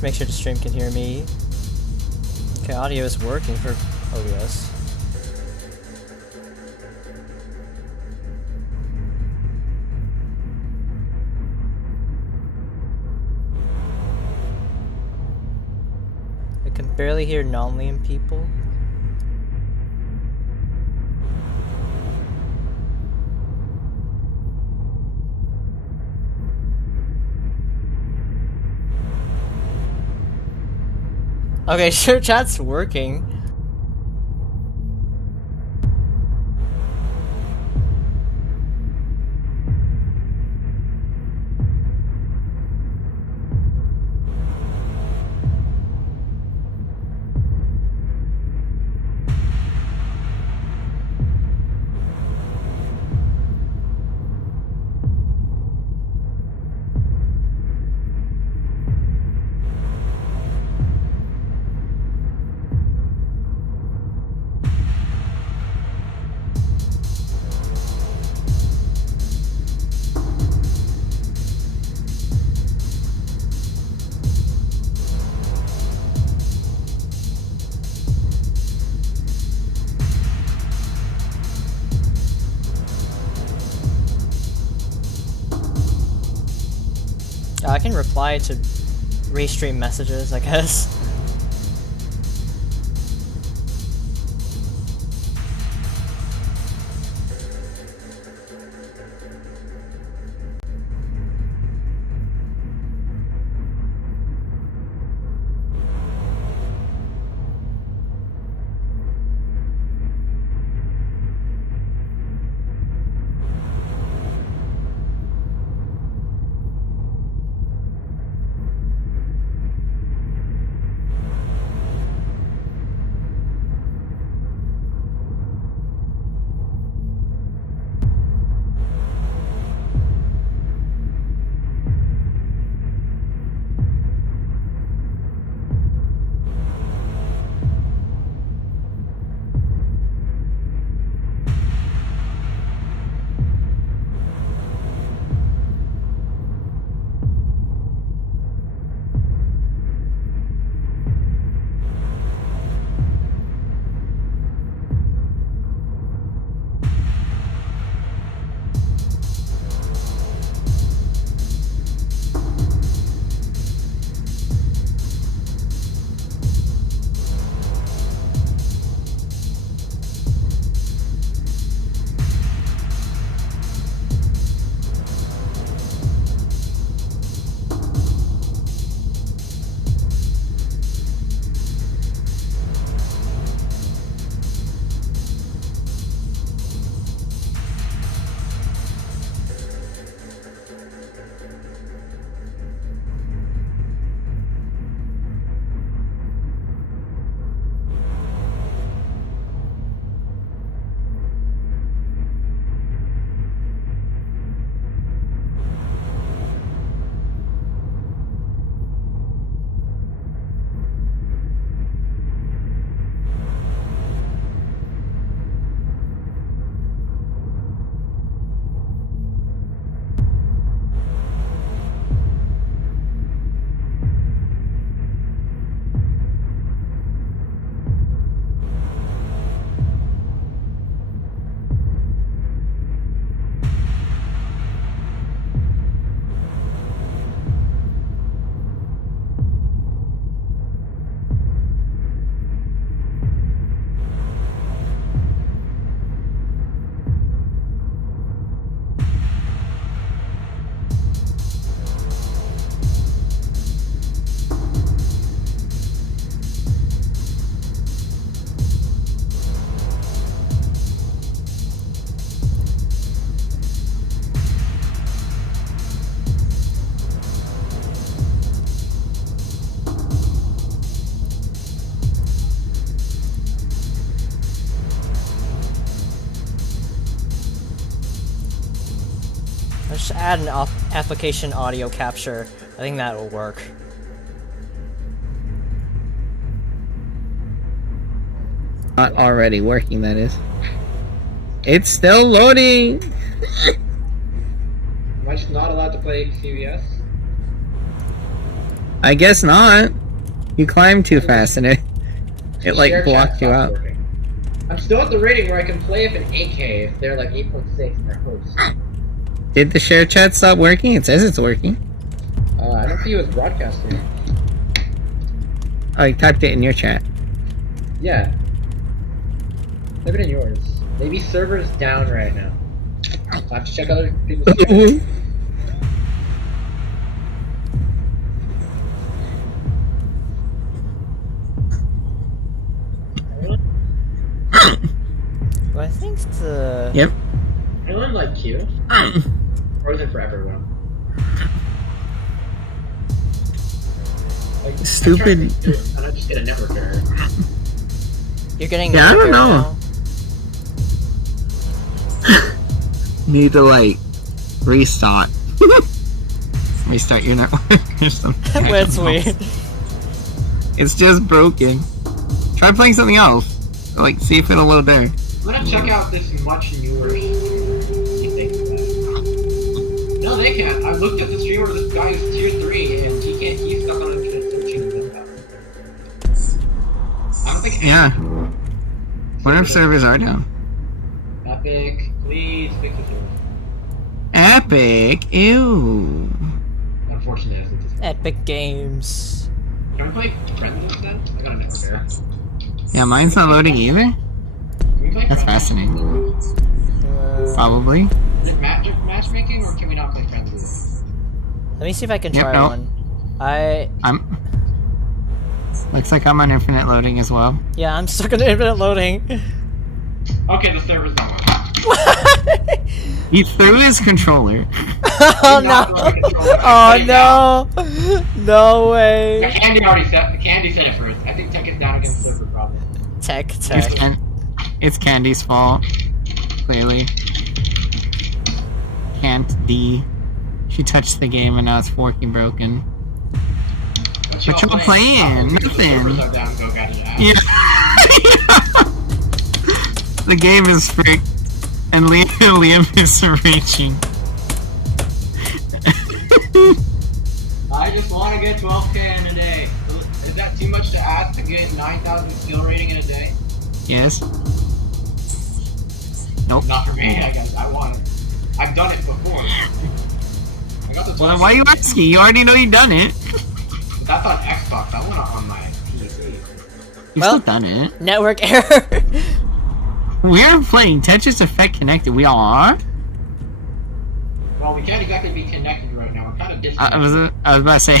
just make sure the stream can hear me. Okay, audio is working for OBS. I can barely hear non-Liam people. Okay, sure, chat's working. I can reply to restream messages, I guess. Let's add an application audio capture. I think that will work. Not already working, that is. It's still loading! Am I just not allowed to play CVS? I guess not. You climbed too fast and it like Share blocked chat you stopped out. working. I'm still at the rating where I can play up in 8K if they're like 8.6 and they're hosts. Did the share chat stop working? It says it's working. I don't see you as broadcasting. Oh, you typed it in your chat. Yeah. Type it in yours. Maybe server's down right now. I'll have to check other people's chat. Well, I think the... Yep. Anyone like Q? Or is it for everyone? Like, Stupid. I just get a network error. You're getting Yeah, I don't network know. Need to like restart. Restart your network or something. now? That's weird. It's just broken. Try playing something else. Like, see if it'll load there. I'm gonna check out this much newer. See if they can do that. No, they can't. I looked at the streamer. This guy is tier 3, and he can't. He's stuck on internet searching. I don't think. Yeah. What if servers are down? Epic, please fix it. Epic? Ew. Unfortunately, I think it's. Epic Games. Can we play Friends then? I got a network error. Yeah, mine's not loading either? Can we play That's Friends? fascinating. Probably. Is it matchmaking, or can we not play Friends with it? Let me see if I can Yep, try no. one. Looks like I'm on infinite loading as well. Yeah, I'm stuck on infinite loading. Okay, the server's not working. He threw his controller. Oh no! Oh no! No way! Candy already said. Candy said it first. I think Tech is down against server problem. Tech. It's Candy's fault. Clearly. Can't D. She touched the game and now it's forking broken. What y'all playing? Nothing. Servers are down, go get it out. Yeah. The game is fricked. And Liam is raging. I just want to get 12k in a day. Is that too much to ask to get 9,000 skill rating in a day? Yes. Nope. Not for me, I guess. I want it. I've done it before. I got the 12K. Well, then why are you asking? You already know you've done it. But that's on Xbox. I want it on my PC. You've Well- still done it. Network error. We're playing Tetris Effect Connected. We all are? Well, we can't exactly be connected right now. We're kind of I disconnected. was about to say.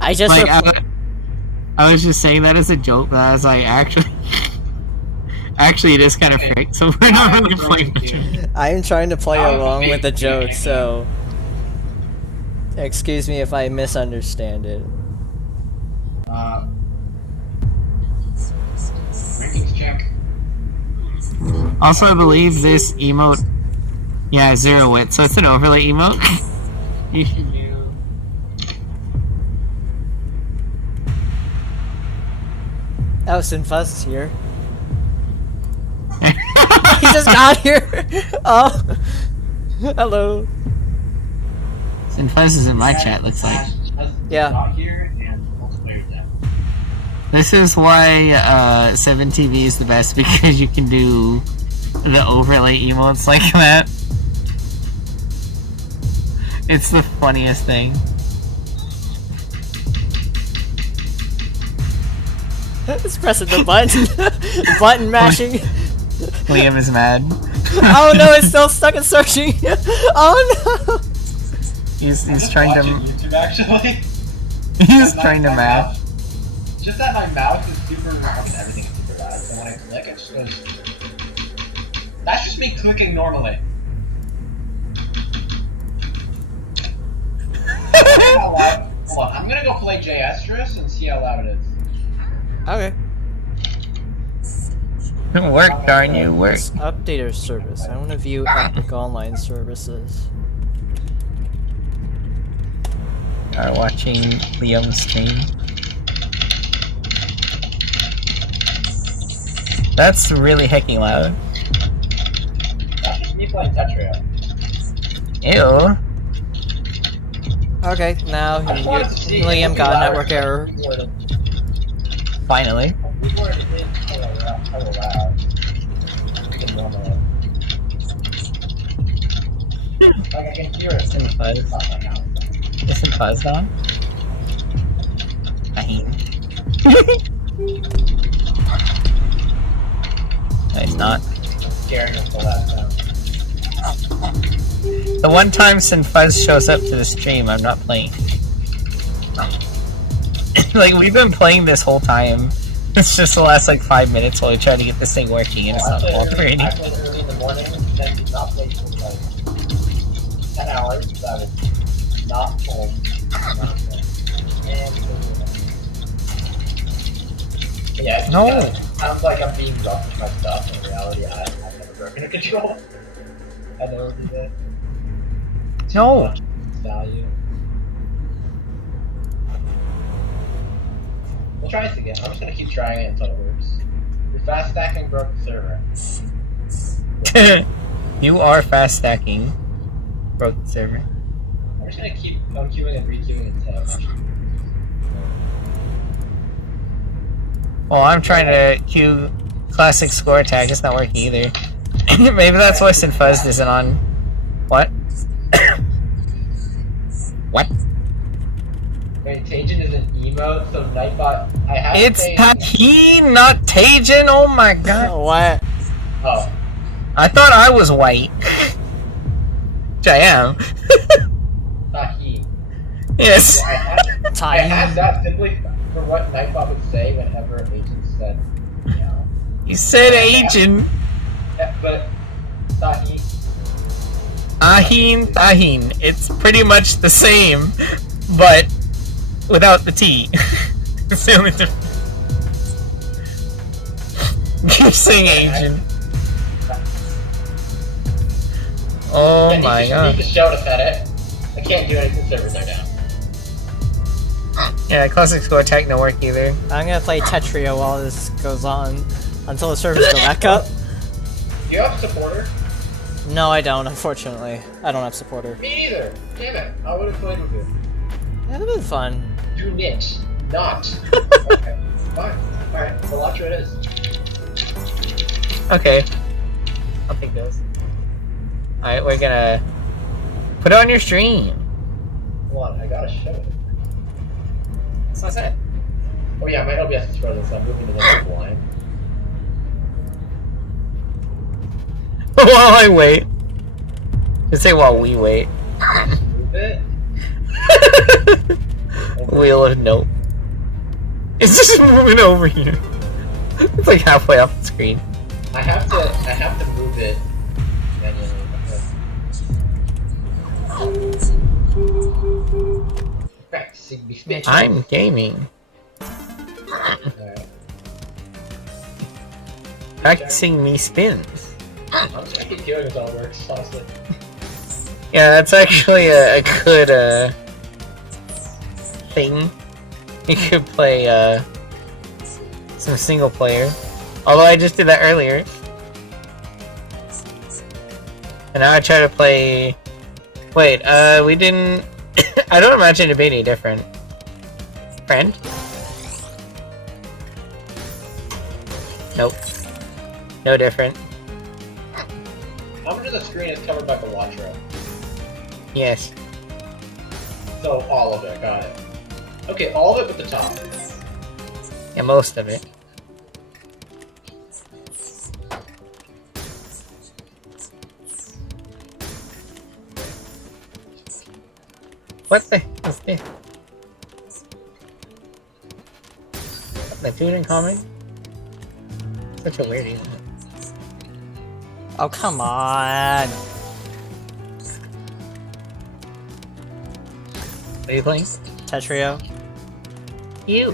I just Like, I was just saying that as a joke, but I was like, actually, it is kind of fricked, so we're not really playing much. I'm trying to play Oh, along okay. with the joke, Yeah. so excuse me if I misunderstand it. Rankings check. Also, I believe this emote, yeah, 0 wit, so it's an overlay emote. Oh, Sinfuzz is here. He just got here. Oh, hello. Sinfuzz is in my chat, looks like. Yeah. Not here, and multiplayer dead. This is why 7TV is the best, because you can do the overlay emotes like that. It's the funniest thing. It's pressing the button. Button mashing. Liam is mad. Oh no, it's still stuck in searching. Oh no. He's trying to. YouTube actually. He's trying to math. Just that my mouse is super. Everything is super loud. So when I click, it just goes. That's just me clicking normally. How loud? Hold on, I'm gonna go play JS and see how loud it is. Okay. Work, darn you, work. Let's update our service. I want to view Epic Online services. Are watching Liam's stream. That's really hecking loud. That's just me playing Tetris. Ew. Okay, now Liam got a network error. Finally. Like I can hear it. Is some fuzz on? No, he's not. I'm scaring him for that sound. The one time Sinfuzz shows up to the stream, I'm not playing. Like, we've been playing this whole time. It's just the last, like, 5 minutes while we try to get this thing working, and it's not cooperating. I played early in the morning, then did not play for like 10 hours, because I was not home. Yeah, it No. sounds like I'm being rough with my stuff. In reality, I've never broken a control. I never did that. No! Value. We'll try this again. I'm just gonna keep trying it until it works. Your fast stacking broke the server. You are fast stacking. Broke the server. I'm just gonna keep unqueuing and requeuing until Well, I'm trying to queue classic score attack. It's not working either. Maybe that's why Sinfuzz isn't on. What? What? Wait, Tajin is an emote, so Nightbot. I have to It's say- Taheen, not Tajin. Oh my god. What? Oh. I thought I was white. Which I am. Taheen. Yes. I had Taheen. that simply for what Nightbot would say whenever Agent said, you know. You said Asian. But Taheen. Taheen. It's pretty much the same, but without the T. It's the only difference. You're saying Asian. Oh my You god. need to show us at it. I can't do anything, servers are down. Yeah, classic score attack no work either. I'm gonna play Tetris while this goes on until the servers go back up. Do you have a supporter? No, I don't, unfortunately. I don't have supporter. Me either. Damn it. I would have played with you. Yeah, that'd been fun. Do niche. Not. Okay. Fine. Alright. Elantra it is. Okay. I'll take those. Alright, we're gonna put it on your stream. Hold on. I gotta show it. That's what I said. Oh yeah, my OBS is frozen, so I'm moving to the next line. While I wait. Just say while we wait. Move it. Wheel of nope. It's just moving over here. It's like halfway off the screen. I have to move it manually. Practicing me spin. I'm gaming. Alright. Practicing me spins. I'm just gonna keep doing until it works, honestly. Yeah, that's actually a good thing. You could play some single player. Although I just did that earlier. And now I try to play. Wait, we didn't. I don't imagine it'd be any different. Friend? Nope. No different. How much of the screen is covered by the Elantra? Yes. So all of it, got it. Okay, all of it but the top. Yeah, most of it. What the heck is this? The food in common? Such a weird email. Oh, come on. What are you playing? Tetrio. You!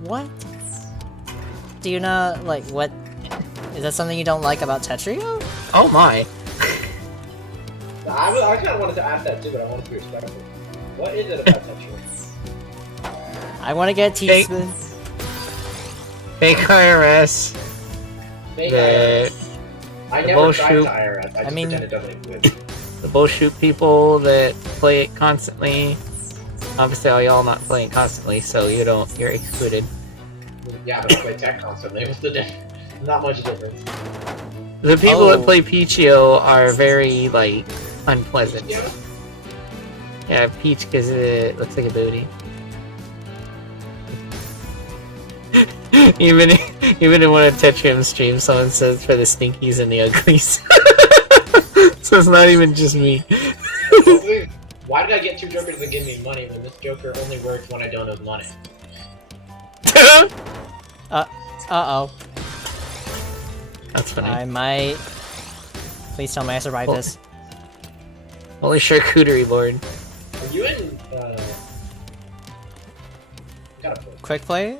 What? Do you not, like, what? Is that something you don't like about Tetrio? Oh my! I kind of wanted to ask that too, but I wanted to be respectful. What is it about Tetris? I want to get a Hey. teaspoon. Fake IRS. Fake The IRS. I never tried bullshit. to IRS. I just I mean- pretended it doesn't exist. the bullshit people that play it constantly. Obviously, all y'all not playing constantly, so you're excluded. Yeah, but I play tech constantly. What's the difference? Not much difference. The people that play Peachio are very, like, unpleasant. Yeah, Peach because it looks like a booty. even in one of Tetris streams, someone says for the stinkies and the uglies. So it's not even just me. Why did I get 2 jokers that give me money when this joker only works when I don't have money? Uh-oh. That's funny. I might... Please tell me I survived this. Holy charcuterie board. Are you in, Gotta play. Quick play?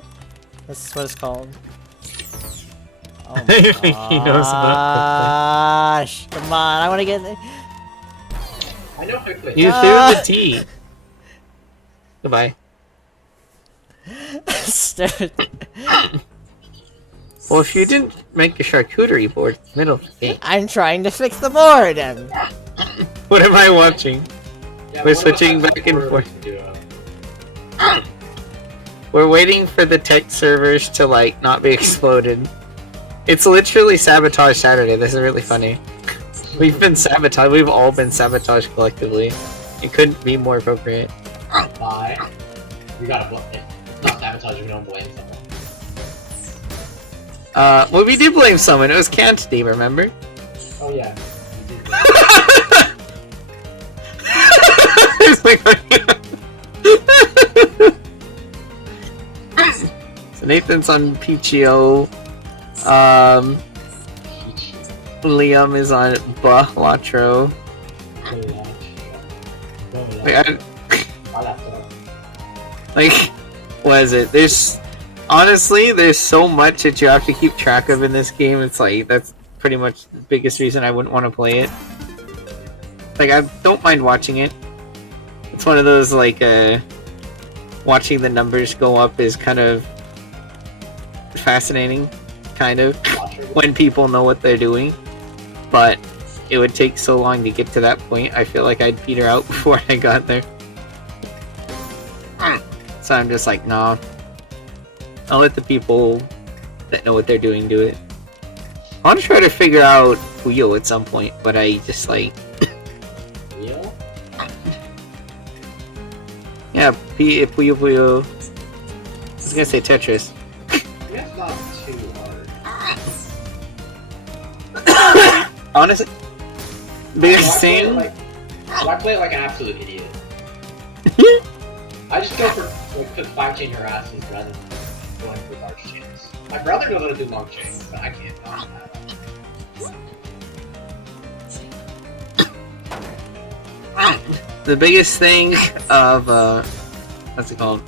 That's what it's called. Oh my He knows about gosh! Come on, I wanna get... I know quick play. You threw the T. Goodbye. Stupid. Well, if you didn't make a charcuterie board in the middle of the game, I'm trying to fix the board and... what am I watching? Yeah, We're one of us switching has back and to forth. do, We're waiting for the tech servers to, like, not be exploded. It's literally Sabotage Saturday. This is really funny. We've been sabotaged. We've all been sabotaged collectively. It couldn't be more appropriate. Bye. We gotta blame it. It's not sabotage if we don't blame someone. Well, we did blame someone. It was Cantdy, remember? Oh yeah. It's like, so Nathan's on PTO. Liam is on Latro. Wait, like, what is it? Honestly, there's so much that you have to keep track of in this game. It's like, that's pretty much the biggest reason I wouldn't want to play it. Like, I don't mind watching it. It's one of those, like, watching the numbers go up is kind of fascinating, kind of, when people know what they're doing. But it would take so long to get to that point, I feel like I'd peter out before I got there. So I'm just like, nah. I'll let the people that know what they're doing do it. I want to try to figure out Puyo at some point, but I just like... Real? Yeah, Puyo. I was gonna say Tetris. That's not too hard. Honestly, biggest thing... I play it like an absolute idiot. I just go for put 5 chain harasses rather than going for large chains. My brother knows how to do long chains, but I can't. The biggest thing of, what's it called?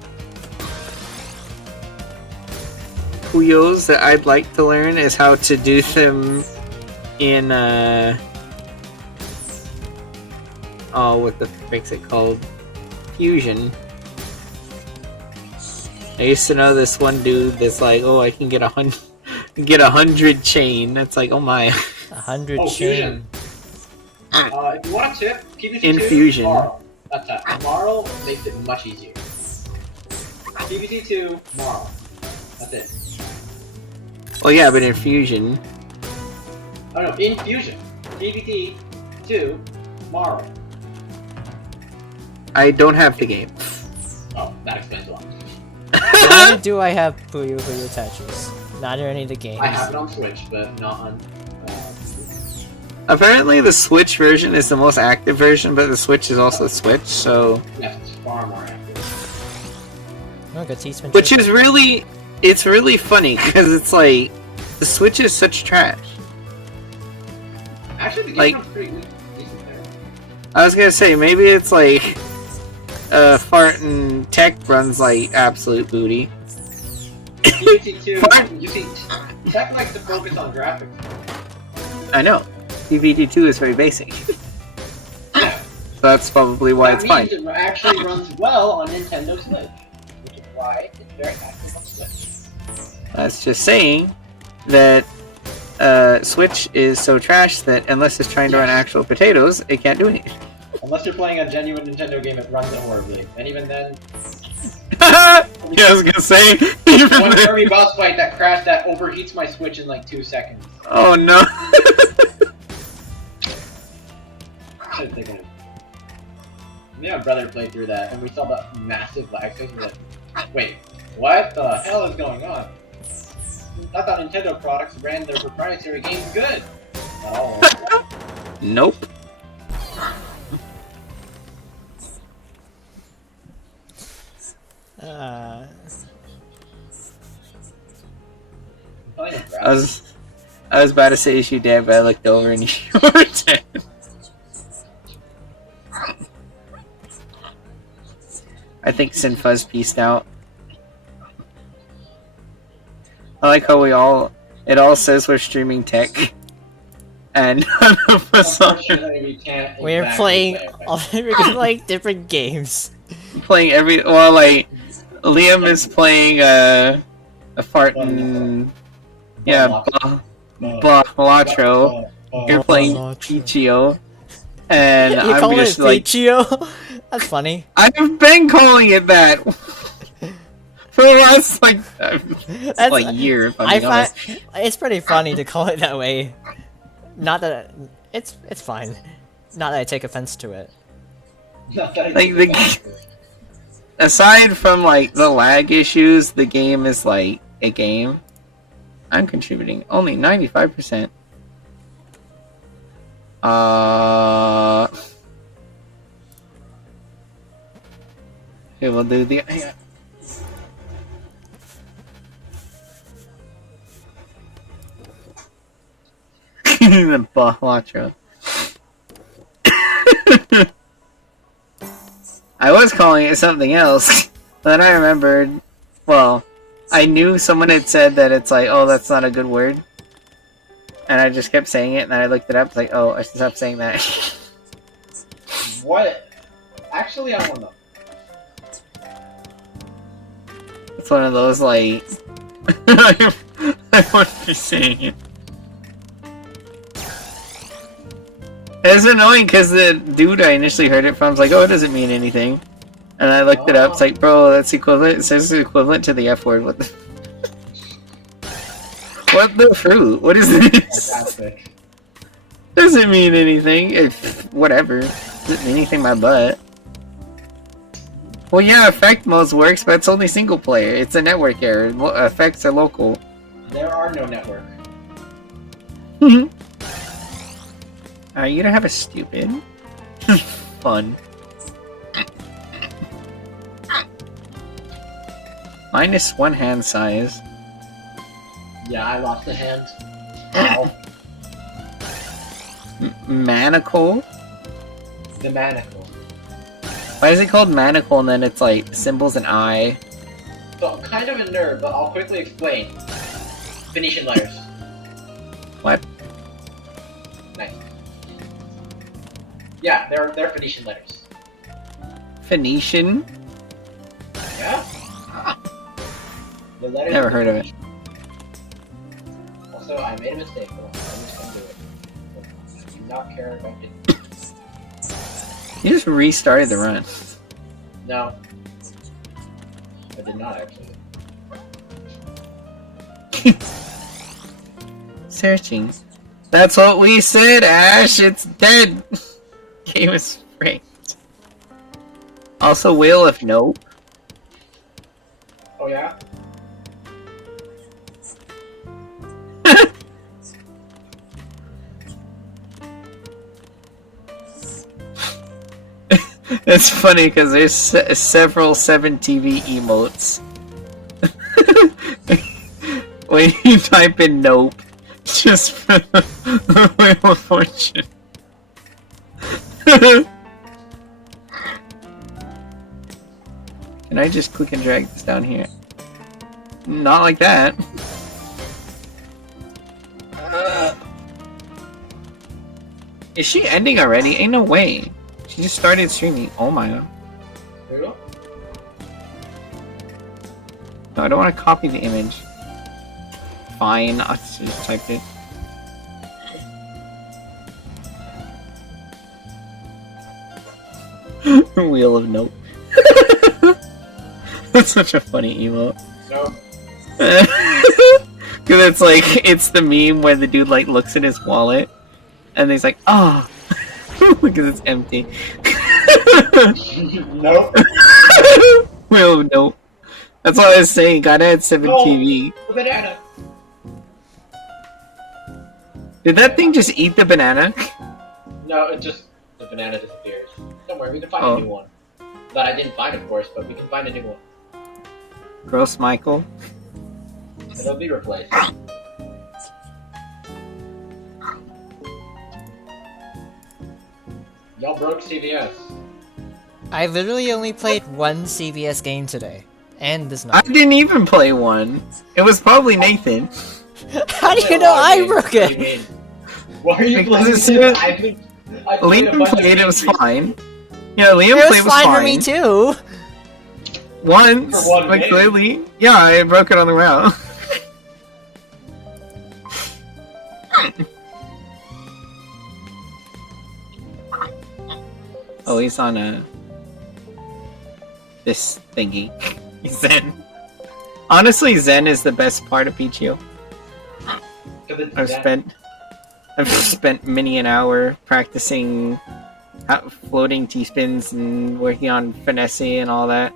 Puyos that I'd like to learn is how to do them in, oh, what the frick's it called? Fusion. I used to know this one dude that's like, oh, I can get 100 chain. That's like, oh my. 100 Oh, chain. Fusion. If you want a tip, PvP2, Infusion. Marl. That's that. Marl makes it much easier. PvP2, Marl. That's it. Well, yeah, but in Fusion. Oh no, Infusion. PvP2, Marl. I don't have the game. Oh, that explains why. Why do I have Puyo Tetris? Not in any of the games. I have it on Switch, but not on. Apparently the Switch version is the most active version, but the Switch is also Switch, so... Yes, it's far more active. Oh, good teasman. Which is really... It's really funny, because it's like... The Switch is such trash. Actually, the game Like- runs pretty decent there. I was gonna say, maybe it's like... Fart and Tech runs like absolute booty. PvP2, Fart- you see, Tech likes to focus on graphics. I know. PvP2 is very basic. Yeah. So that's probably why That it's fine. means it actually runs well on Nintendo Switch, which is why it's very active on Switch. That's just saying that Switch is so trash that unless it's trying to run actual potatoes, it can't do anything. Unless you're playing a genuine Nintendo game, it runs it horribly. And even then, Yeah, I was gonna say. one Kirby boss fight that crashed that overheats my Switch in like 2 seconds. Oh no. Should've taken it. Me and my brother played through that, and we saw that massive lag thing. We're like, wait, what the hell is going on? I thought Nintendo products ran their proprietary games good. Oh. Nope. Uh, I was about to say is you dead, but I looked over and you were dead. I think Sinfuzz pieced out. I like how it all says we're streaming tech. And none of us are Unfortunately, we can't. we're exactly playing play it. we're playing different games. playing like Liam is playing a fartin', yeah, Balatro. You're playing Pichio, and You I'm call just it like Pichio? That's funny. I've been calling it that for the last like year. If I'm I being find honest. it's pretty funny to call it that way. Not that it's fine. Not that I take offense to it. Not that I Like, do the- Aside from like the lag issues, the game is like a game. I'm contributing only 95%. Okay, we'll do the. The Balatro. I was calling it something else, but then I remembered. Well, I knew someone had said that it's like, oh, that's not a good word, and I just kept saying it. And then I looked it up, like, oh, I should stop saying that. What? Actually, I don't know. It's one of those like I wouldn't be saying it. It's annoying because the dude I initially heard it from was like, oh, it doesn't mean anything. And I looked it up, it's like, bro, that's equivalent. It says it's equivalent to the F word. What the? What the fruit? What is this? Fantastic. Doesn't mean anything. If whatever. Doesn't mean anything. My butt. Well, yeah, effect modes works, but it's only single player. It's a network error. Effects are local. There are no network. You don't have a stupid. Fun. -1 hand size. Yeah, I lost a hand. Ow. Manacle? The manacle. Why is it called manacle and then it's like symbols and I? So I'm kind of a nerd, but I'll quickly explain. Phoenician letters. What? Nice. Yeah, they're Phoenician letters. Phoenician? Yeah? The letters Never heard of it. Also, I made a mistake. Hold on, I'm just gonna do it. I do not care if I did. You just restarted the run. No. I did not actually. Searching. That's what we said, Ash! It's dead! Game is franked. Also, Whale of Nope. Oh yeah? It's funny because there's several 7TV emotes. When you type in nope, just for the Wheel of Fortune. Can I just click and drag this down here? Not like that. Is she ending already? Ain't no way. She just started streaming. Oh my god. There you go. No, I don't want to copy the image. Fine, I just typed it. Wheel of Nope. That's such a funny emote. Nope. Because it's like, it's the meme where the dude like looks in his wallet and he's like, ah, because it's empty. Nope. Wheel of Nope. That's what I was saying, gotta add 7TV. A banana. Did that thing just eat the banana? No, the banana disappears. Don't worry, we can find Oh. a new one. That I didn't find, of course, but we can find a new one. Gross, Michael. It'll be replaced. Y'all broke CVS. I literally only played one CBS game today. And this I night. didn't even play one. It was probably Nathan. How do you know I broke it? Why are you Because playing as this? soon as I played a Liam bunch of played, it was games. fine. Yeah, Liam It played was fine for me too. Once, For one but game. clearly, yeah, I broke it on the route. Oh, he's on this thingy. Zen. Honestly, Zen is the best part of Pichu. 'Cause it's I've spent many an hour practicing floating T-spins and working on finesse and all that.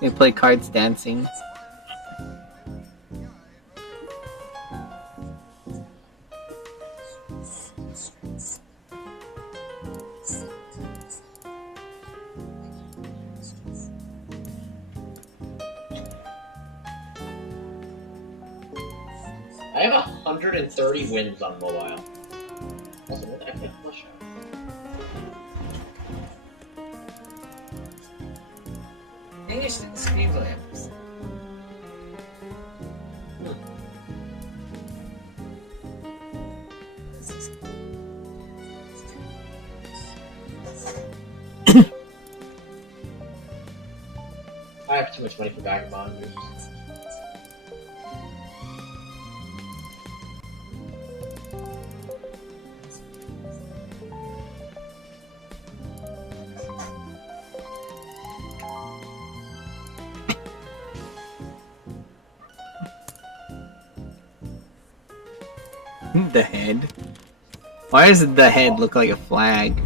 They play cards dancing. I have 130 wins on mobile. Also, what the heck did I flush out? English screen lamps. I have too much money for vagabond. The head. Why does the head look like a flag?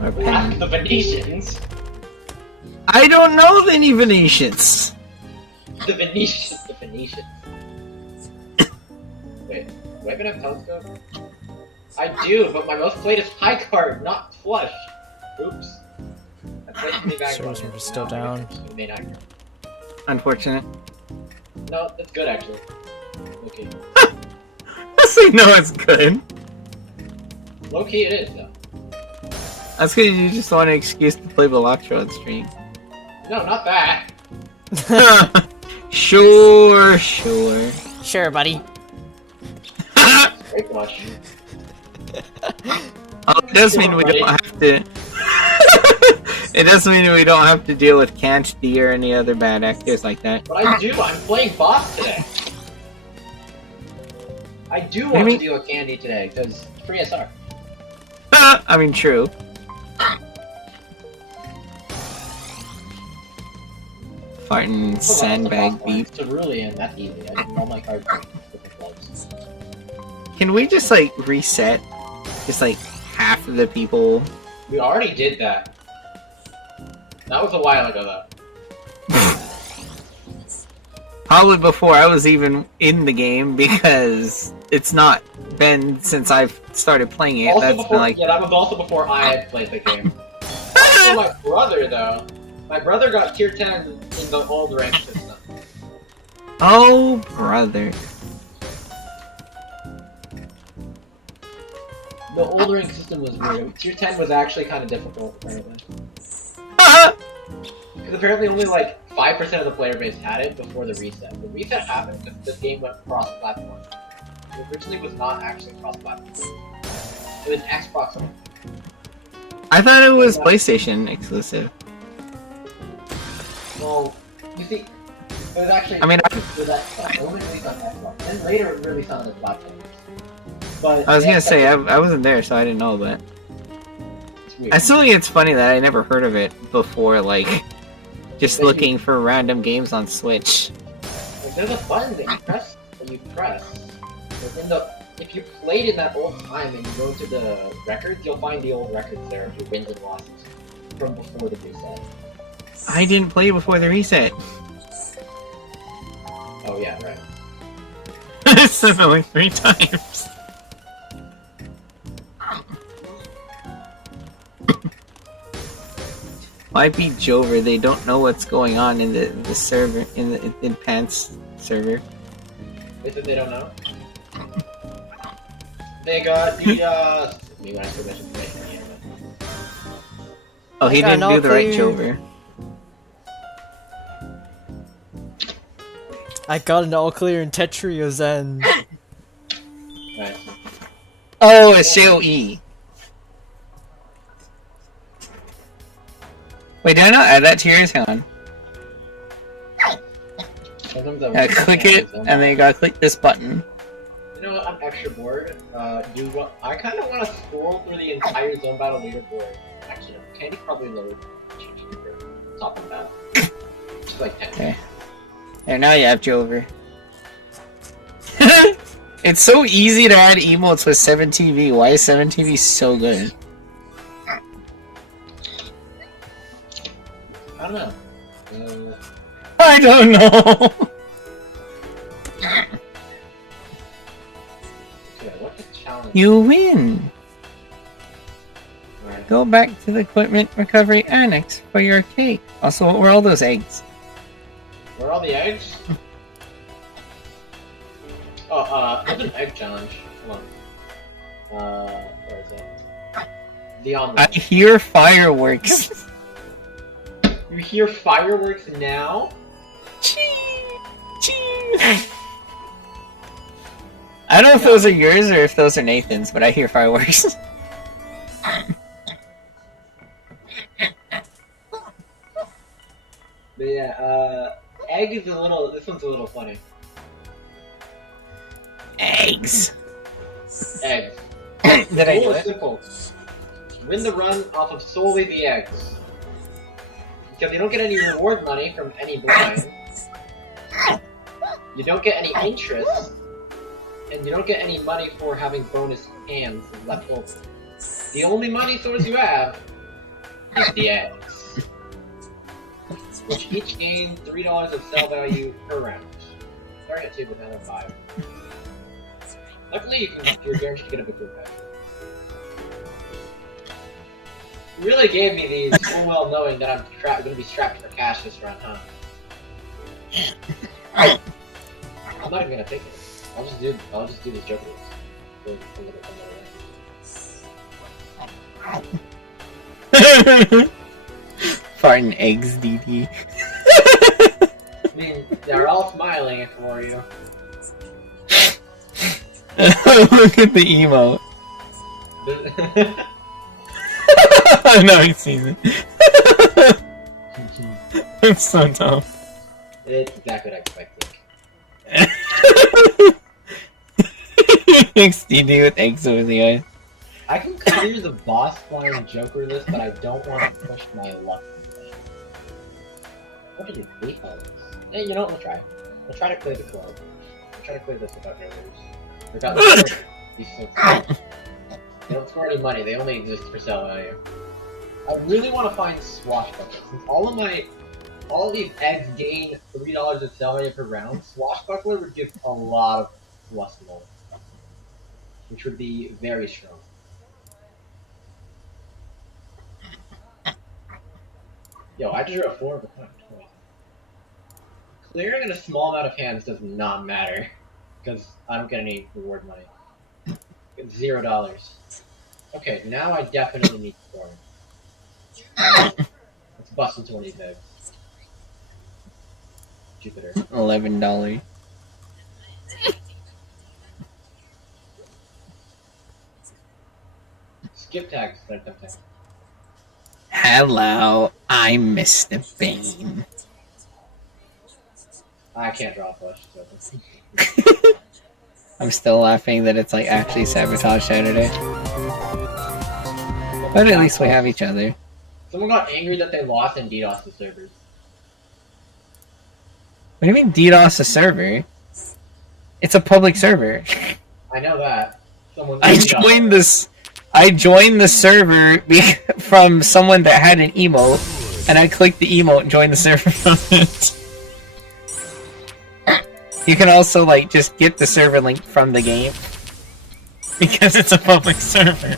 Or a Ask pen? the Venetians. I don't know any Venetians! The Venetians. The Venetians. Wait, do I even have a telescope? I do, but my most played is high card, not flush. Oops. I played too many vagabond. Servers are still down. Just main actor. Unfortunate. No, that's good actually. Okay. I say no, it's good. Low key it is though. That's because you just want an excuse to play Velocro on stream. No, not that. Sure. Sure, buddy. Great watch. Oh, it does mean we don't have to. It does mean we don't have to deal with Can't D or any other bad actors like that. But I do, I'm playing boss today. I do want Maybe- to deal with Candy today, because free SR. I mean, true. Farting sandbag beef. Cerulean, that's easy. I just all my cards with the clubs. Can we just like reset? Just like half of the people. We already did that. That was a while ago though. Probably before I was even in the game because it's not been since I've started playing it. Also That's before, been like yeah, that was also before I had played the game. Also my brother though. My brother got tier 10 in the old rank system. oh brother. The old rank system was weird. Tier 10 was actually kind of difficult apparently. Because apparently only like 5% of the player base had it before the reset. The reset happened because this game went cross-platform. It originally was not actually cross-platform. It was Xbox only. I thought it was PlayStation exclusive. Well, you see, it was actually. I mean, it was that stuff. It only released on Xbox. Then later it released on the platforms. But I was they gonna say, accepted- I wasn't there, so I didn't know, but... it's weird. I still think it's funny that I never heard of it before, like, just But you- looking for random games on Switch. Like, there's a button that you press, if you played in that old time and you go to the records, you'll find the old records there of your wins and losses from before the reset. I didn't play before the reset. Oh yeah, right. I said that like 3 times. Might be Jover, they don't know what's going on in the server, in Pants server. They said they don't know. They got the me when I said that information here, but Oh, he I got didn't no do the right clue. Jover. I got an all clear in Tetris and nice. Oh, it's J-O-E. Wait, did I not add that to yours? Hang on. Sometimes I Click it, and then you gotta click this button. You know what? I'm extra bored. I kind of want to scroll through the entire Zone Battle leaderboard. Actually, no. Candy probably lower top of that. Just like 10. Okay. There, now you have Jover. It's so easy to add emotes with 7TV. Why is 7TV so good? I don't know. I don't know. Okay, what's the challenge? You win. Alright. Go back to the equipment recovery annex for your cake. Also, what were all those eggs? Where are all the eggs? Oh, there's an egg challenge. Hold on. Where is it? The I omelet. hear fireworks. You hear fireworks now? Ching, ching. I don't know if those are yours or if those are Nathan's, but I hear fireworks. But yeah, egg is a little. This one's a little funny. Eggs. Eggs. Did I Rule do is it? simple. Win the run off of solely the eggs. Because you don't get any reward money from any blind. You don't get any interest. And you don't get any money for having bonus hands left over. The only money source you have is the eggs. Which each gain $3 of sell value per round. Starting at 2 but now at 5. Luckily you're guaranteed to get a big group back. You really gave me these full well knowing that I'm going to be strapped for cash this run, huh? I'm not even going to take it. I'll just do this joker for a little. Farting eggs, DD. I mean, they're all smiling for you. Look at the emote. No, he sees it. It's so dumb. It's exactly what I expected. XDD with eggs over the eyes. I can clear the boss flying joker list, but I don't want to push my luck. What did it be? Hey, you know what? We'll try. We'll try to clear the club. We'll try to clear this without jokers. Without these folks. They don't score any money. They only exist for sale value. I really want to find Swashbuckler. Since all of these eggs gain $3 of sell value per round, Swashbuckler would give a lot of plus more, which would be very strong. Yo, I drew a 4 of a kind. Clearing in a small amount of hands does not matter, because I don't get any reward money. Get $0. Okay, now I definitely need corn. Let's bust into one of these eggs. Jupiter. $11. Skip tags. Hello, I'm Mr. Bean. I can't draw flush. So. I'm still laughing that it's like actually Sabotage Saturday. But at least we have each other. Someone got angry that they lost and DDoS the servers. What do you mean DDoS a server? It's a public server. I know that. Someone I joined the server from someone that had an emote, and I clicked the emote and joined the server from it. You can also like just get the server link from the game because it's a public server.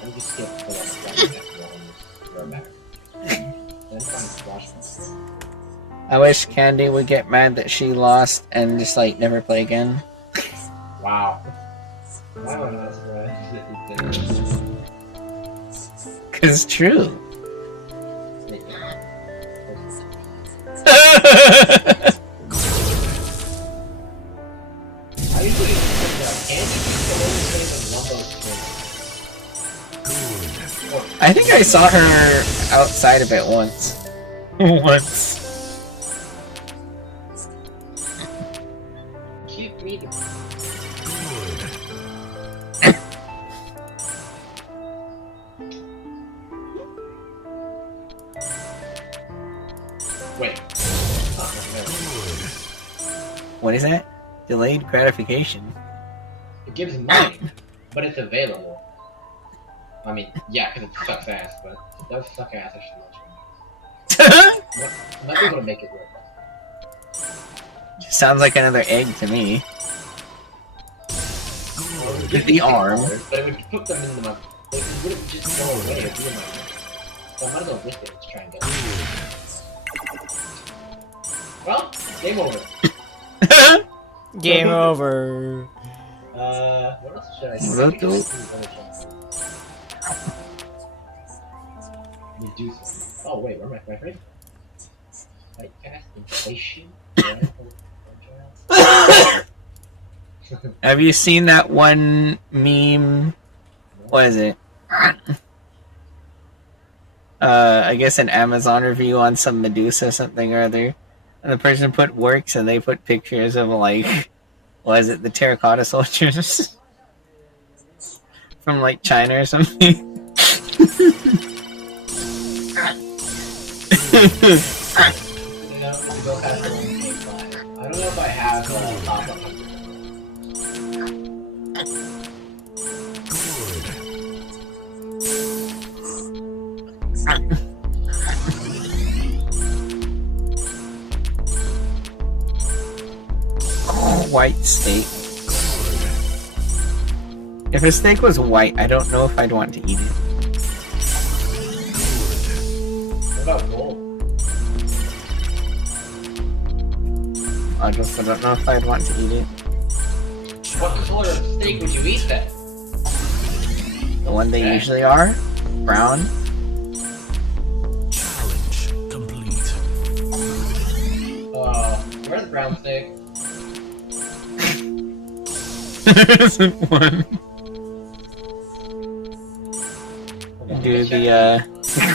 I'm just skip for that next one. Back. Then find squash. I wish Candy would get mad that she lost and just like never play again. Wow. Why am I not surprised? Cause it's true. I usually Candy and Lumbo I think I saw her outside of it once. Once. Keep me. Wait. What is that? Delayed gratification. It gives money, but it's available. I mean, yeah, because it sucks ass, but it does suck ass actually much. I might be able to make it work. Sounds like another egg to me. With the arm. But it would put them in the mouth. Like, it wouldn't just go away or be in my mouth. So I might as well whip it to try and get it. Well, game over. Game over. What else should I do? Roto. Medusa. Oh wait, where am I? My friend? Fight fast, inflation. Have you seen that one meme? What is it? I guess an Amazon review on some Medusa something or other. And the person put works and they put pictures of like, what is it, the terracotta soldiers? From like China or something. I don't know if I have top 100. White steak. If a steak was white, I don't know if I'd want to eat it. What about gold? I don't know if I'd want to eat it. What color of steak would you eat then? The one they usually are? Brown? Challenge complete. Where's the brown steak? There isn't one. Do the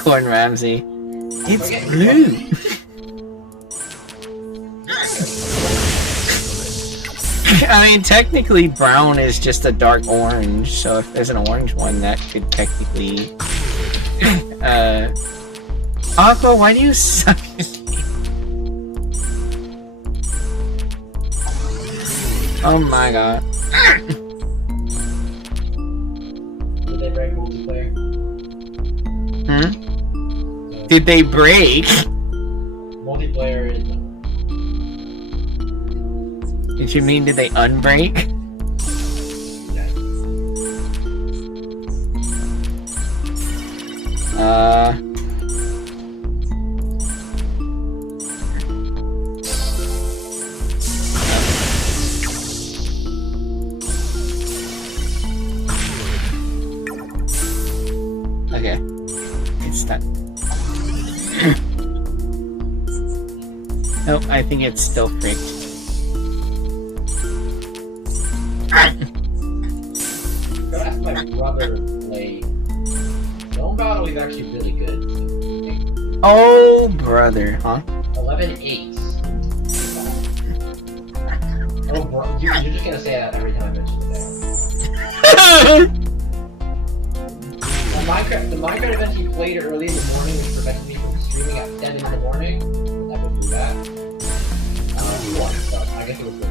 Gordon Ramsay. It's blue. I mean, technically, brown is just a dark orange. So if there's an orange one, that could technically. Aqua, why do you suck? Oh my god. Did they break multiplayer? Hmm? Did they break? Multiplayer is. Did you mean did they unbreak? Okay. It's done. Nope, I think it's still fricked. Gotta ask my brother to play. Stone Battle is actually really good. Oh, brother, huh? 11-8. Oh, bro, you're just gonna say that every time I mention that. The Minecraft event he played early in the morning, which prevented me from streaming at 10 in the morning. I would do that. He won, so I guess it was good.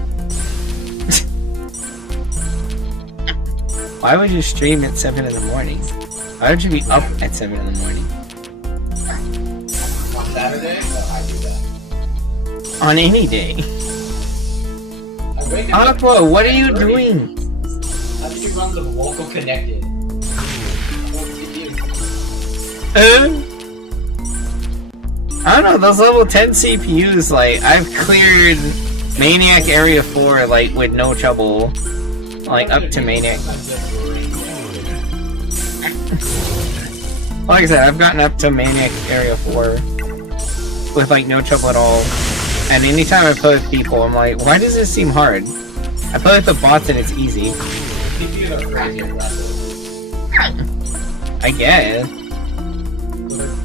Why would you stream at 7 in the morning? Why would you be up at 7 in the morning? On Saturday? No, I do that. On any day. I wake up. Aqua, what are you 10:30. doing? How did you run the local connected? I don't know, those level 10 CPUs, like, I've cleared Maniac Area 4, like, with no trouble. Like, up to Maniac. Like I said, I've gotten up to Maniac Area 4 with, like, no trouble at all. And anytime I play with people, I'm like, why does this seem hard? I play with the bots and it's easy. CPUs are crazy aggressive. I guess.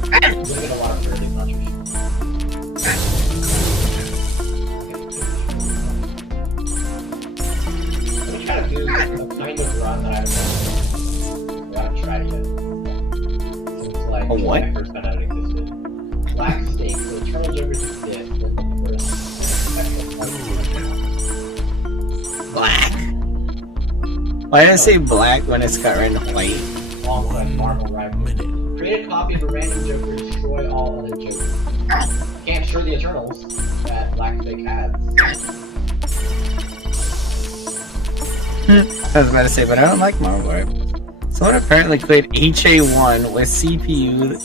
You're gonna get a lot of early punchers. Let me try to do a kind of run that I haven't tried yet. Since like A what? when I first found out it existed. Black steak, so Eternal Joker just did. Black. Why did I say black when it's got red and white? Alongside Marvel Rival. Create a copy of a random Joker, destroy all other Jokers. Can't destroy the Eternals that Black Steak has. I was about to say, but I don't like Marvel Rivals. Someone apparently cleared HA1 with CPU.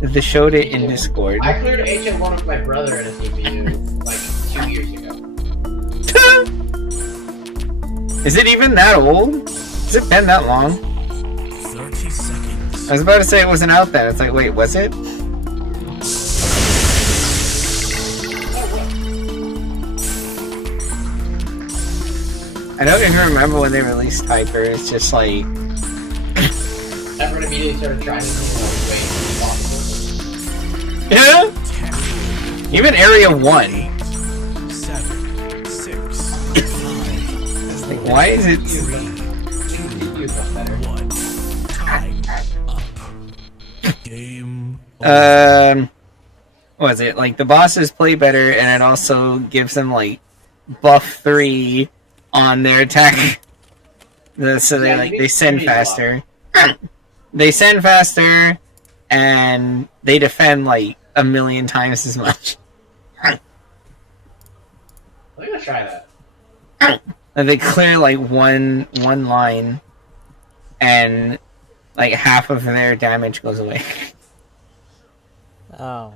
They showed it in Discord. I cleared HA1 with my brother in a CPU like 2 years ago. Is it even that old? Has it been that long? 30 seconds. I was about to say it wasn't out then. It's like, wait, was it? I don't even remember when they released Hyper. It's just like, Everyone immediately started trying to do way possible. yeah. Even Area 1. 7, 6, 5, It's like, why is it? CPU's much better. 1. Time up. Game What was it? Like the bosses play better, and it also gives them like buff 3 on their attack. So they Yeah, like you they need send 3 a lot. faster. They send faster, and they defend like a million times as much. I'm gonna try that. And they clear like one line, and like half of their damage goes away. Oh.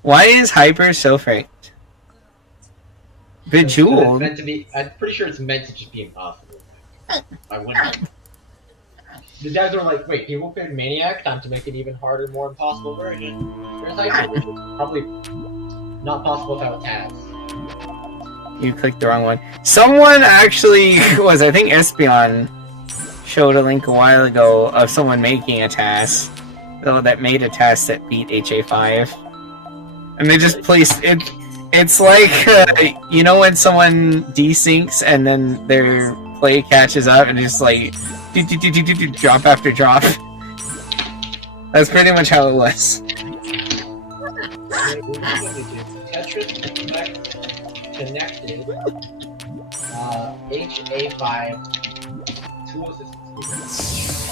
Why is Hyper so fricked? It's Bejeweled. meant to be. I'm pretty sure it's meant to just be impossible. I wouldn't. The guys are like, wait, people played Maniac, time to make it even harder, more impossible version. There's Hyper, which is probably not possible without tabs. You clicked the wrong one. Someone actually was, I think Espion showed a link a while ago of someone making a task, though, that made a task that beat HA5. And they just placed it. It's like, you know when someone desyncs and then their play catches up and just like, drop after drop. That's pretty much how it was. Tetris connected. HA5 tool assistance.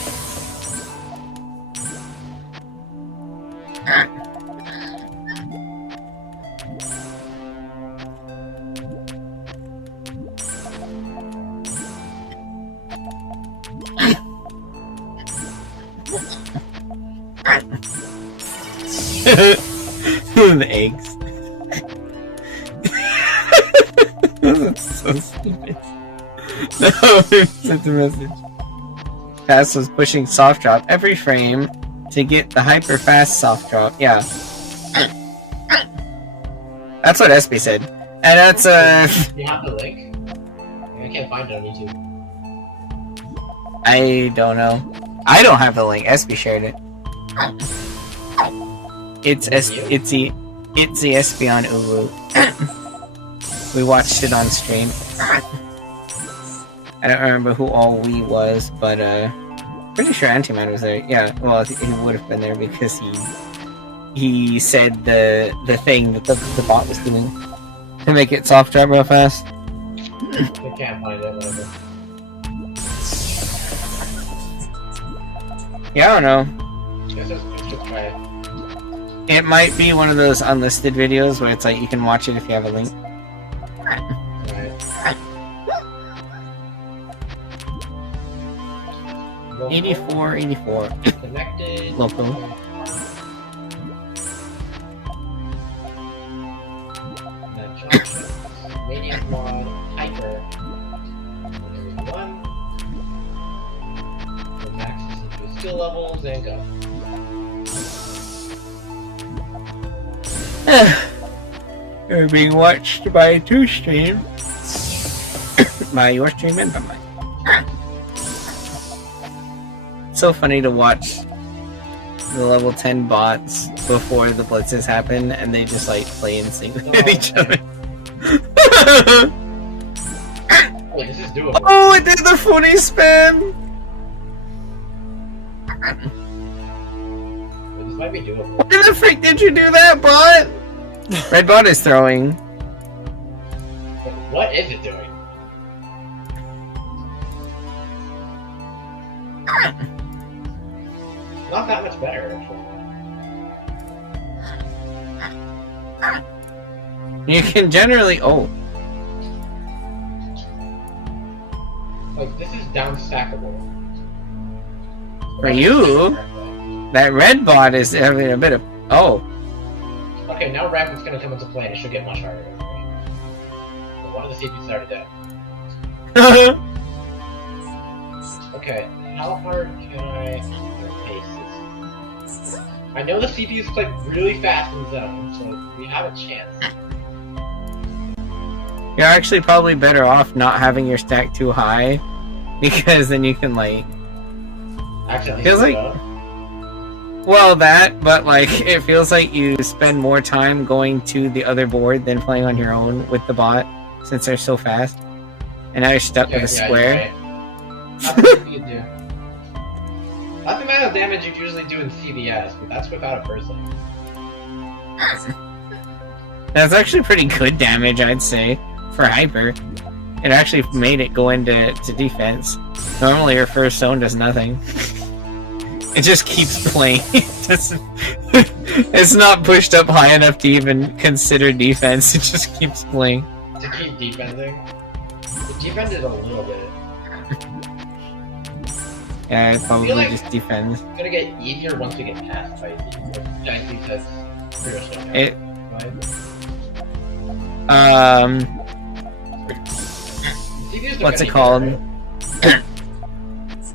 The eggs. That's so stupid. No, sent a message. Pass was pushing soft drop every frame to get the hyper fast soft drop. Yeah. That's what SB said. And that's, You have the link? I can't find it on YouTube. I don't know. I don't have the link. SB shared it. It's the SB on Ulu. We watched it on stream. I don't remember who all we was, but pretty sure Antiman was there. Yeah, well, he would have been there because he said the thing that the bot was doing to make it soft drop real fast. I can't find it, whatever. Yeah, I don't know. Let's just try it. It might be one of those unlisted videos where it's like you can watch it if you have a link. Alright. 84. Connected. Local. Medium mod, hyper. There's one. The max CPU skill levels, and go. You're being watched by two streams. By your stream and by mine. So funny to watch the level 10 bots before the blitzes happen and they just like play in sync with each other. Wait, this is doable. Oh, it did the funny spin! Wait, this might be doable. Why the frick did you do that, bot? Red bot is throwing. But what is it doing? Not that much better, actually. You can generally. Oh. Like, this is down stackable. For you? That red bot is having a bit of. Oh. Okay, now Rapid's gonna come into play and it should get much harder. But one of the CPUs is already dead. Okay, how hard can I pace this? I know the CPUs play really fast in zone, so we have a chance. You're actually probably better off not having your stack too high, because then you can like. Actually, Feels like- Well, that, but like it feels like you spend more time going to the other board than playing on your own with the bot, since they're so fast. And now you're stuck with a square. That's what you do. That's the amount of damage you usually do in CVS, but that's without a person. That's actually pretty good damage, I'd say, for Hyper. It actually made it go into defense. Normally your first zone does nothing. It just keeps playing. It's not pushed up high enough to even consider defense. It just keeps playing. To keep defending. The defense is a little bit. Yeah, it probably like- just defends. It's gonna get easier once we get past by the giant defense. It, what's it called?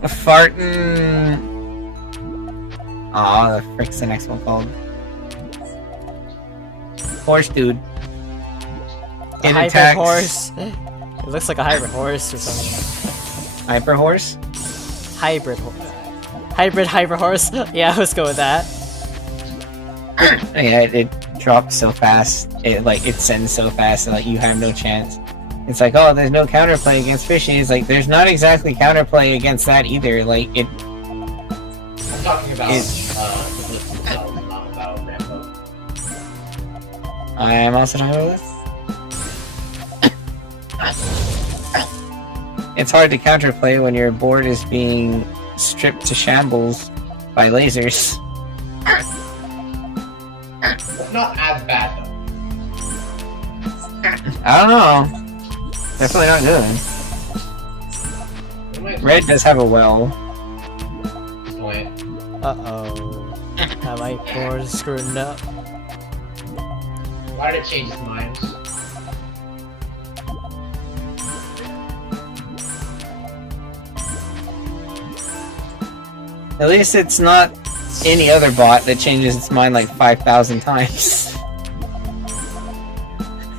Fartin. Aw, the frick's the next one called? Horse dude. A It hybrid attacks. horse. It looks like a hybrid horse or something. Hyper horse? Hybrid horse. Hybrid horse. Yeah, let's go with that. Yeah, it drops so fast. It sends so fast that like you have no chance. It's like, oh, there's no counterplay against fishing. It's like there's not exactly counterplay against that either. Like it. I'm talking about the blitz themselves, not about Rambo. I am also talking about this. It's hard to counterplay when your board is being stripped to shambles by lasers. It's not as bad though. I don't know. Definitely not good. Red does have a well. Uh-oh. That might board screwed up. Why did it change its mind? At least it's not any other bot that changes its mind like 5,000 times.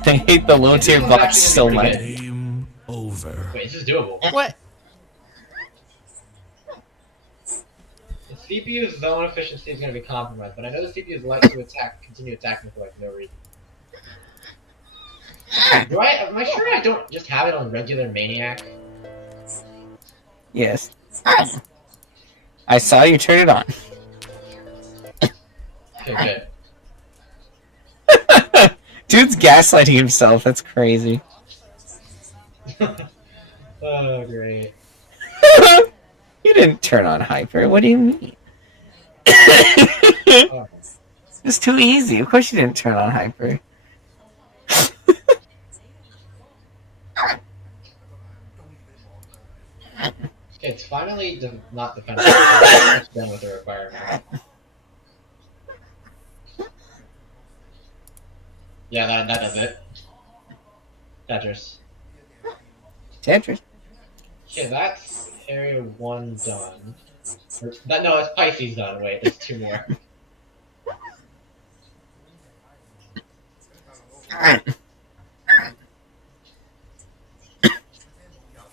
I hate the low tier bots so much. Game over. Wait, this is doable. What? The CPU's zone efficiency is going to be compromised, but I know the CPU's like to continue attacking for like no reason. Am I sure I don't just have it on regular Maniac? Yes. I saw you turn it on. Okay, Dude's gaslighting himself. That's crazy. good. Oh, great. You didn't turn on hyper. What do you mean? Oh. It's too easy. Of course you didn't turn on hyper. Okay, it's finally not defensive. It's done with the requirement. Yeah, that does it. Tetris. Tetris. Okay, that's area 1 done. No, it's Pisces done. Wait, there's 2 more.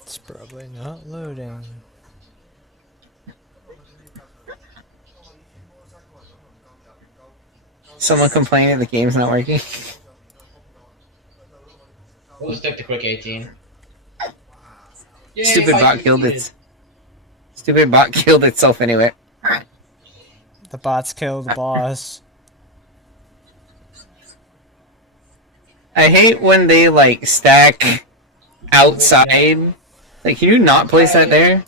It's probably not loading. Someone complaining the game's not working. We'll just take the quick 18. Yay, Stupid bot Pisces killed needed. it. Stupid bot killed itself anyway. The bots killed the boss. I hate when they like stack outside. Like, can you not place that there?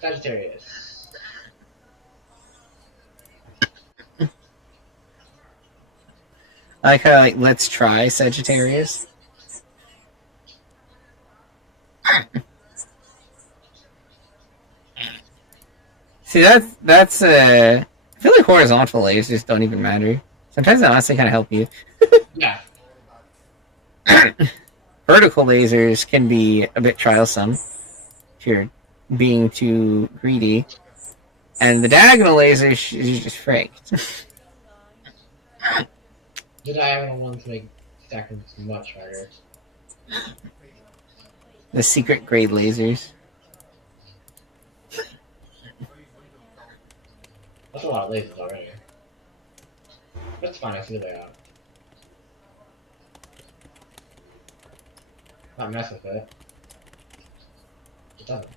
Sagittarius. I like how like let's try Sagittarius. See, that's I feel like horizontal lasers don't even matter. Sometimes they honestly kind of help you. Yeah. Vertical lasers can be a bit trialsome if you're being too greedy, and the diagonal lasers you just fricked. The diagonal ones make stacking much harder. The secret grade lasers. That's a lot of lasers already. That's fine, I see the layout. Not mess with it. It doesn't.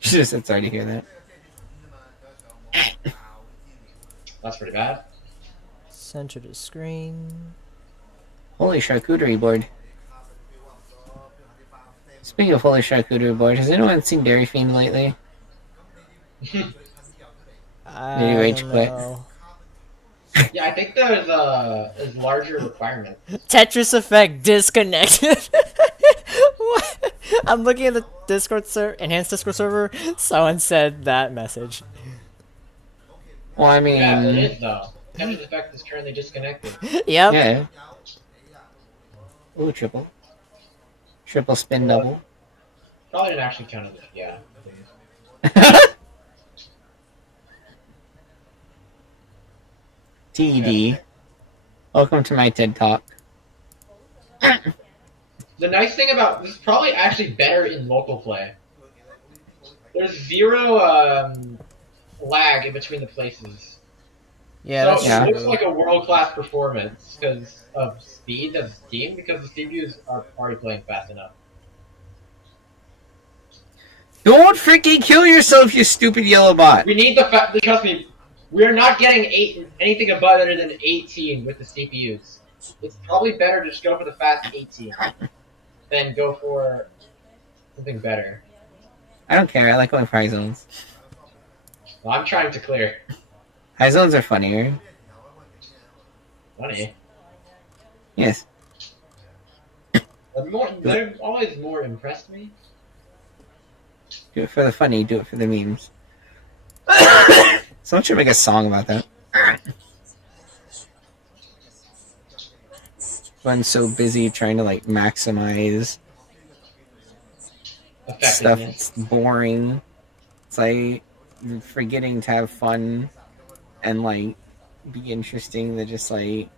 Just it's sorry to hear that. That's pretty bad. Center the screen. Holy charcuterie board. Speaking of holy charcuterie board, has anyone seen Dairy Fiend lately? I rage don't quit. know. Yeah, I think there's larger requirements. Tetris effect disconnected. What? I'm looking at the Discord enhanced Discord server. Someone said that message. Well, I mean, Yeah, it is though. Tetris effect is currently disconnected. Yep. yeah. Ooh, triple. Triple spin double. Probably didn't actually count it. Yeah. TED. Welcome to my TED Talk. The nice thing about this is probably actually better in local play. There's 0 lag in between the places. Yeah, So that's Yeah. it looks true. like a world-class performance because of speed of Steam, because the CPUs are already playing fast enough. Don't freaking kill yourself, you stupid yellow bot. We need the fact. Trust me, we're not getting anything above better than 18 with the CPUs. It's probably better to just go for the fast 18 than go for something better. I don't care. I like going for high zones. Well, I'm trying to clear. High zones are funnier. Funny. Yes. They've always more impressed me. Do it for the funny. Do it for the memes. Someone should make a song about that. Everyone's so busy trying to like maximize stuff. Effectiveness. It's boring. It's It's like forgetting to have fun and like be interesting. They're just like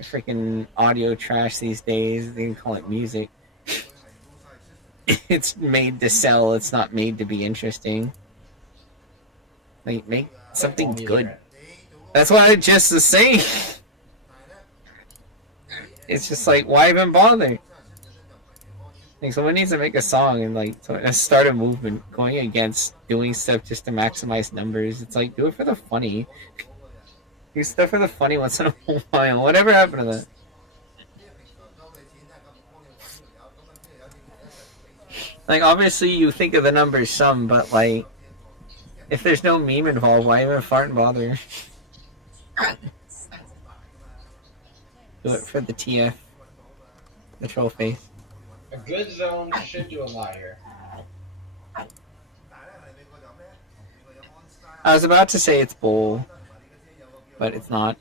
freaking audio trash these days. They can call it music. It's made to sell. It's not made to be interesting. Like make something good. That's what I just was saying. It's just like, why even bother? Like, someone needs to make a song and like start a movement going against doing stuff just to maximize numbers. It's like, do it for the funny. Do stuff for the funny once in a while. Whatever happened to that? Like, obviously you think of the numbers some, but like, if there's no meme involved, why even fart and bother? Do it for the TF. The troll face. A good zone should do a lot here. I was about to say it's bull, but it's not.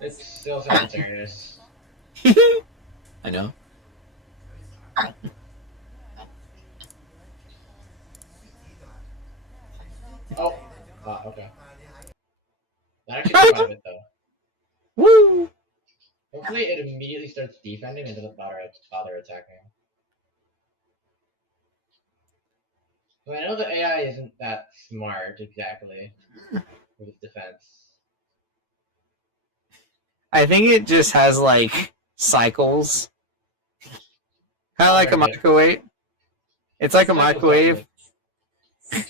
It still sounds serious. I know. Oh, okay. That actually did quite a bit though. Woo! Hopefully it immediately starts defending and doesn't bother attacking. Well, I know the AI isn't that smart exactly with its defense. I think it just has like cycles. Kind of like a microwave. It's like a microwave.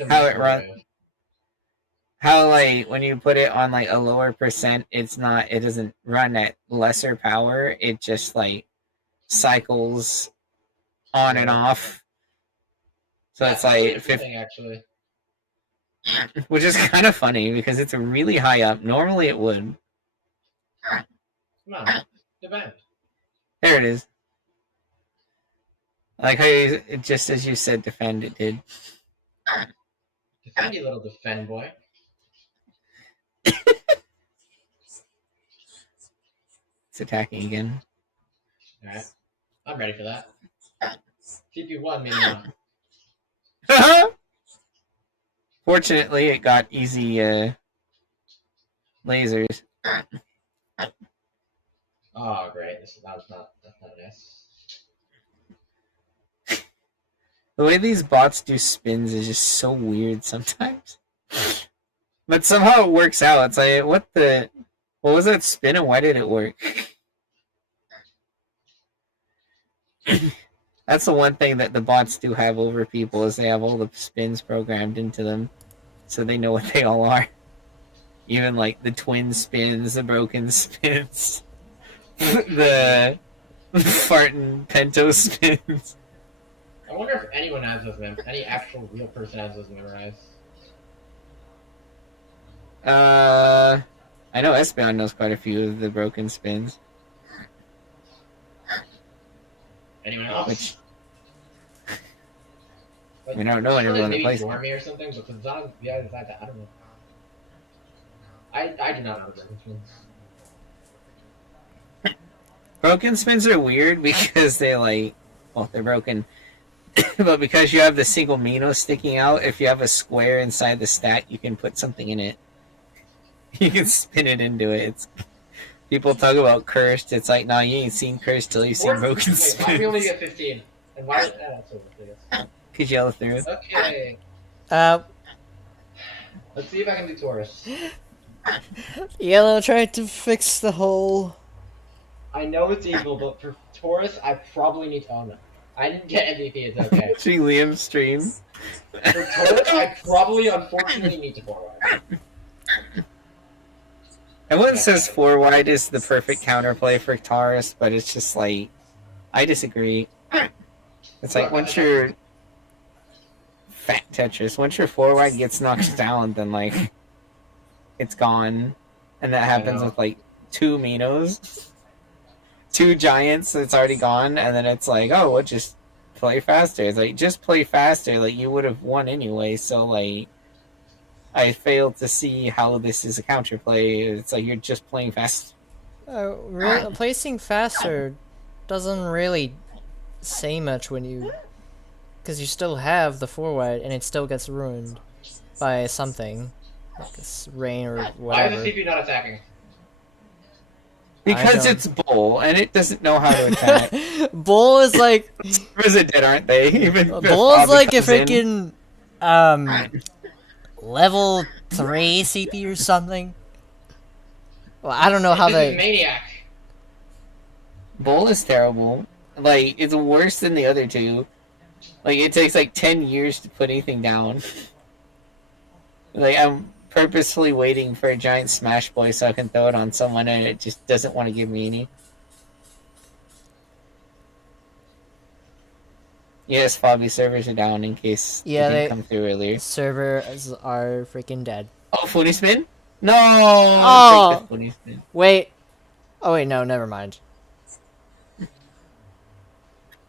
How it runs. How like when you put it on like a lower percent, it doesn't run at lesser power. It just like cycles on and off. So it's like 50, actually. which is kind of funny because it's really high up. Normally it would. Come on, defend. There it is. I like how it just as you said defend, it did. Defend, you little defend boy. It's attacking again. Alright. I'm ready for that. TP1, maybe not. Fortunately, it got easy lasers. Oh, great. That's not nice. The way these bots do spins is just so weird sometimes. But somehow it works out. It's like, what was that spin and why did it work? That's the one thing that the bots do have over people is they have all the spins programmed into them. So they know what they all are. Even like the twin spins, the broken spins, the farting pento spins. I wonder if anyone has those any actual real person has those memorized. I know Espeon knows quite a few of the broken spins. Anyone else? Which Like, I don't know anyone that plays. Maybe or something, but it's not the other side. I don't know. I do not know the broken spins. Broken spins are weird because they're broken. But because you have the single Mino sticking out, if you have a square inside the stack, you can put something in it. You can spin it into it. People talk about cursed. It's like, nah, you ain't seen cursed till you've seen broken spins. Why do we only get 15? And why? That's so ridiculous. Could yell through it. Okay. Uh, Let's see if I can do Taurus. Yellow tried to fix the hole. I know it's evil, but for Taurus, I probably need to own it. I didn't get MVP, it's okay. Watching Liam's stream. For Taurus, I probably, unfortunately, need to forward. Everyone says 4 wide is the perfect counterplay for Taurus, but it's just like, I disagree. It's like once your fat Tetris, once your 4 wide gets knocked down, then like it's gone, and that happens with like 2 Minos, 2 giants. It's already gone, and then it's like, oh, well, just play faster. It's like just play faster, like you would have won anyway. So like, I failed to see how this is a counterplay. It's like you're just playing fast. Placing faster doesn't really say much when you, because you still have the 4 wide and it still gets ruined. by something. Like rain or Why is whatever. the CPU not attacking? Because don't- it's Bull, and it doesn't know how to attack. Bull is like Servers are dead, aren't they? Even if Bull is Bobby like a comes in. freaking level 3 CPU or something. Well, I don't know how This is they. Maniac. Bull is terrible. Like, it's worse than the other two. Like, it takes like 10 years to put anything down. Like, I'm purposefully waiting for a giant Smash Boy so I can throw it on someone, and it just doesn't want to give me any. Yes, Fabi, servers are down in case Yeah, they they- didn't come through earlier. Servers are freaking dead. Oh, Foodie Spin? No! Oh! Take the Foodie Spin. Wait. Oh wait, no, never mind.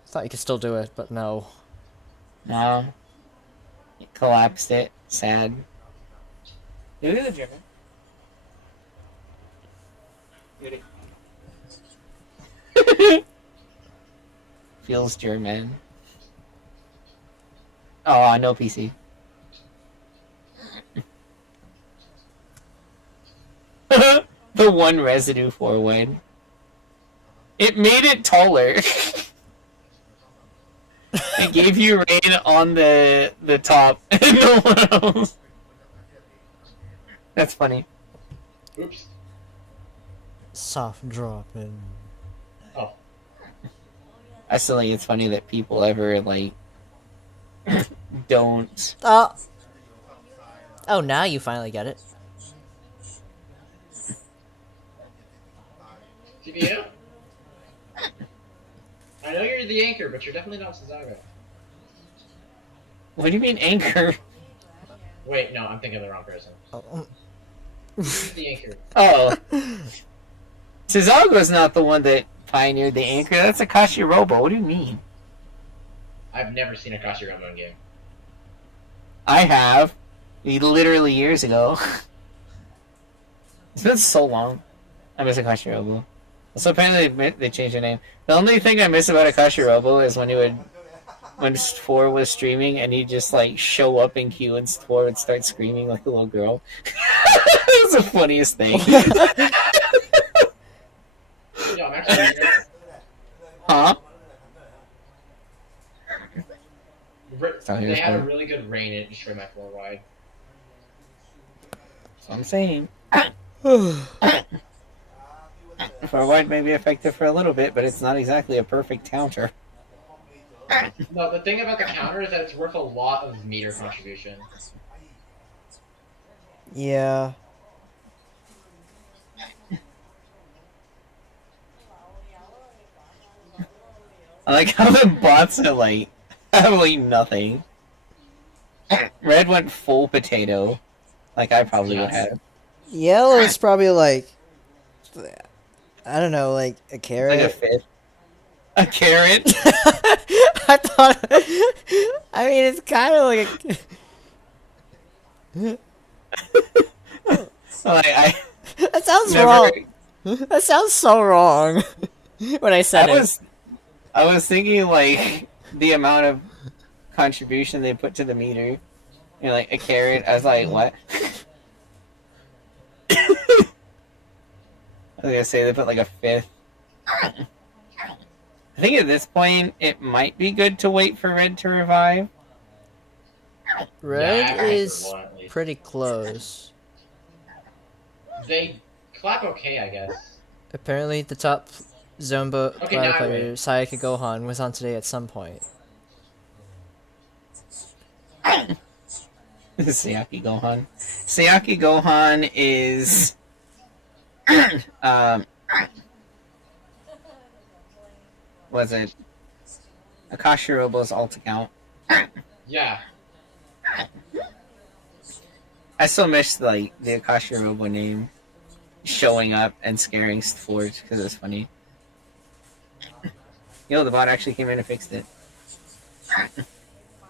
Thought you could still do it, but no. No. It collapsed it. Sad. Look at the German. Feels German. Oh, no PC. The one residue forward. It made it taller. It gave you rain on the top and no one else. That's funny. Oops. Soft dropping. Oh. I still think it's funny that people ever like don't. Oh, now you finally get it. CPU? I know you're the anchor, but you're definitely not Sazaga. What do you mean anchor? Wait, no, I'm thinking of the wrong person. Oh, Who's the anchor? Oh, Cizaga's not the one that pioneered the anchor. That's Akashi Robo. What do you mean? I've never seen a Kashi Ramon game. I have. Literally years ago. It's been so long. I miss Akashi Robo. So apparently they changed the name. The only thing I miss about Akashi Robo is when Spore was streaming and he'd just like show up in queue and Spore would start screaming like a little girl. It was the funniest thing. No, I'm actually. Huh? They had a really good rain and it destroyed my floor wide. That's what I'm saying. Forward may be effective for a little bit, but it's not exactly a perfect counter. No, the thing about the counter is that it's worth a lot of meter contribution. yeah. I like how the bots are like absolutely nothing. Red went full potato, like I probably would have. Yellow is probably like, I don't know, like a Like a carrot. fifth. A carrot? I thought. I mean, it's kind of like Like I that sounds never. wrong. That sounds so wrong when I said I was thinking like the amount of contribution they put to the meter. You know, like a carrot. I was like, what? I was gonna say they put like a fifth. I think at this point it might be good to wait for Red to revive. Red Yeah, I is prefer one at least. pretty close. They clap okay, I guess. Apparently, the top Zomba Okay, now I player, win. Sayaka Gohan, was on today at some point. Sayaki Gohan. Sayaki Gohan is was it Akashi Robo's alt account. Yeah. I still miss like the Akashi Robo name showing up and scaring Forge because it's funny. You know, the bot actually came in and fixed it.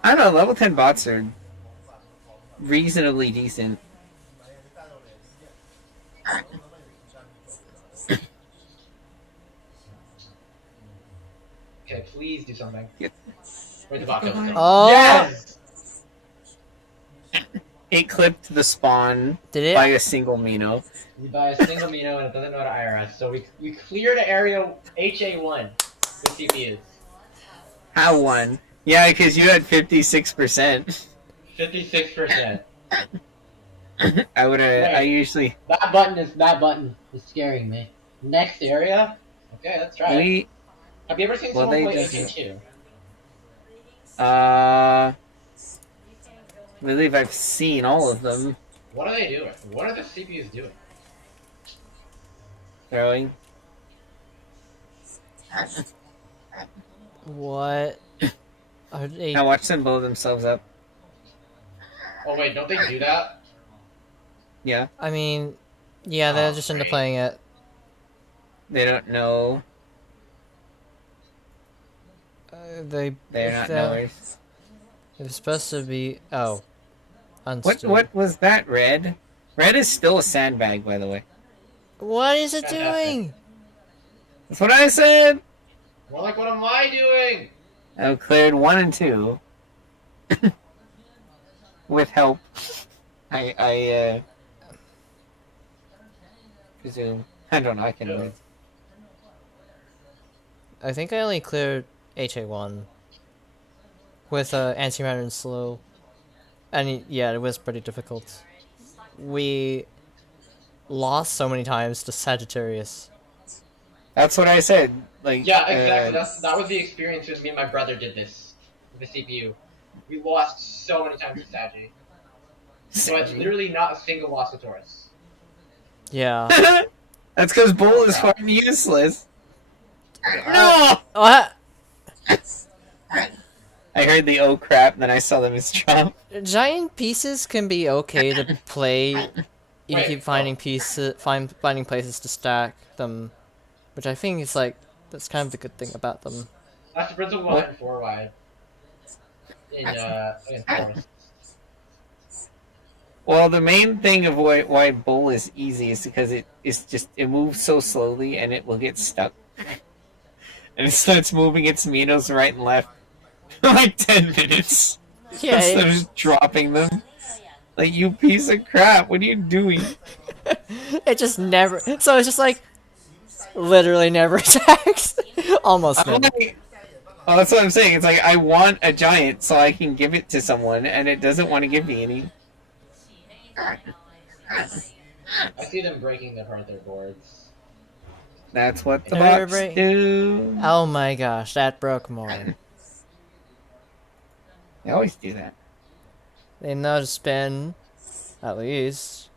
I don't know, level 10 bots are reasonably decent. Okay, please do something. Get- Wait, the bot killed himself. Oh! Yes! it clipped the spawn Did it? by a single Mino. You buy a single Mino and it doesn't know how to IRS. So we cleared area HA1 with CPUs. How one? Yeah, because you had 56%. 56%. I would have. I Wait. usually. That button is scaring me. Next area? Okay, let's try it. Have you ever seen Well, someone they play just- HA2? I believe I've seen all of them. What are they doing? What are the CPUs doing? Throwing. What? Are they? Now watch them blow themselves up. Oh wait, don't they do that? Yeah, I mean, yeah, they're just into great. playing it. they don't know. They. They're not knowers. They're supposed to be. Oh. What? Understood. What was that? Red. Red is still a sandbag, by the way. What is it Fantastic. doing? That's what I said. More like, what am I doing? I cleared 1 and 2 with help. I presume. I don't know. I can. Yeah. I think I only cleared HA1 with antimatter and slow, and yeah, it was pretty difficult. We lost so many times to Sagittarius. That's what I said. Like. Yeah, exactly. That was the experience when me and my brother did this with the CPU. We lost so many times to Sagi. But literally not a single loss to Taurus. Yeah. That's because Bull is fucking useless. No! What? I heard the oh crap, and then I saw the misdrop. Giant pieces can be okay to play. You Wait, keep finding finding places to stack them, which I think is like that's kind of the good thing about them. That's the principle behind 4 wide. In Taurus. Well, the main thing of why Bull is easy is because it moves so slowly and it will get stuck. And it starts moving its Minos right and left for like 10 minutes. Yeah, Instead of just dropping them. Like, you piece of crap, what are you doing? it just never. So it's just like literally never attacks. Almost I'm never. like, oh, that's what I'm saying. It's like, I want a giant so I can give it to someone, and it doesn't want to give me any. I see them breaking apart their boards. That's what the They're bots break- do. Oh my gosh, that broke more. They always do that. They know to spin, at least.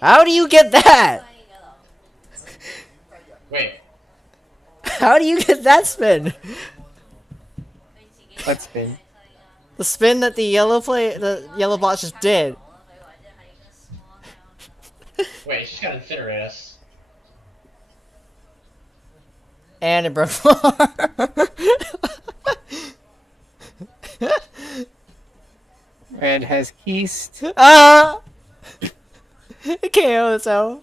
How do you get that? Wait, How do you get that spin? Let's spin. The spin that the yellow bot just did. wait, she's gonna incinerate us. And it broke more. Red has keist. Ah! It KO itself.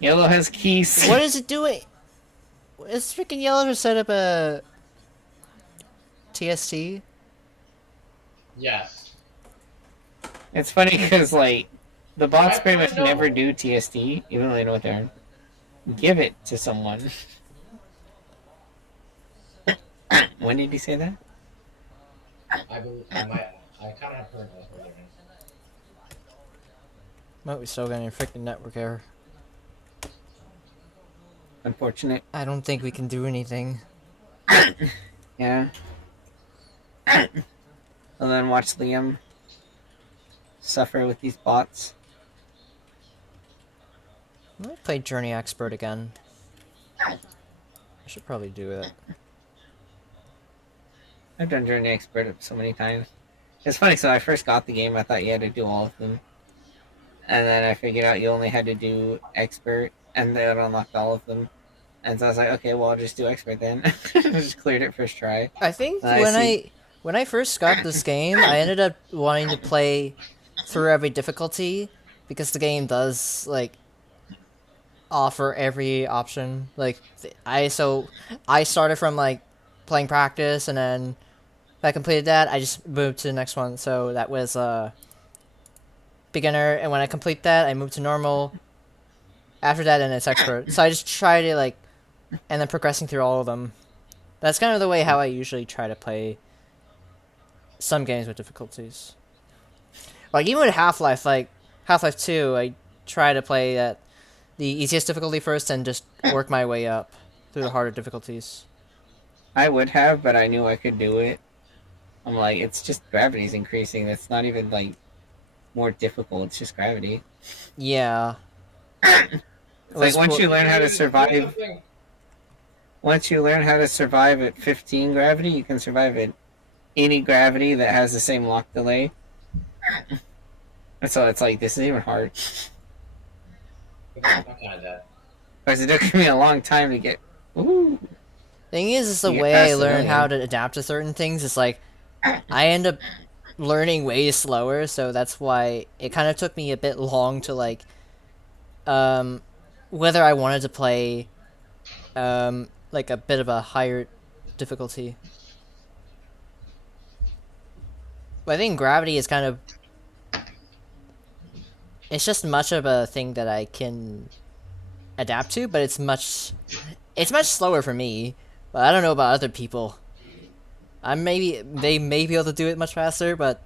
Yellow has keist. What is it doing? Is freaking yellow to set up a TST? Yes. It's funny because, like, the bots I pretty much know. never do TST, even though they know what they are. Give it to someone. When did he say that? I believe I kind of have heard that earlier. Might be still getting a freaking network error. Unfortunate. I don't think we can do anything. Yeah. And then watch Liam suffer with these bots. I'm gonna play Journey Expert again. I should probably do it. I've done Journey Expert up so many times. It's funny, so I first got the game, I thought you had to do all of them. And then I figured out you only had to do Expert, and then unlocked all of them. And so I was like, okay, well, I'll just do Expert then. Just cleared it first try. I think I when I first got this game, I ended up wanting to play through every difficulty because the game does like offer every option. Like I started from like playing practice, and then if I completed that, I just moved to the next one. So that was beginner, and when I complete that, I move to normal. After that, then it's expert. So I just try to like, and then progressing through all of them. That's kind of the way how I usually try to play some games with difficulties. Like even with Half-Life, like Half-Life 2, I try to play at the easiest difficulty first and just work my way up through the harder difficulties. I would have, but I knew I could do it. I'm like, it's just gravity's increasing. It's not even like more difficult. It's just gravity. Yeah. It's like once you learn how to survive, once you learn how to survive at 15 gravity, you can survive at any gravity that has the same lock delay. And so it's like, this is even hard. Because it took me a long time to get. Ooh. Thing is the You get way past I the learn million. how to adapt to certain things is like, I end up learning way slower, so that's why it kind of took me a bit long to like, whether I wanted to play, like a bit of a higher difficulty. But I think gravity is kind of, it's just much of a thing that I can adapt to, but it's much slower for me. But I don't know about other people. They may be able to do it much faster, but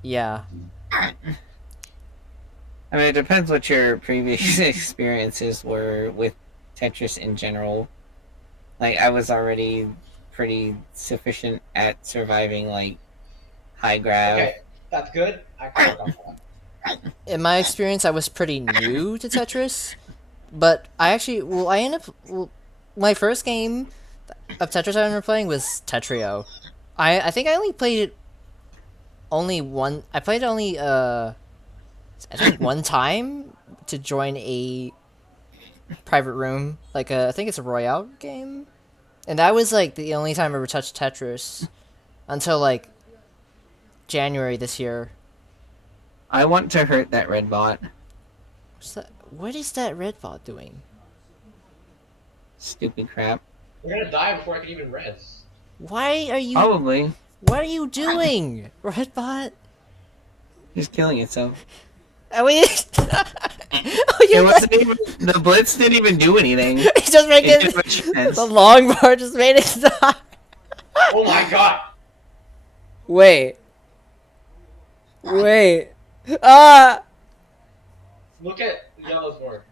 yeah. I mean, it depends what your previous experiences were with Tetris in general. Like, I was already pretty sufficient at surviving, like, high grav. Okay, that's good. I can work on that. In my experience, I was pretty new to Tetris, but I ended up, my first game of Tetris I remember playing was Tetrio. I think I only played it I played it only, I think one time to join a private room, like I think it's a Royale game, and that was like the only time I ever touched Tetris until like January this year. I want to hurt that red bot. What is that red bot doing? Stupid crap. We're gonna die before I can even res. Why are you? Probably. What are you doing, red bot? He's killing itself. I mean, It wasn't even, the blitz didn't even do anything. He's just It making did a chance. the long bar just made it stop. Oh my god! Wait. Ah! Look at Yellow's board.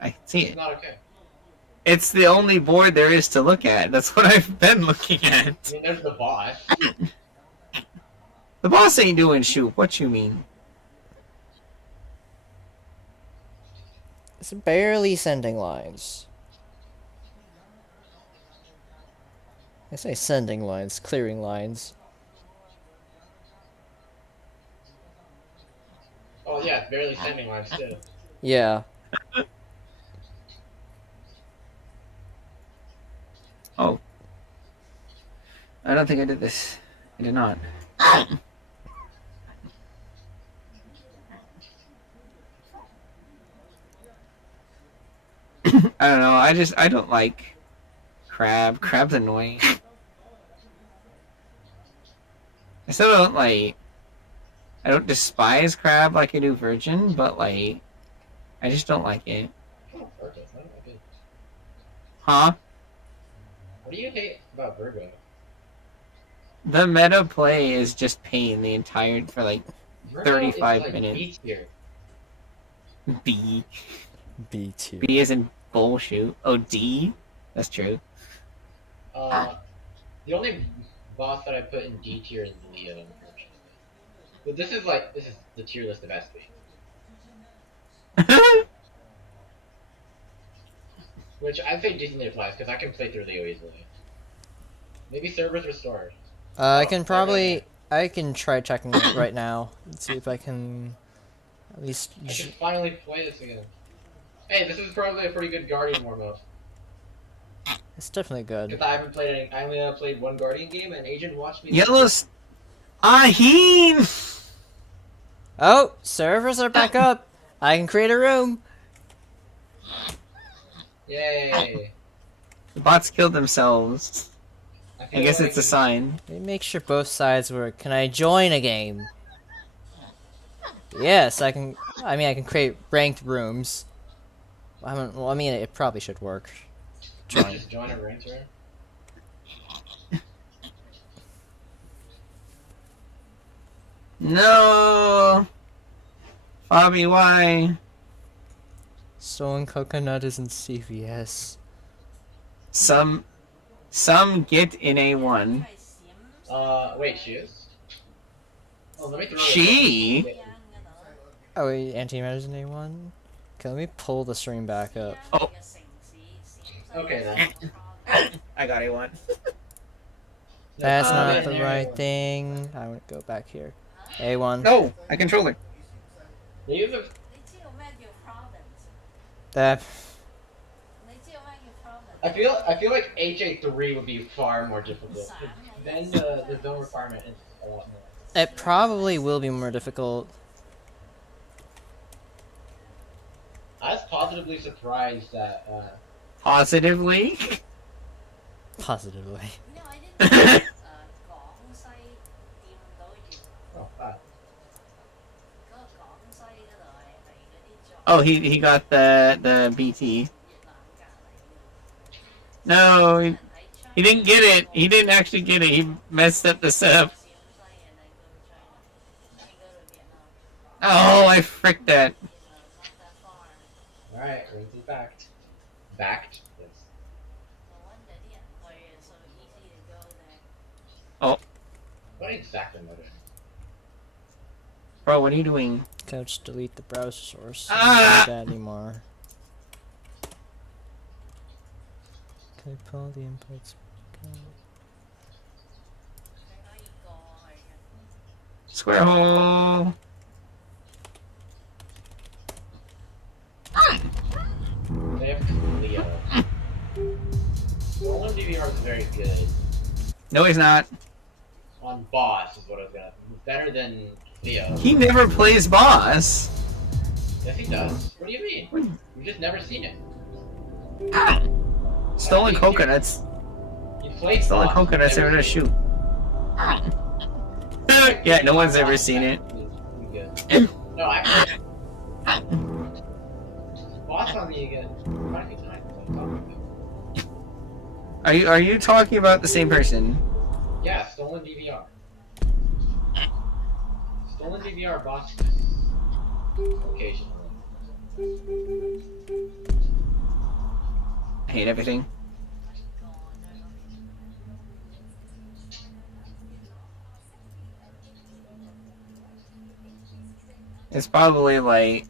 I see It's it. not okay. It's the only board there is to look at. That's what I've been looking at. I mean, there's the boss. The boss ain't doing shoot. What you mean? It's barely sending lines. I say sending lines, clearing lines. Oh yeah, it's barely sending lines too. Yeah. Oh. I don't think I did this. I did not. I don't know. I don't like crab. Crab's annoying. I still don't like. I don't despise crab like I do virgin, but like, I just don't like it. Oh, Virgo, it's not that good. Huh? What do you hate about Virgo? The meta play is just pain the entire for like Virgo 35 is like minutes. B tier. B. B tier. B is in bullshit. Oh, D? That's true. The only boss that I put in D tier is Leo, unfortunately. But this is the tier list of SP. Which I'd say decently applies, because I can play through Leo easily. Maybe servers restored. I can try checking it right now and see if I can at least. I can finally play this again. Hey, this is probably a pretty good Guardian warm-up. It's definitely good. Because I only played one Guardian game, and Agent watched me. Yellow's. Aheen! Oh, servers are back up. I can create a room. Yay! The bots killed themselves. I guess it's a sign. Let me make sure both sides work. Can I join a game? Yes, I can. I mean, I can create ranked rooms. Well, I mean, it probably should work. Join. Just join a ranked room. No! Bobby, why? Stolen coconut is in CVS. Some get in A1. Wait, she is? Oh, let me throw She? Oh wait, antimatter's in A1? Okay, let me pull the stream back up. Oh, Okay then. I got A1. That's Oh, not yeah, the there right you go. thing. I want to go back here. A1. No, I control her. You have That. I feel like HA3 would be far more difficult. Then the zone requirement is a lot more. It probably will be more difficult. I was positively surprised that Positively. Positively. oh wow. Oh, he got the BT. No, he didn't get it. He didn't actually get it. He messed up the setup. Oh, I fricked that. Alright, Lindsay backed. Backed? Yes. Oh, What exactly motive? bro, what are you doing? Coach, delete the browser source. Ah! I don't need that anymore. Can I pull the inputs? Square hole. They have Cleo. Roland DVR is very good. No, he's not. On boss is what I was gonna. Better than Cleo. He never plays boss. Yes, he does. What do you mean? You've just never seen it. Stolen coconuts. You played Stolen boss, coconuts never are gonna seen shoot. Yeah, no one's ever seen it. We good. No, I. Boss on me again. Quite a few times. I'm talking about. Are you talking about the same person? Yeah, stolen DVR. Stolen DVR boss. Occasionally. I hate everything. It's probably like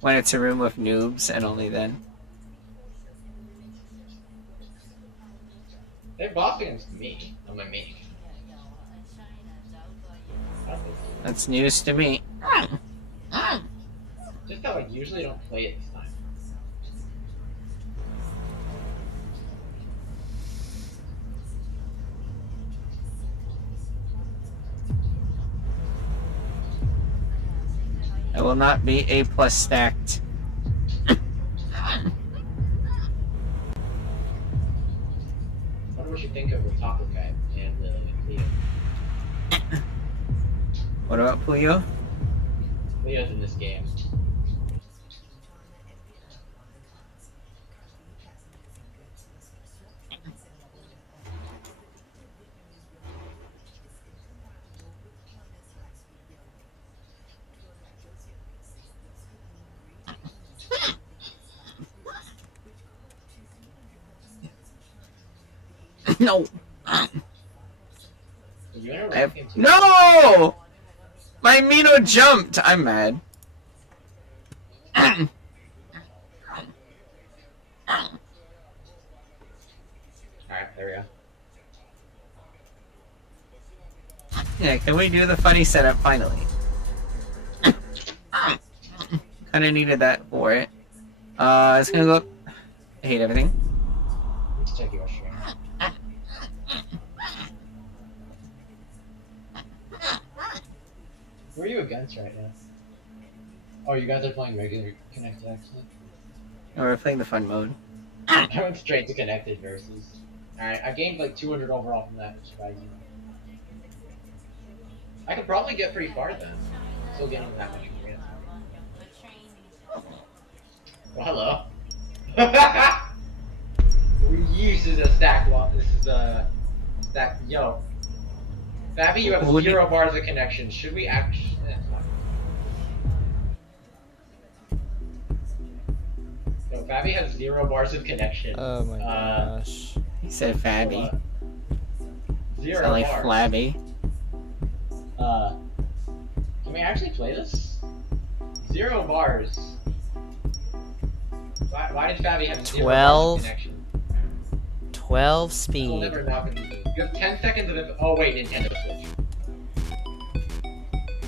when it's a room with noobs and only then. They're boss against me on my main. That's news to me. Just how I usually don't play it this time. I will not be A+ stacked. I wonder what you think of Taco Guy and Leo. What about Puyo? Leo's in this game. No. You in a I rank have... game too? No! My Mino jumped. I'm mad. Alright, there we go. Yeah, can we do the funny setup finally? Kinda needed that for it. It's gonna go. I hate everything. Let's check your stream. Who are you against right now? Oh, you guys are playing regular connected actually? No, we're playing the fun mode. I went straight to connected versus. Alright, I gained like 200 overall from that, which is surprising. I could probably get pretty far then. Still getting that many wins. Well, hello. This is a stack lock. This is a stack. Yo, Fabby, you have Would you- 0 bars of connection. Should we actually? Yo, Fabby has 0 bars of connection. Oh my gosh. He said Fabby. Hold on. 0 Sound like bars. Flabby. Can we actually play this? 0 bars. Why did Fabby have 0 bars 12. of connection? 12 We'll speed. never not gonna do this. You have 10 seconds of it. Oh wait, Nintendo Switch.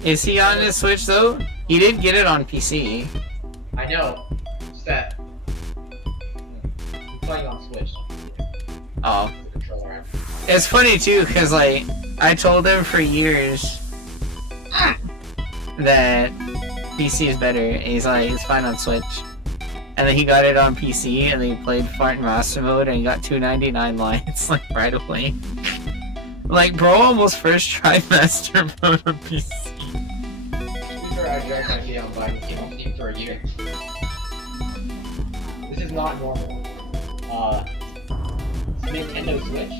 Is he on his Switch though? He did get it on PC. I know. It's that. I'm playing on Switch. Oh. The controller app. It's funny too, cause like I told him for years that PC is better, and he's like, it's fine on Switch. And then he got it on PC, and then he played Fart Master Mode, and he got 299 lines like right away. Like, bro, almost first tried Master Mode on PC. To be fair, I drank my game on buying the game on Steam for a year. This is not normal. It's Nintendo Switch.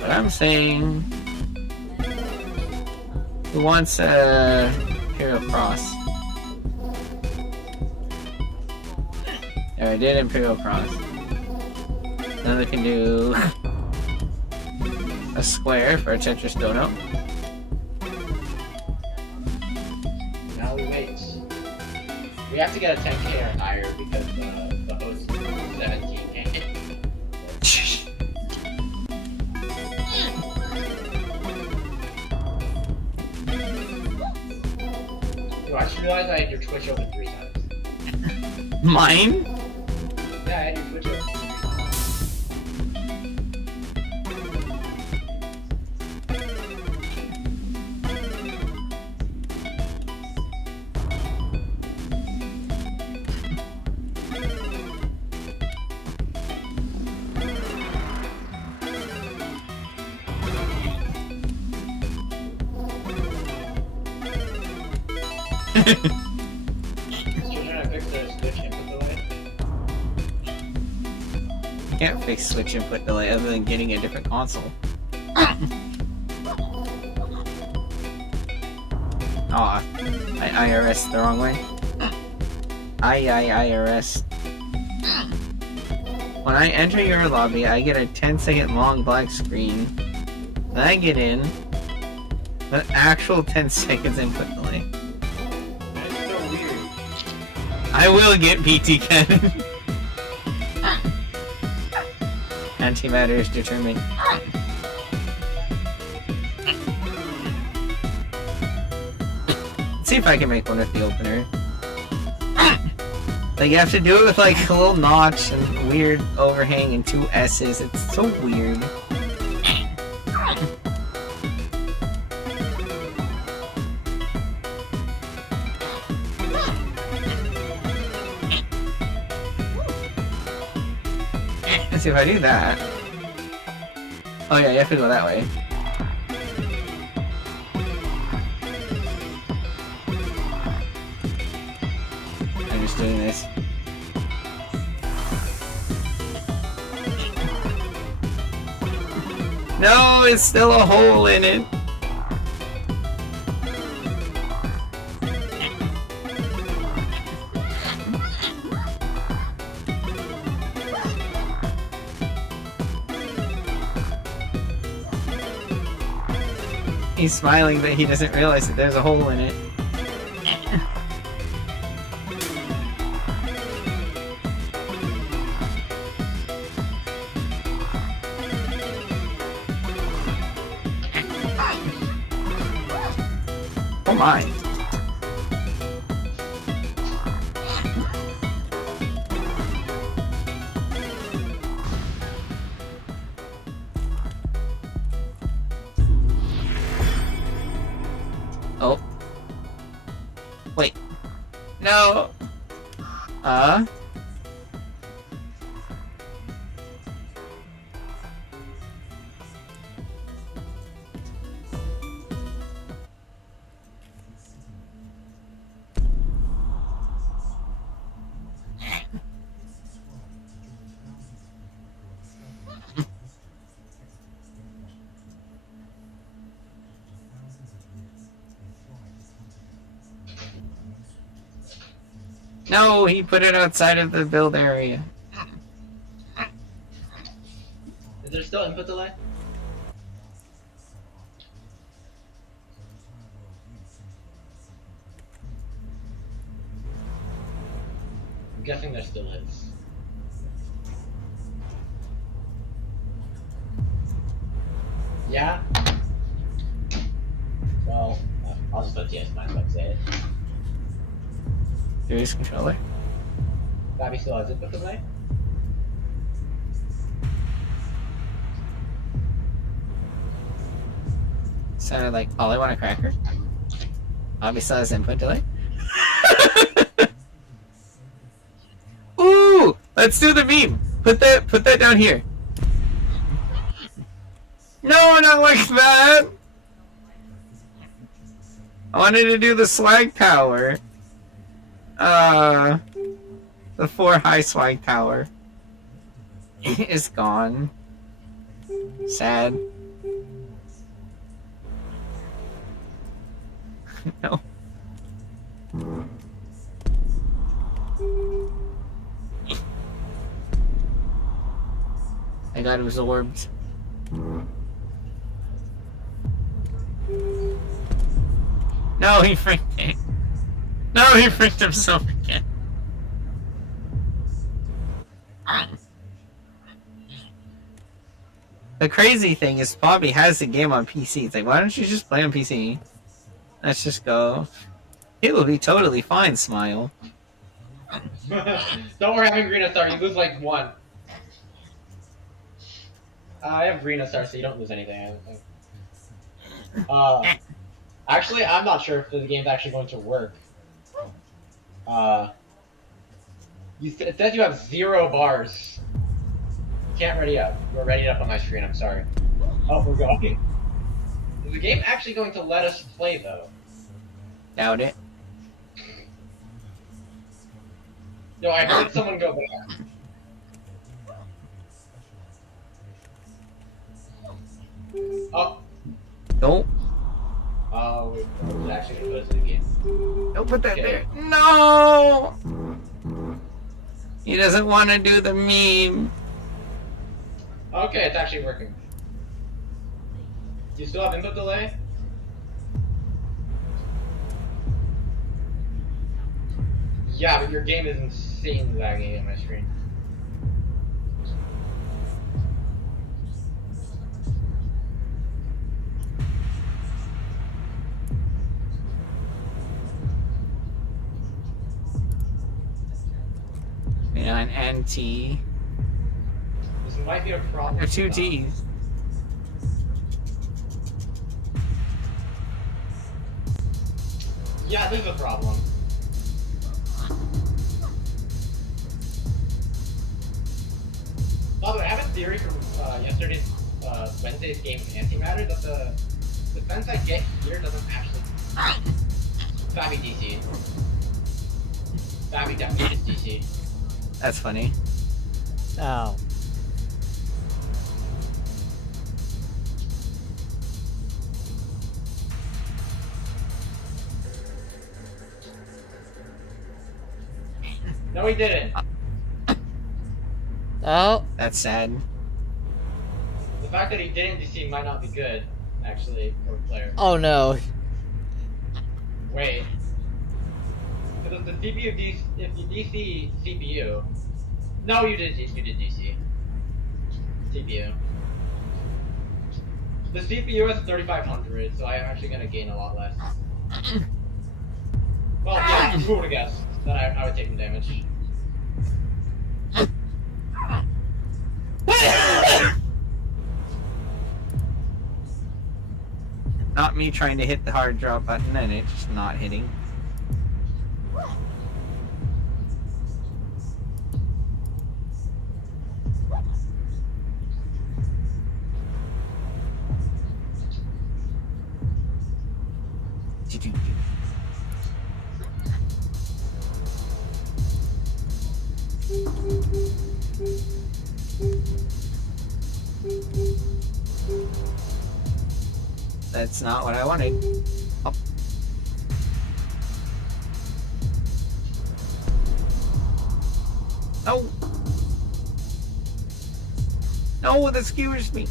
But I'm saying, who wants a Imperial Cross? There, I did Imperial Cross. Then we can do a square for a Tetris donut. Now we wait. We have to get a 10k or higher because the host is 17k. Yo, I just realized I had your Twitch open 3 times. Mine? Yeah, I had your Twitch open 3 times. Still trying to fix the Switch input delay? Can't fix Switch input delay other than getting a different console. Aw, I IRS the wrong way. IRS. When I enter your lobby, I get a 10-second long black screen. Then I get in, an actual 10 seconds input delay. That's so weird. I will get PT cannon. Antimatter is determined. Let's see if I can make one with the opener. Like, you have to do it with like a little notch and weird overhang and 2 S's. It's so weird. Let's see if I do that. Oh yeah, you have to go that way. I'm just doing this. No, it's still a hole in it. He's smiling, but he doesn't realize that there's a hole in it. Oh my. Oh. Wait. No. No, he put it outside of the build area. Is there still input delay? I'm guessing there still is. Yeah? Well, I'll just let TS Mind Web say it. Series controller. Babby still has input delay? Sounded like all I want a cracker. Obviously has input delay. Ooh! Let's do the meme! Put that down here. No, not like that! I wanted to do the swag tower. The 4 high swag tower is gone. Sad. No. I got absorbed. No, he freaked it. No, he freaked himself again. The crazy thing is Bobby has the game on PC. It's like, why don't you just play on PC? Let's just go. It will be totally fine, Smile. Don't worry, I'm in Green Star. You lose like 1. I have Green Star, so you don't lose anything, I don't think. Actually, I'm not sure if the game's actually going to work. It says you have 0 bars. Can't ready up. We're ready up on my screen, I'm sorry. Oh, we're going. Is the game actually going to let us play, though? Doubt it. No, I heard someone go back. Oh. Don't. Oh, we're actually going to put us in the game. Don't put that Okay. there. No! He doesn't want to do the meme. Okay, it's actually working. Do you still have input delay? Yeah, but your game is insanely laggy on my screen. Yeah, an NT. This might be a problem. There are 2 T's. Yeah, this is a problem. By the way, I have a theory from Wednesday's game of Antimatter that the defense I get here doesn't actually. Fabby DC. Fabby definitely is DC. That's funny. Ow. No, he didn't. Oh. That's sad. The fact that he didn't DC might not be good, actually, for a player. Oh no. Wait. Because if the CPU if you DC CPU. No, you did DC. CPU. The CPU is 3500, so I'm actually gonna gain a lot less. Well, yeah, who would have guessed that I would take some damage? Not me trying to hit the hard drop button and it just not hitting. That's not what I wanted. Oh. No! No, that skewers me!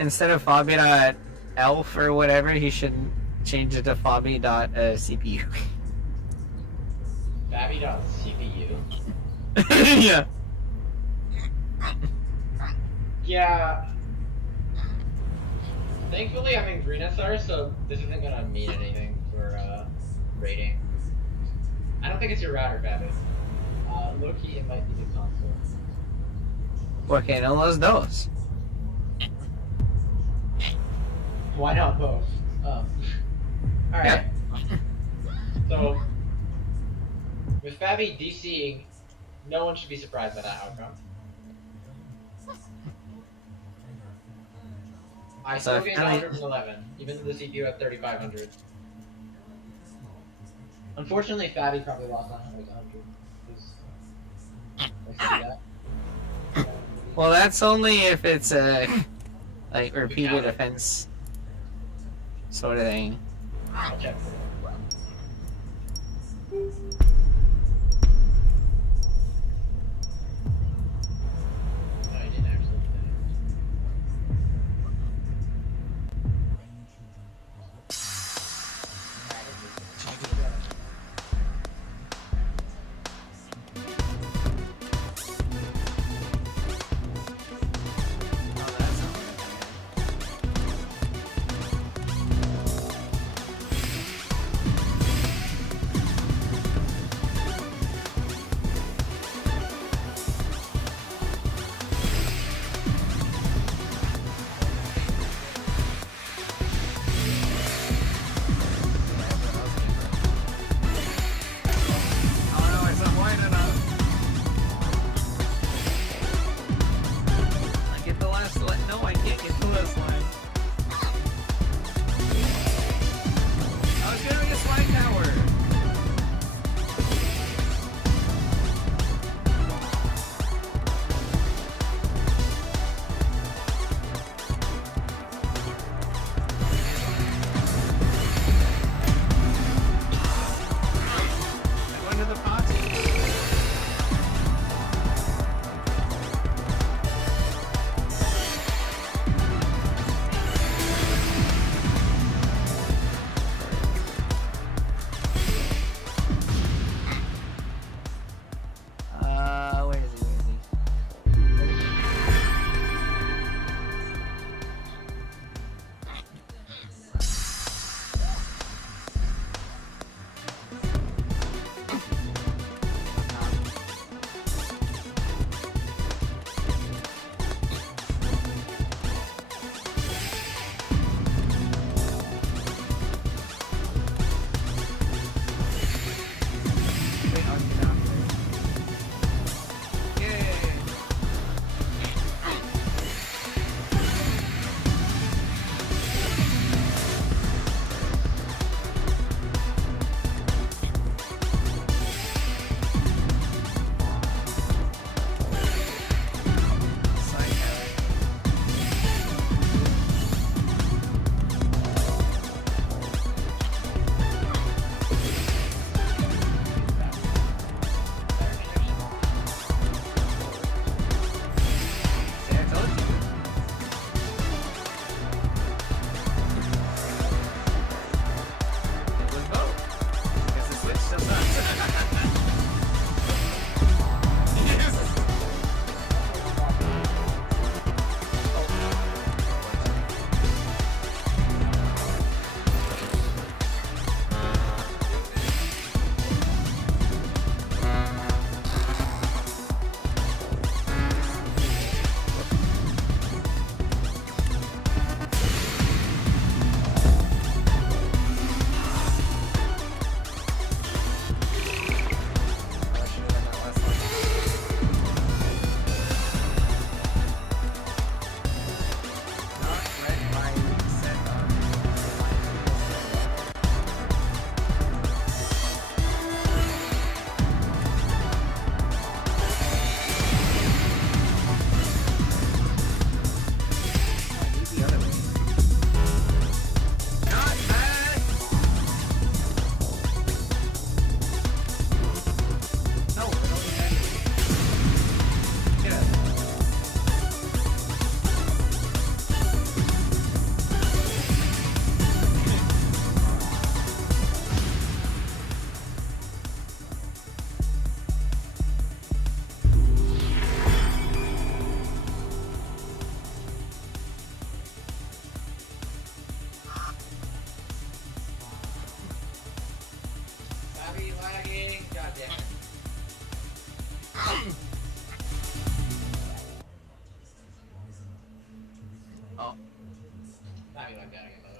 Instead of Fabi.elf or whatever, he should change it to Fabi.CPU. Babby.cpu. Yeah. Yeah. Thankfully, I'm in Green SR, so this isn't gonna mean anything for rating. I don't think it's your router, Babby. Low-key, it might be the console. Porque no los dos. Why not both? Alright. Yeah. So, with Babby DCing, no one should be surprised by that outcome. I So still gained 111, even though the CPU had 3,500. Unfortunately, Fabby probably lost 900 100. Well, that's only if it's a like repeated offense sort of thing. I'll check for it. No, I didn't actually.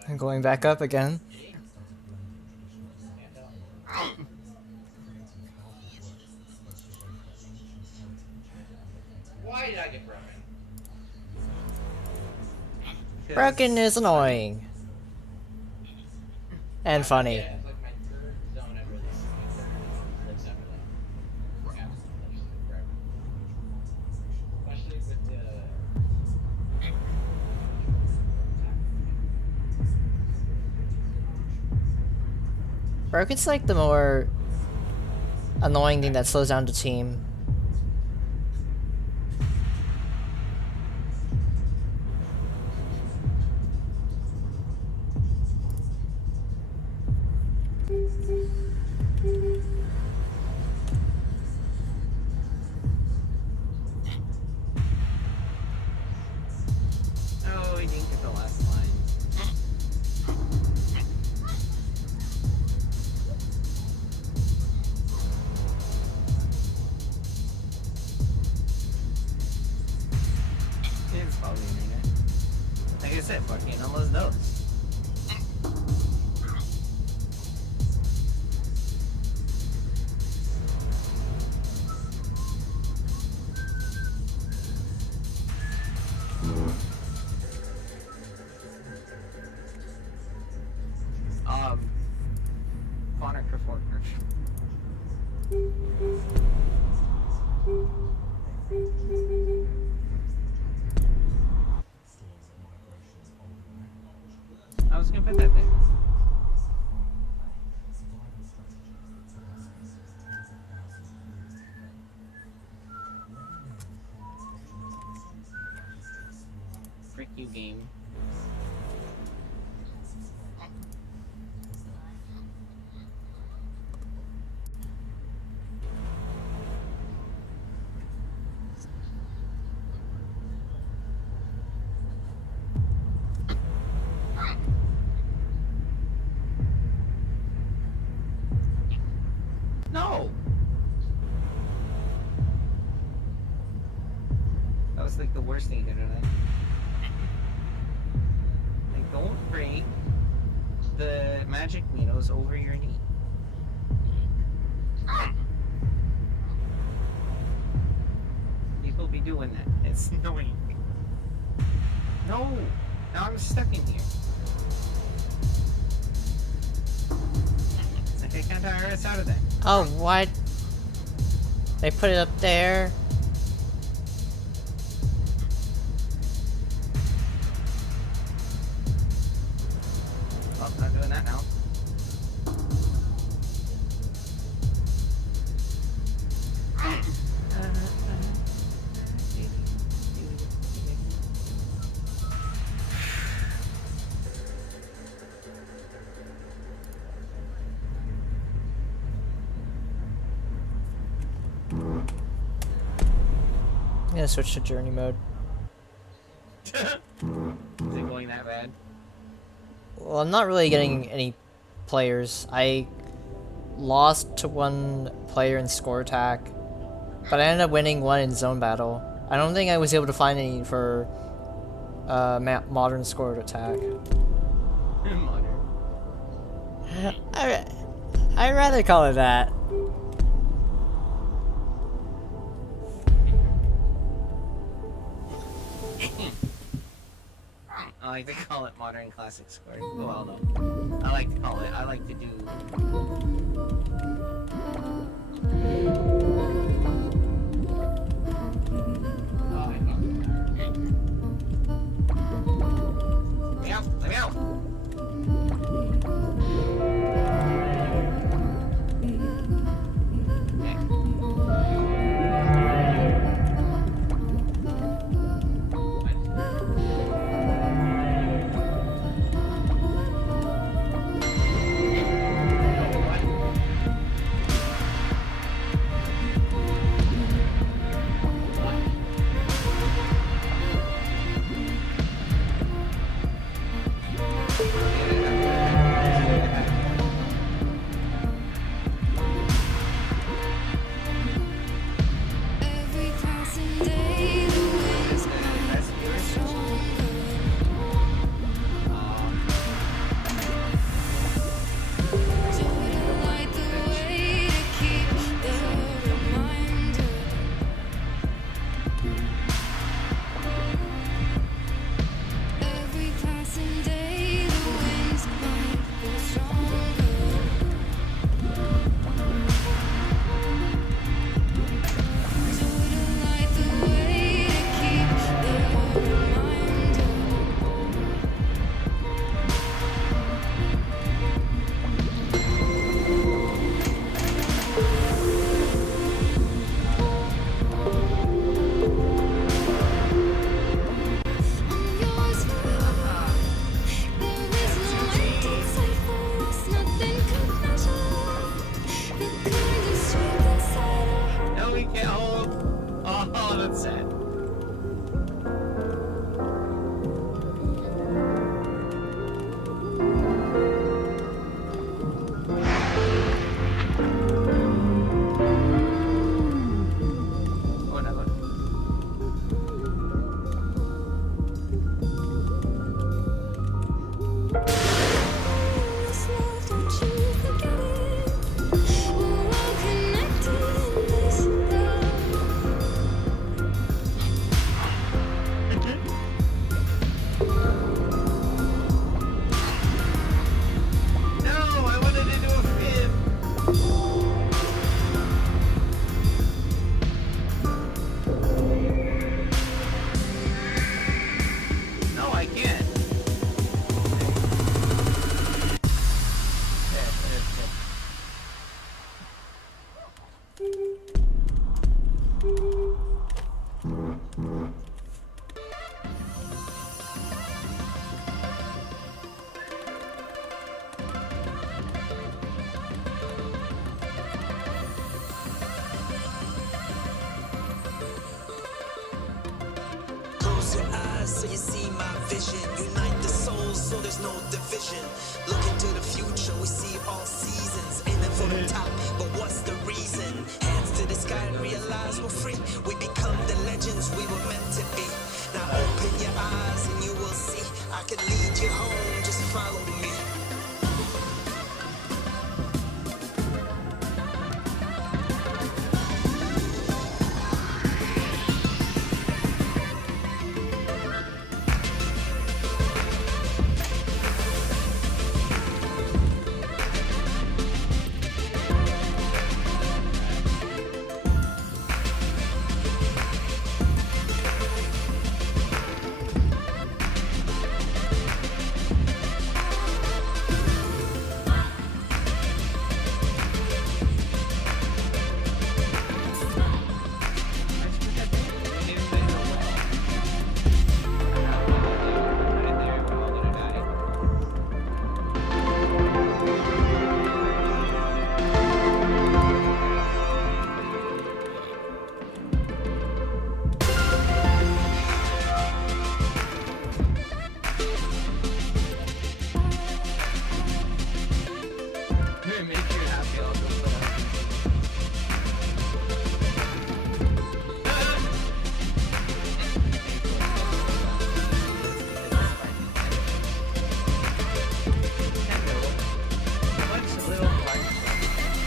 I'm going back up again. Why did I get broken? Broken is annoying. And funny. Yeah, it's like my third zone ever this lives after that. Yeah, forever. Especially with the. Broken's like the more annoying thing that slows down the team. Oh, we didn't get the last line. It's probably internet. Like I said, fucking almost knows. Phonic performer. I was gonna put that there. Frick you, game. No! That was like the worst thing to do. Like, don't break the magic needles over your knee. People be doing that. It's annoying. No! Now I'm stuck in here. It's like I can't tire us out of that. Oh, what? They put it up there. Well, not doing that now. I'm gonna switch to journey mode. Is it going that bad? Well, I'm not really getting any players. I lost to one player in score attack, but I ended up winning one in zone battle. I don't think I was able to find any for modern score attack. Modern. I'd rather call it that. I like to call it modern classic score. Well, no. I like to call it. I like to do. Let me out! Let me out! Close your eyes so you see my vision. Unite the souls so there's no division. Look into the future, we see all seasons. Aiming for the top, but what's the reason? Hands to the sky and realize we're free. We become the legends we were meant to be. Now open your eyes and you will see. I can lead you home, just follow me.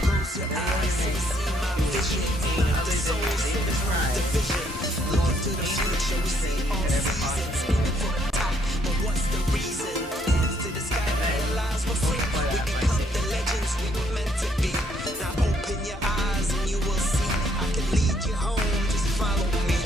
Close your eyes so you see my vision. Unite the souls so there's no division. Look into the future, we see all seasons. Aiming for the top, but what's the reason? Hands to the sky, realize we're free. We become the legends we were meant to be. Now open your eyes and you will see. I can lead you home, just follow me.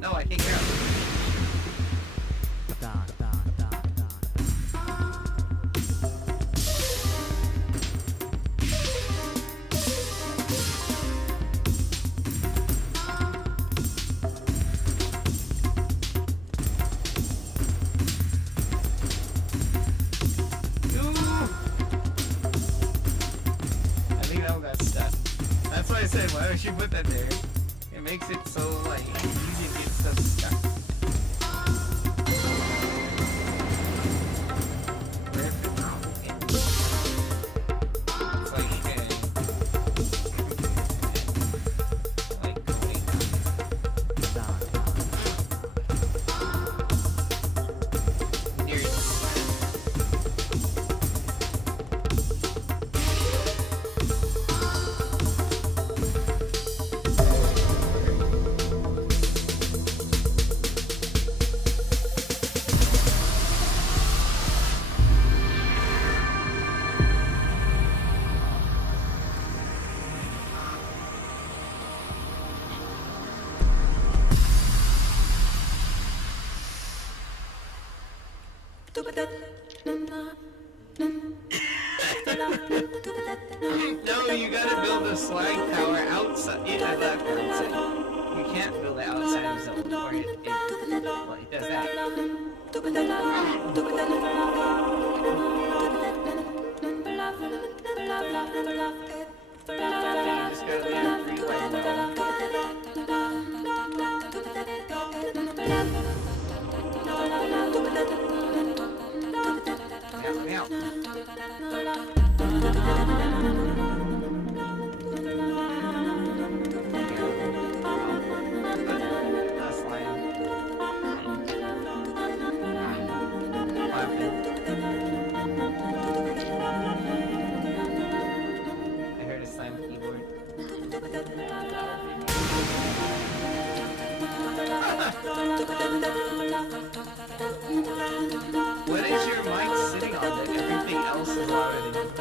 No, I can't get out. I think that got stuck. That's why I said, why would you put that there? It makes it so, like, easy to get stuff stuck. It's like, like, here it is. No, you gotta build a slag tower outside. Yeah, that part's it. You can't build it outside of zone, or well, it does that. You just gotta leave it free white meow, meow. That's fine. I heard a slam keyboard. What is your mic sitting on that everything else is louder than you?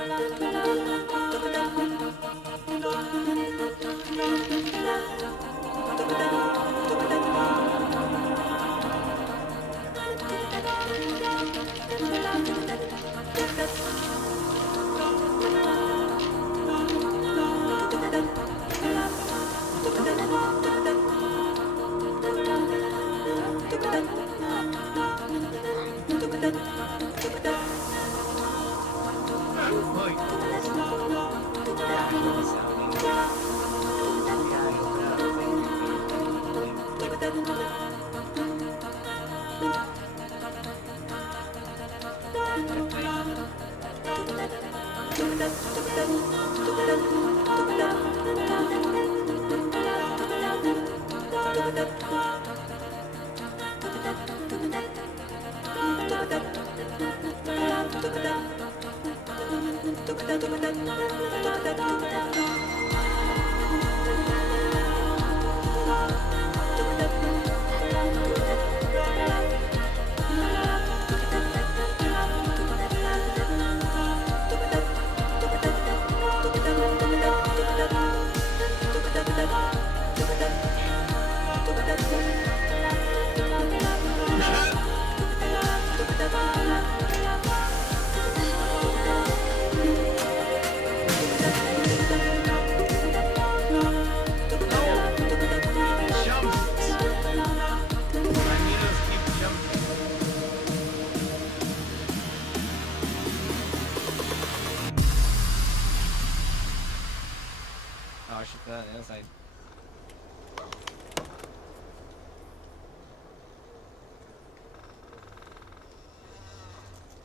Oh, I should put that on the other side.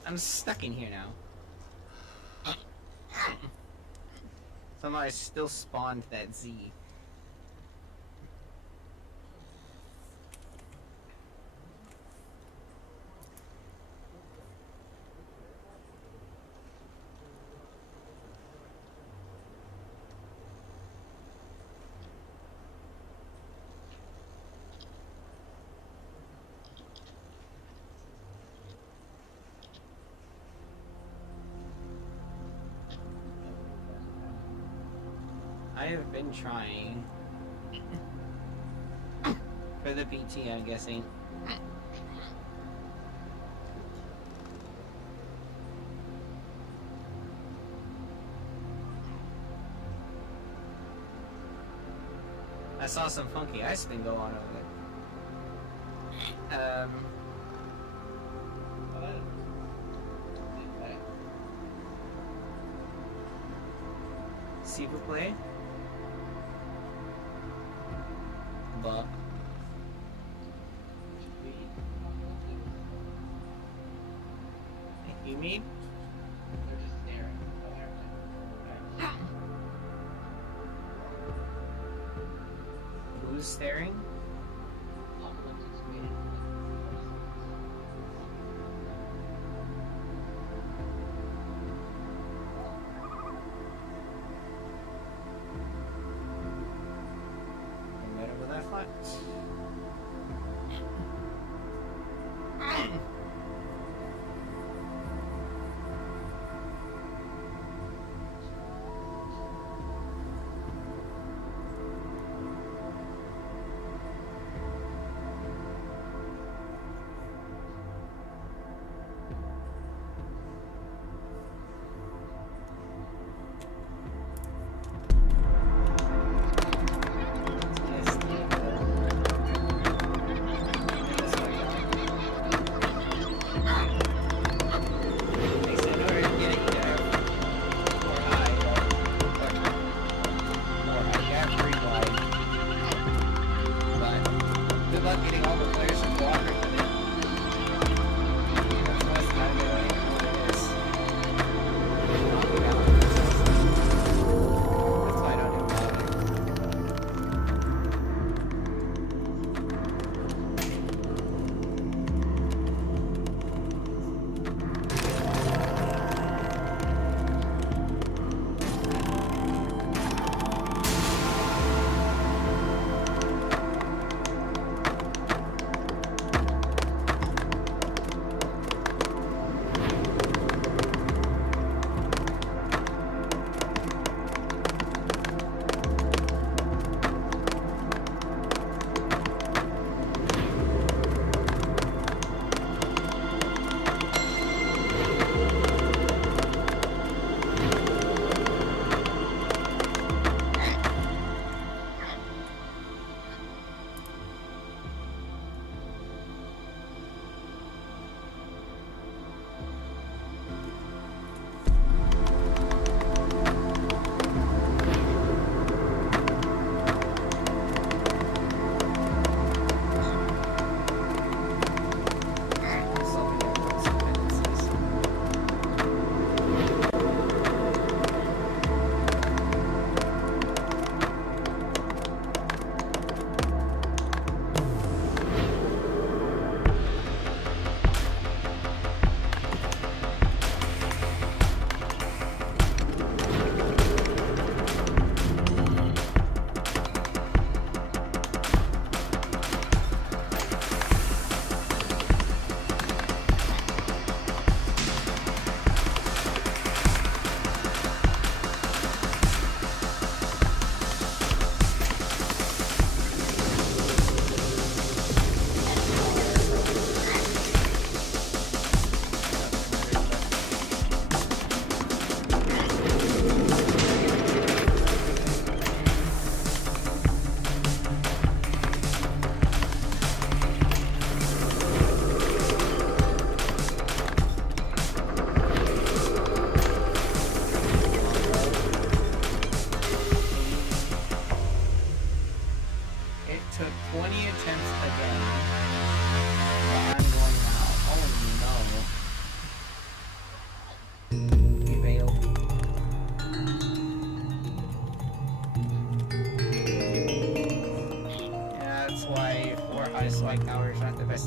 I'm stuck in here now. Somehow I still spawned that Z. I have been trying for the PT, I'm guessing. I saw some funky ice spin go on over there. S'il vous plaît. Bah. You mean? They're just staring. Who's staring?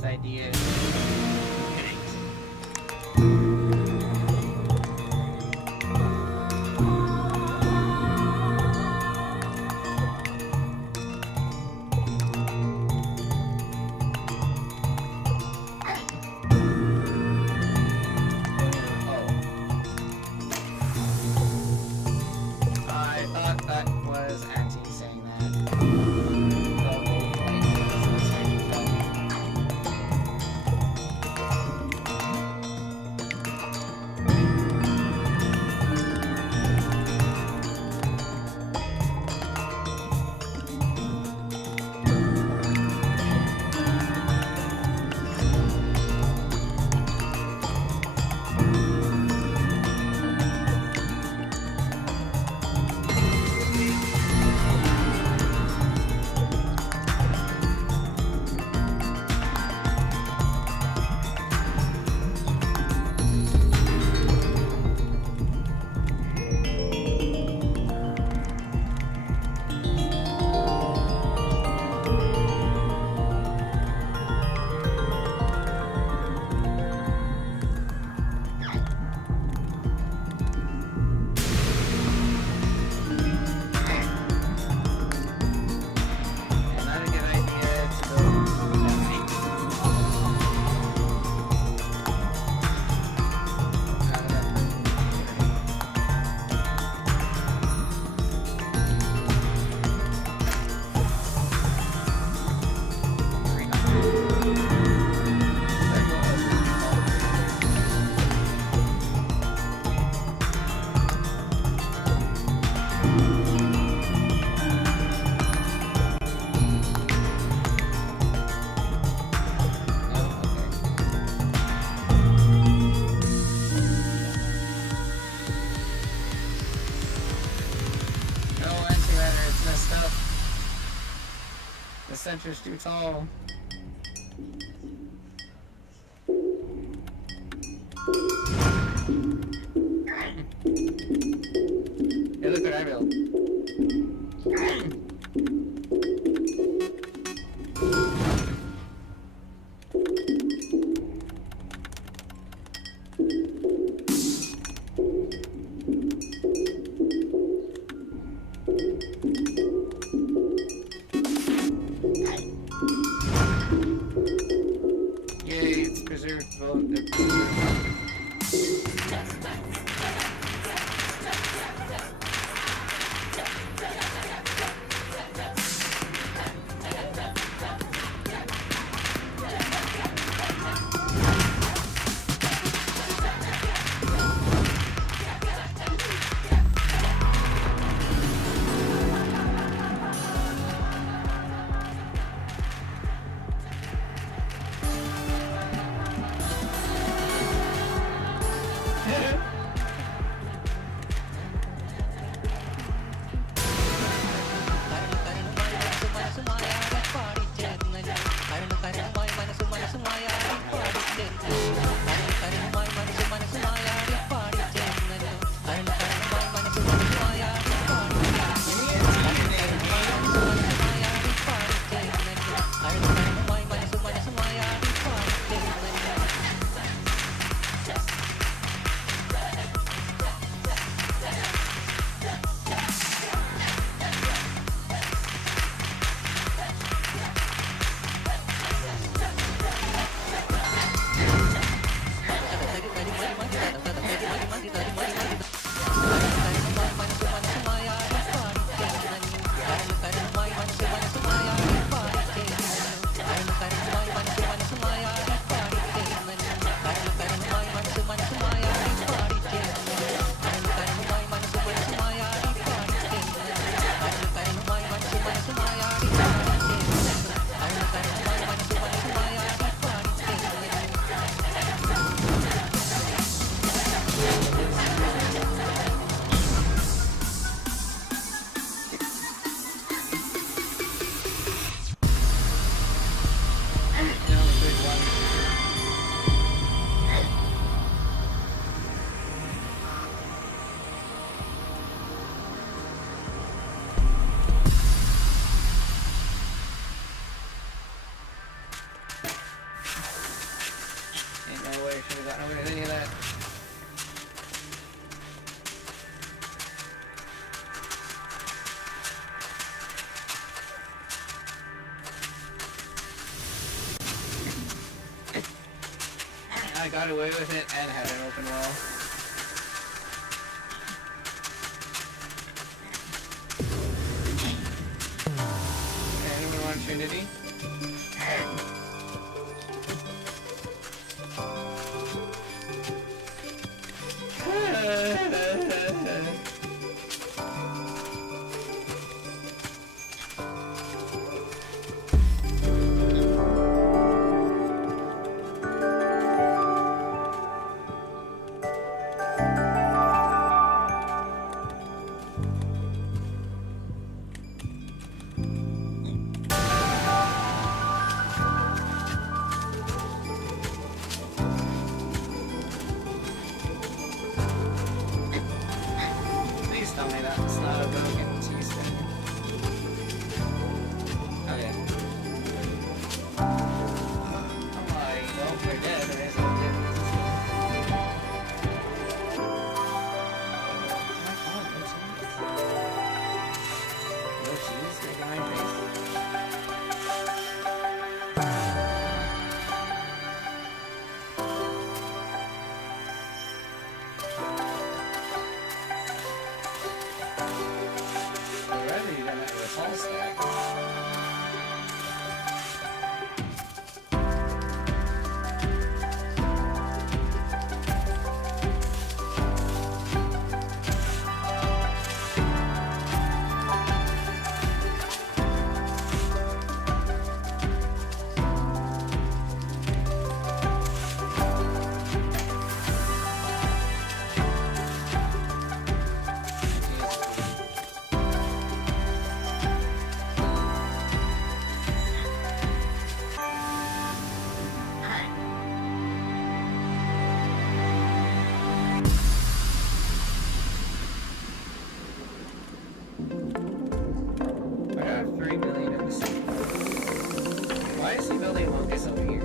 idea. I thought that was Auntie saying that. Not a good idea to go. No antimatter, it's messed up. The center's too tall. Hey, look what I built. Yay, it's preserved vote. got away with it and had an open wall. Anyone want Trinity? Please tell me that's not a broken teaspoon. Okay. I'm like, well, we're dead. There is no difference. No cheese, like in my face. Already done it with a tall stack. I have 3 million of this. Why is he building Locus over here?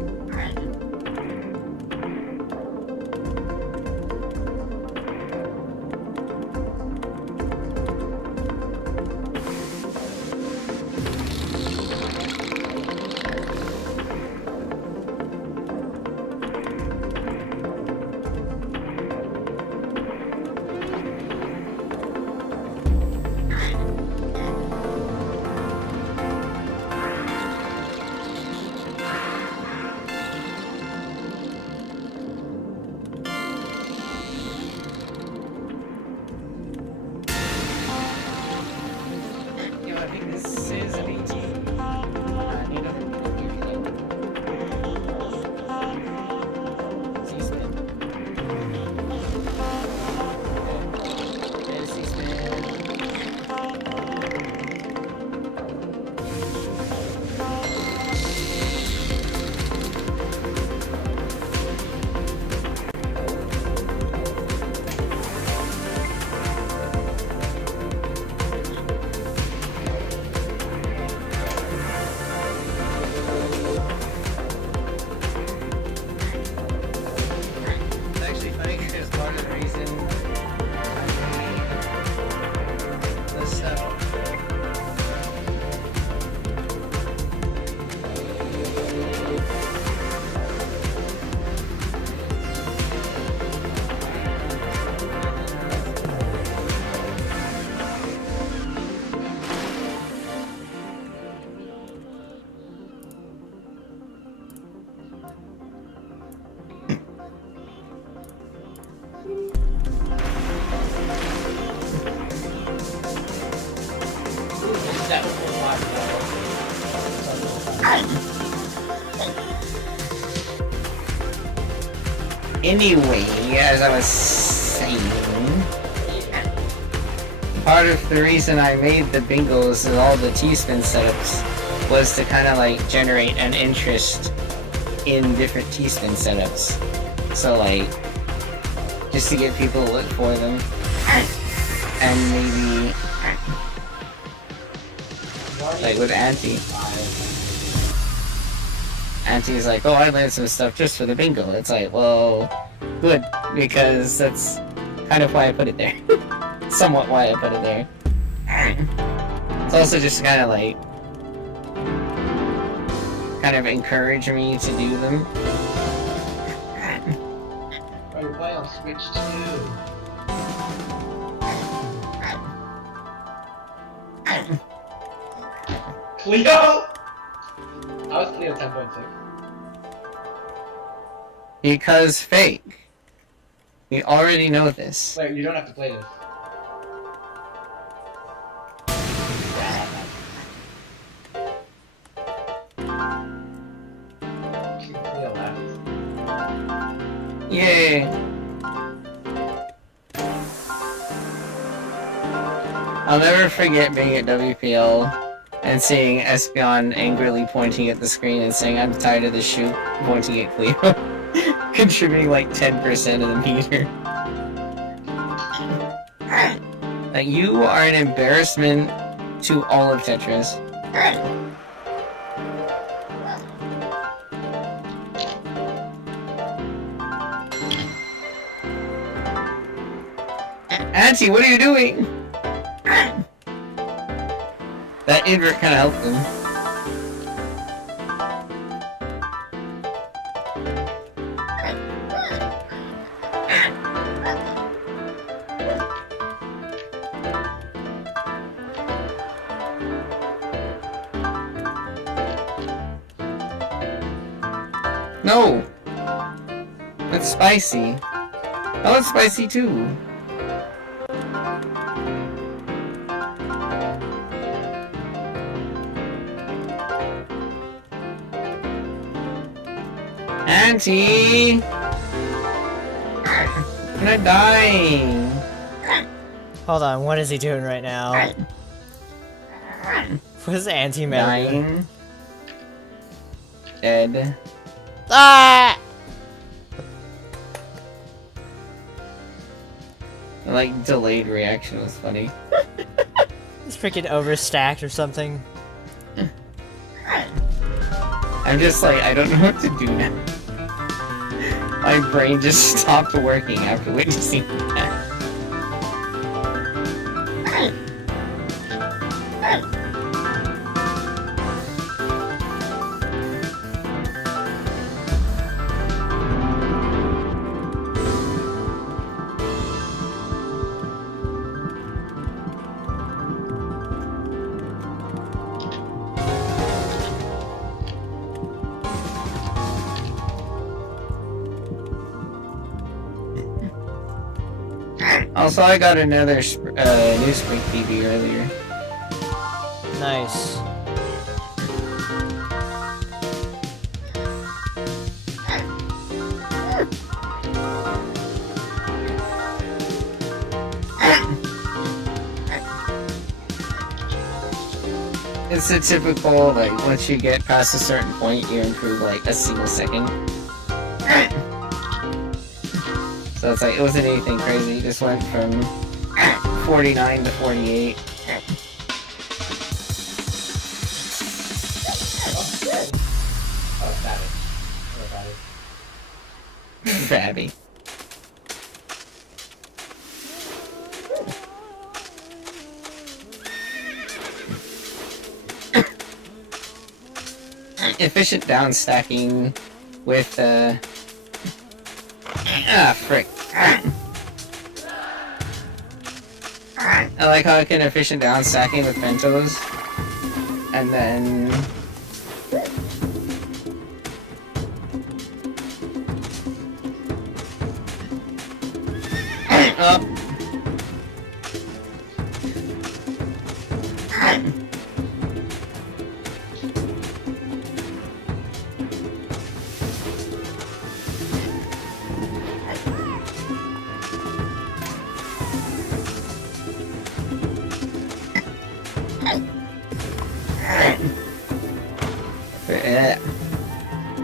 Yo, I think this is an 18. I need a C-spin. Okay, C-spin. It's actually funny because part of the reason this stuff. That was a lot. Anyway, as I was saying, part of the reason I made the bingos and all the T-spin setups was to kind of like generate an interest in different T-spin setups. So like, just to get people to look for them, and maybe like with Auntie. Auntie's like, oh, I learned some stuff just for the bingo. It's like, well, good, because that's kind of why I put it there. Somewhat why I put it there. It's also just kind of like, kind of encourage me to do them. on Switch too. Cleo? How is Cleo 10.6? Because fake. We already know this. Wait, you don't have to play this. Cleo left. Yay! I'll never forget being at WPL and seeing Espeon angrily pointing at the screen and saying, "I'm tired of this shoot," pointing at Cleo. Contributing like 10% of the meter. Like, you are an embarrassment to all of Tetris. Auntie, what are you doing? That invert kind of helped him. No! That's spicy. I want spicy too. Auntie! I'm not dying. Hold on, what is he doing right now? What is anti-man doing? Dying. Dead. Ah! Like, delayed reaction was funny. He's freaking overstacked or something. I'm just like, I don't know what to do now. My brain just stopped working after witnessing that. Also, I got another Newsbreak TV earlier. Nice. It's a typical, like, once you get past a certain point, you improve, like, a single second. So it's like, it wasn't anything crazy, you just went from 49 to 48. Oh, Savage. Fabby. Efficient down stacking with, frick. I like how I can efficient down stacking with Pentos. And then... up.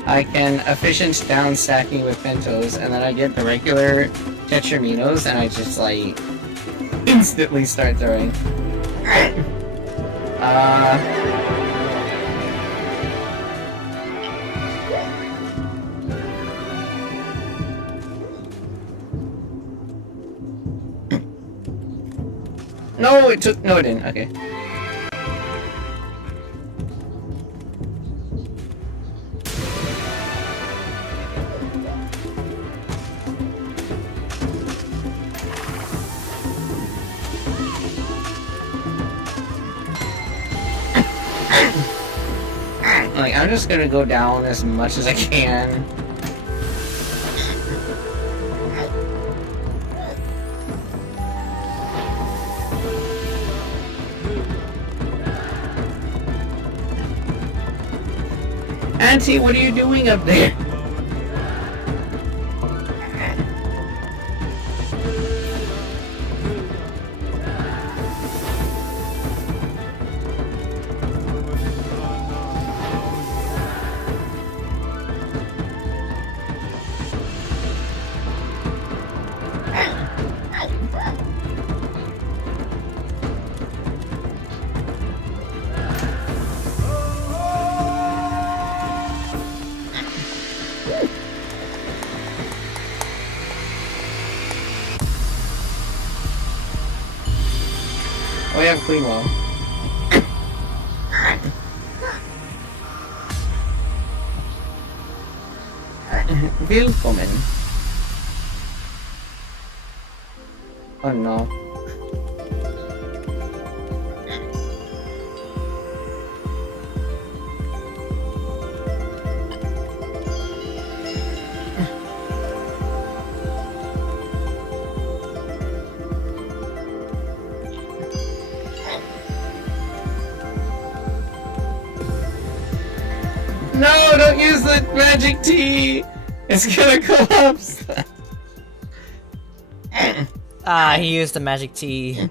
I can efficient down stacking with Pentos, and then I get the regular Tetraminos, and I just like instantly start throwing. No, it didn't. Okay. Like, I'm just gonna go down as much as I can. Auntie, what are you doing up there? Oh yeah, pretty well. Willkommen. Oh no. No, don't use the magic tea! It's gonna collapse! Ah, he used the magic tea.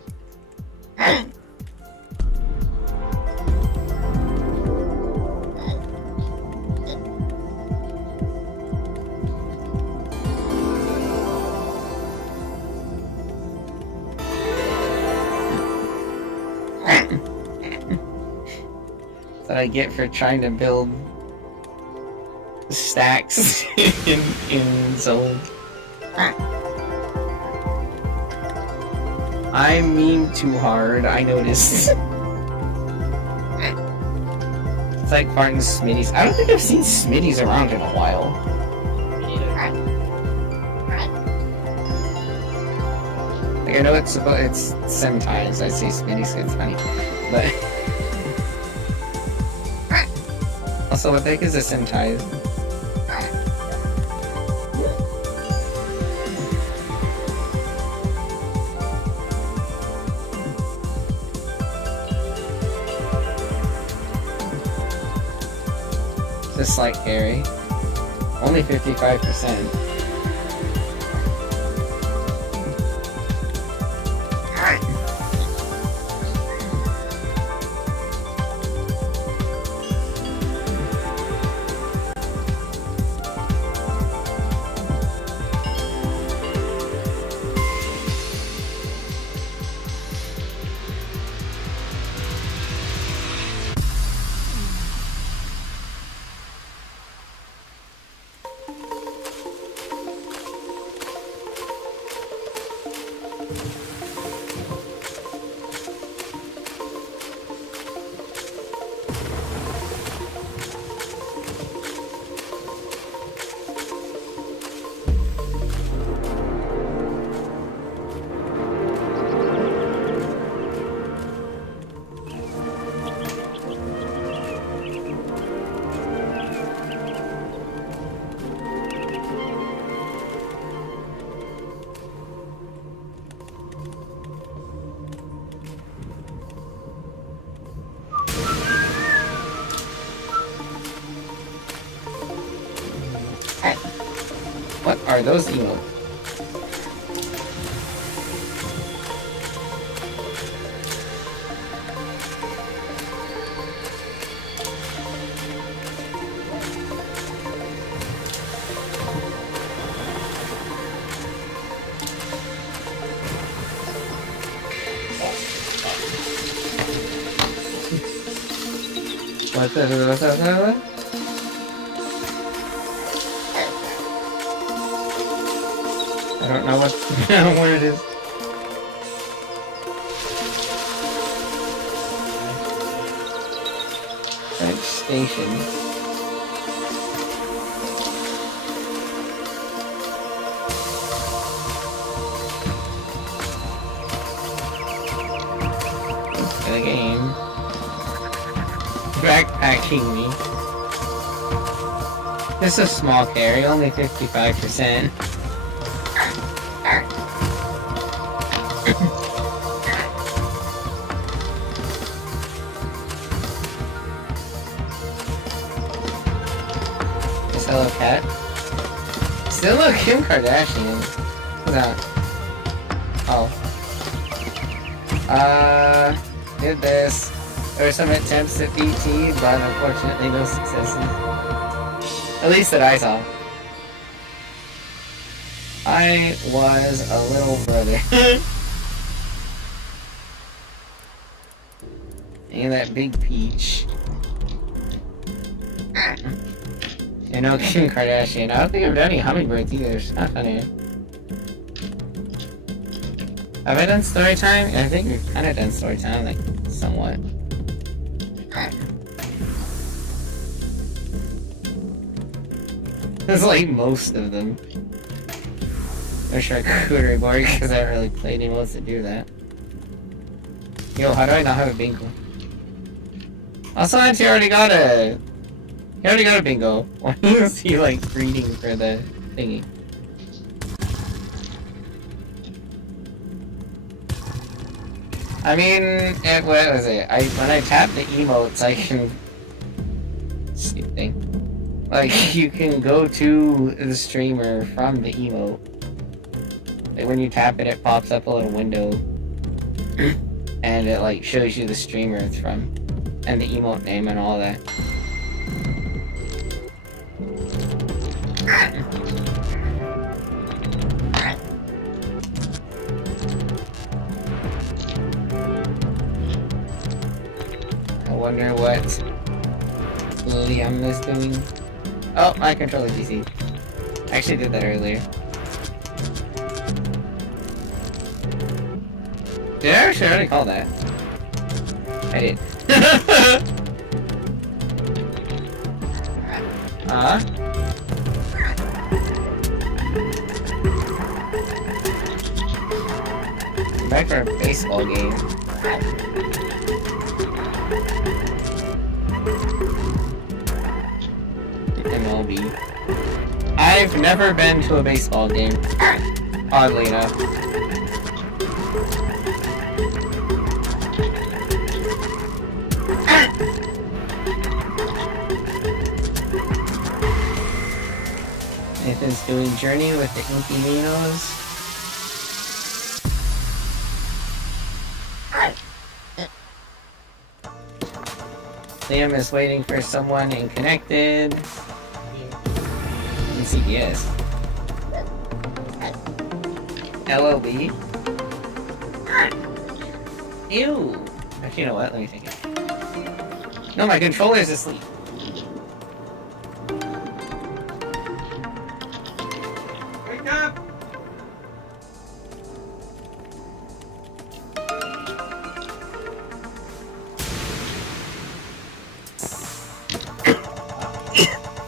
That I get for trying to build stacks in Zone. I meme too hard, I noticed. It's like farting Smitties. I don't think I've seen Smitties around in a while. Like, I know it's sometimes I say Smitties, it's funny. But also, what the heck is a Sentai? Just like Gary. Only 55%. What are those emotes? What? I don't know what where it is. French station. The game. Backpacking me. This is a small carry, only 55%. This Hello Cat. Still no Kim Kardashian. What's that? Oh. Did this. There were some attempts at BT, but unfortunately no successes. At least that I saw. I was a little brother. And that big peach. You know, Kim Kardashian. I don't think I've done any hummingbirds either. It's not funny. Have I done story time? I think we've kind of done story time, like, somewhat. It's like most of them. Or charcuterie board, because I haven't really played any modes that do that. Yo, how do I not have a bingo? Also, Auntie already got a... He already got a bingo. Why is he, like, reading for the thingy? I mean, what was it? When I tap the emotes, I can... Stupid thing. Like, you can go to the streamer from the emote. Like, when you tap it, it pops up a little window. And it, like, shows you the streamer it's from. And the emote name and all that. I wonder what Liam is doing. Oh, my controller PC. I actually did that earlier. Did I actually already call that? I did. Back for a baseball game. MLB. I've never been to a baseball game. Oddly enough. Nathan's doing Journey with the Inky Minos. Liam is waiting for someone in Connected. In CBS. LLB. Ew. Actually, you know what? Let me take it. No, my controller's asleep. Wake up!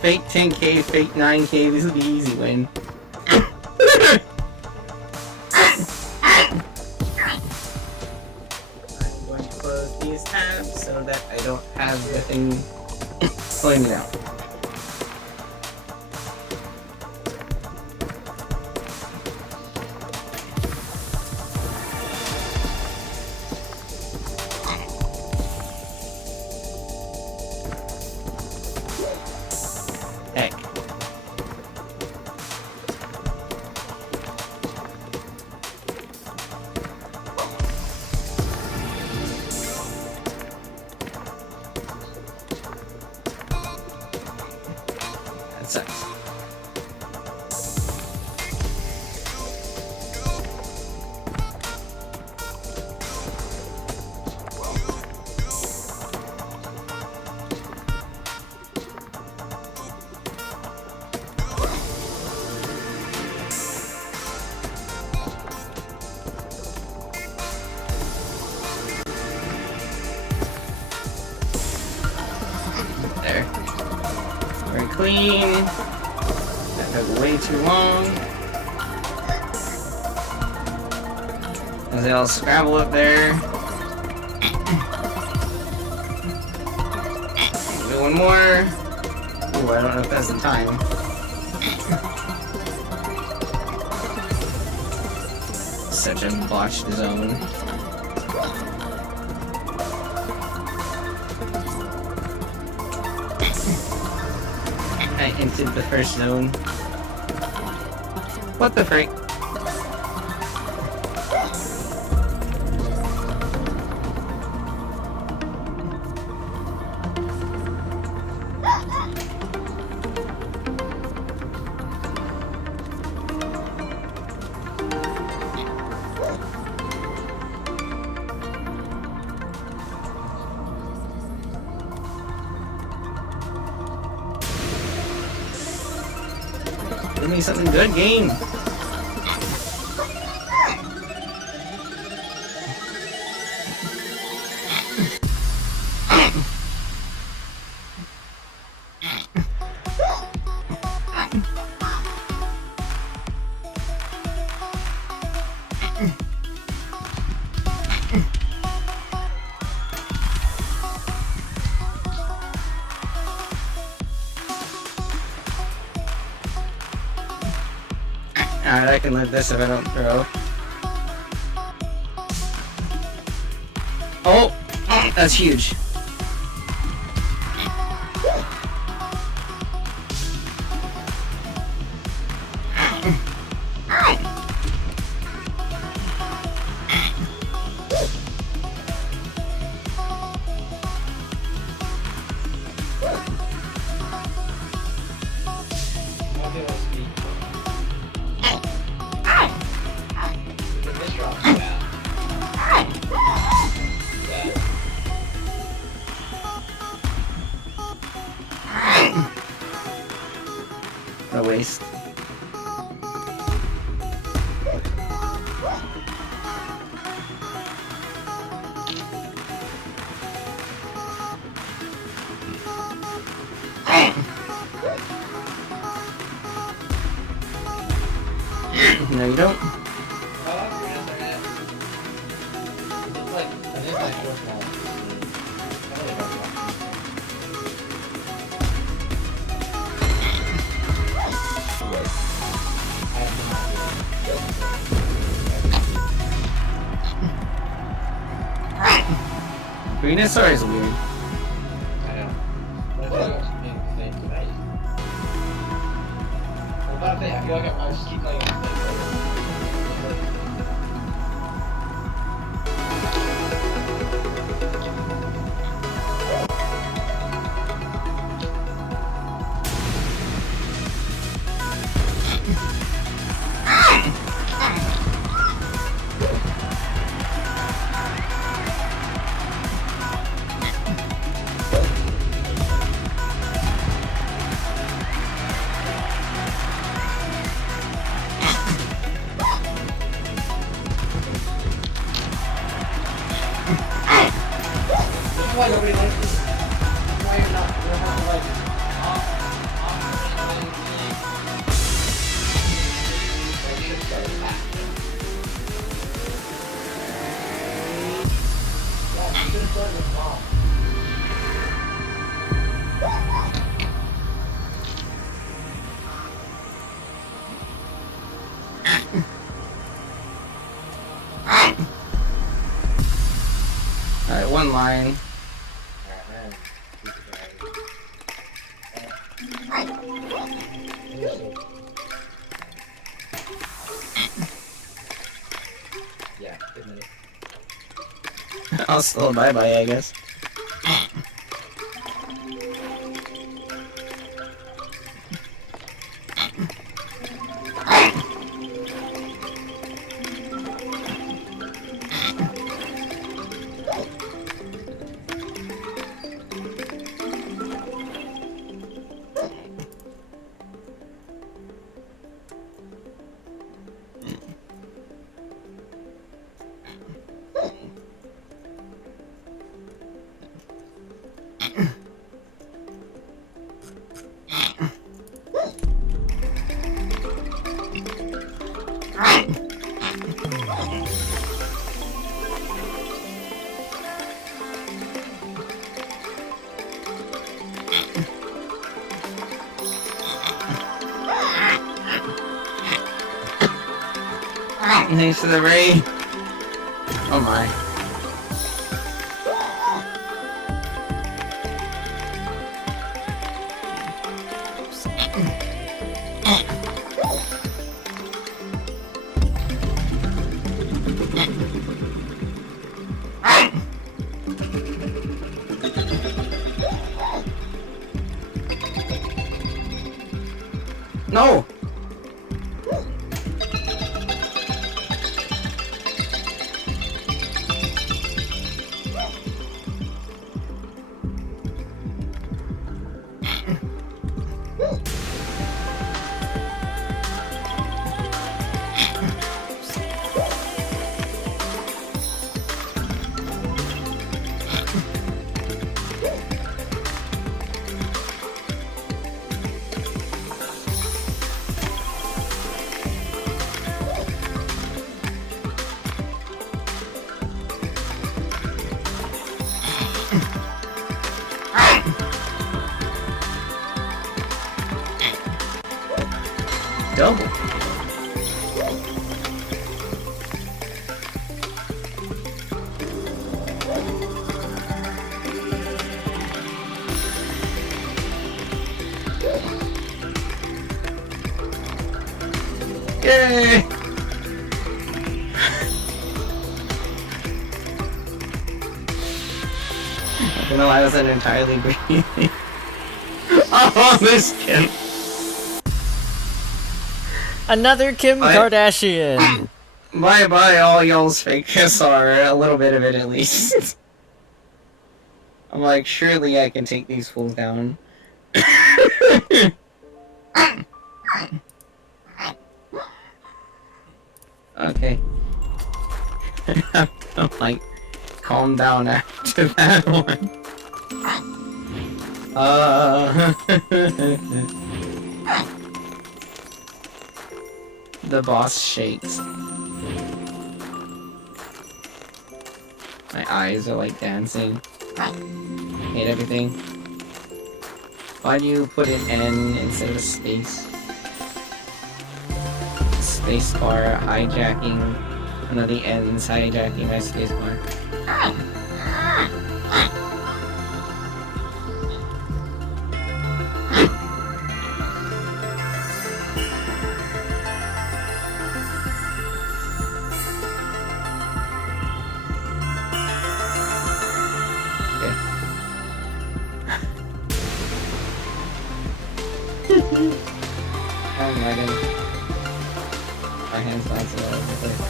Fake 10k, fake 9k, this will be easy win. I'm going to close these tabs so that I don't have the thing pulling me out. Heck. That sucks. There. Very clean. That took way too long. As they all scrabble up there. Do one more. Ooh, but I don't know if that's the time. Such a botched zone. I entered the first zone. What the freak? Give me something good, game. Alright, I can live this if I don't throw. Oh! That's huge. A waste. No, you don't. Venusaur is weird. I know. But I feel like I'm being the same tonight. I'm about to say, I feel like I just keep playing the same player. Why nobody likes this? Why you're not like I should start with that. Yeah, you should have started with mom. Alright, one line. Yeah, good night. I'll still bye-bye, I guess. Thanks for the raid. Oh my. No! Double. Yay! You know, I wasn't entirely breathing. Oh, this kid. Another Kim What? Kardashian. Bye bye, all y'all's fakeness are a little bit of it at least. I'm like, surely I can take these fools down. Okay. I'm like, calm down after that one. The boss shakes. My eyes are like dancing. Hate everything. Why do you put an N instead of a space? Space bar hijacking. One of the N's hijacking my space bar. Oh my goodness. My hand's bouncing all over the place.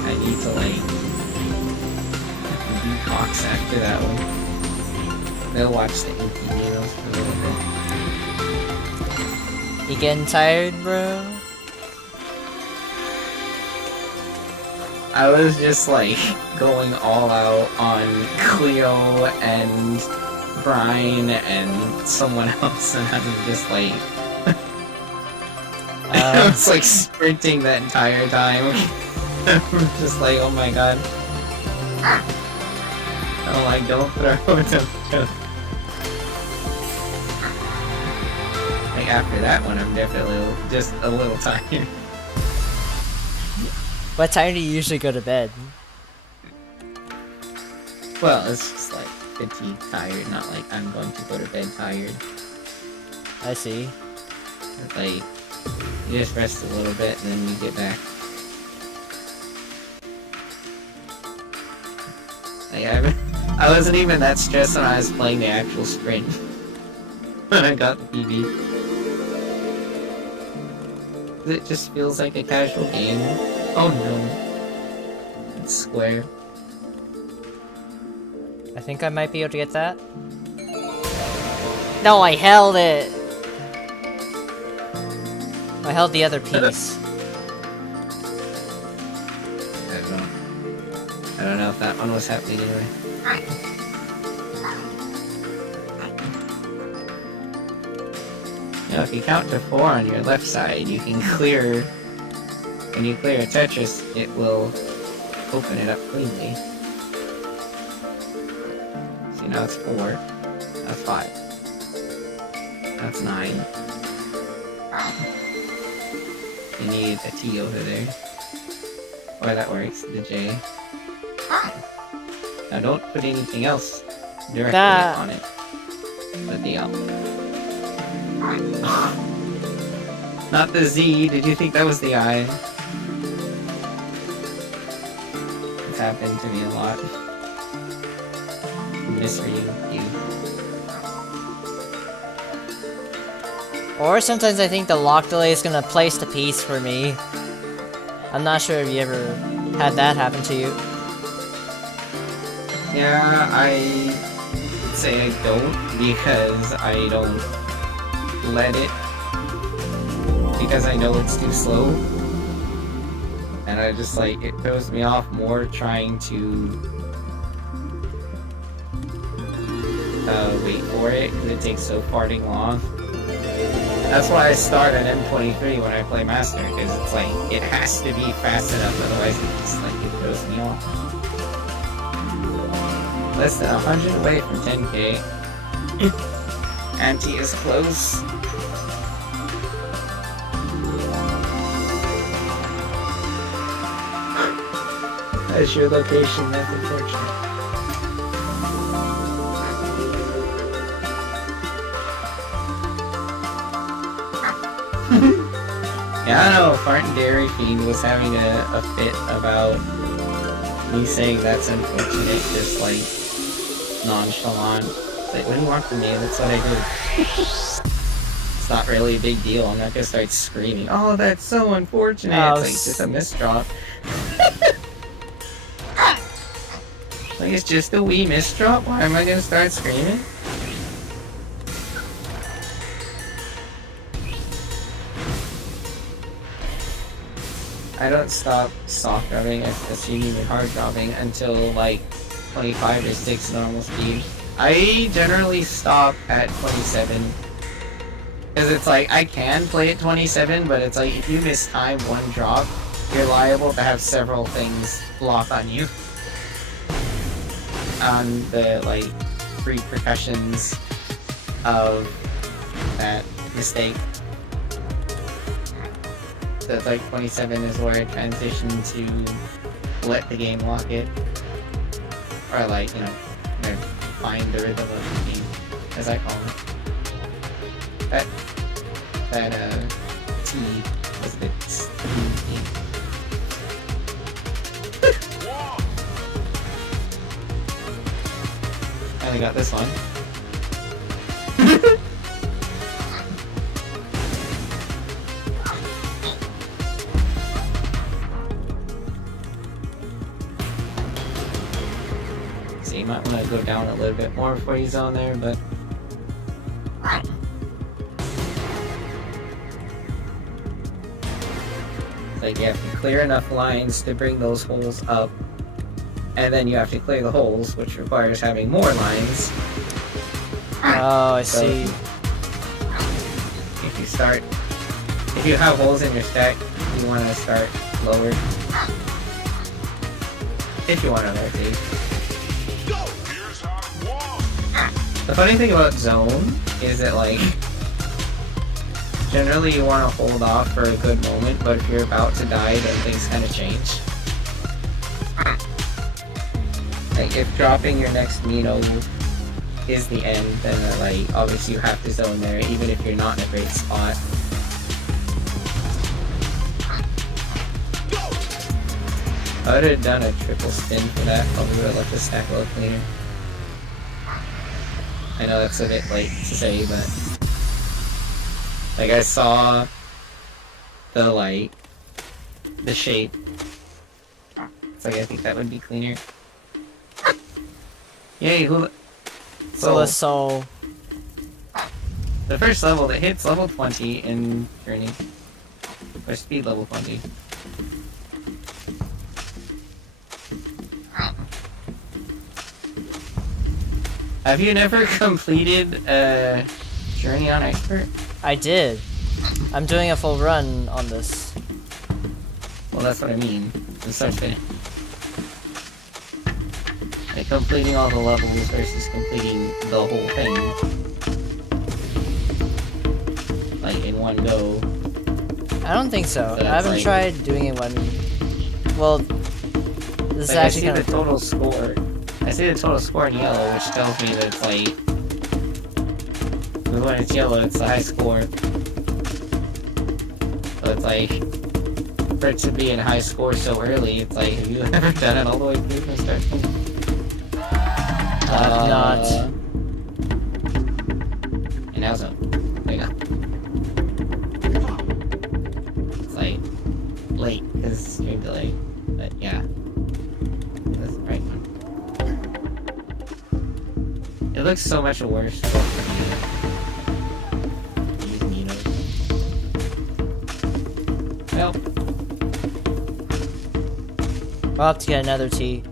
I need to like detox after that one. They'll watch the AP videos for a little bit. You getting tired, bro? I was just like going all out on Cleo and Brian and someone else, and I was just like, I was like sprinting that entire time. I'm just like, oh my god. I'm like, don't throw it. Like after that one, I'm definitely just a little tired. What time do you usually go to bed? Well, it's just like fatigue tired, not like I'm going to go to bed tired. I see. It's like, you just rest a little bit and then you get back. Like, I wasn't even that stressed when I was playing the actual sprint. When I got the PB. It just feels like a casual game. Oh no. It's square. I think I might be able to get that. No, I held it! I held the other piece. I don't know. I don't know if that one was happening anyway. You know, if you count to 4 on your left side, you can clear... When you clear a Tetris, it will open it up cleanly. See, now it's 4. That's 5. That's 9. You need a T over there. Or that works, the J. Now don't put anything else directly on it. But the L. Not the Z, did you think that was the I? It's happened to me a lot. Misreading you. Or sometimes I think the lock delay is gonna place the piece for me. I'm not sure if you ever had that happen to you. Yeah, I would say I don't, because I don't let it, because I know it's too slow. And I just like, it throws me off more trying to wait for it, because it takes so farting long. That's why I start at M23 when I play Master, because it's like, it has to be fast enough, otherwise it just like, it throws me off. Less than 100 away from 10k. Ante is close. That's your location, that's unfortunate. Yeah, I know, Fart and Dairy Fiend was having a fit about me saying that's unfortunate, just like nonchalant. It's like, what do you want from me? That's what I do. It's not really a big deal. I'm not gonna start screaming, oh, that's so unfortunate. Oh, it's like, just a misdrop. Like, it's just a wee misdrop? Why am I gonna start screaming? I don't stop soft dropping, assuming hard dropping, until like 25 or 6 normal speed. I generally stop at 27. Because it's like, I can play at 27, but it's like, if you miss time one drop, you're liable to have several things block on you. On the, like, repercussions of that mistake. So it's like 27 is where I transition to let the game lock it. Or like, you know, find the rhythm of the game, as I call it. That T was a bit steamy. Finally got this one. So you might want to go down a little bit more before you zone there, but like you have to clear enough lines to bring those holes up, and then you have to clear the holes, which requires having more lines. Oh, I see. If you have holes in your stack, you want to start lower. If you want to rotate. The funny thing about zone is that, like, generally you want to hold off for a good moment, but if you're about to die, then things kind of change. Like, if dropping your next Mino is the end, then, like, obviously you have to zone there, even if you're not in a great spot. I would have done a triple spin for that, probably would have left the stack a little cleaner. I know that's a bit late to say, but like I saw the like the shape. It's like I think that would be cleaner. Yay, who So the soul. the first level that hits level 20 in Journey. Or speed level 20. Have you never completed Journey on Expert? I did. I'm doing a full run on this. Well, that's what I mean. The start finish. Like completing all the levels versus completing the whole thing. Like in one go. I don't think so. So I haven't it's tried doing it when. Well, this is Like, I actually see kind the of. total score. I see the total score in yellow, which tells me that it's like. When it's yellow, it's the high score. So it's like. For it to be in high score so early, it's like, have you ever done it all the way through from start to finish? Not. And now so. There you go. It's like late because it's stream delay. But yeah. That's the right one. It looks so much worse for me. Using needles. Well, I'll have to get another tea.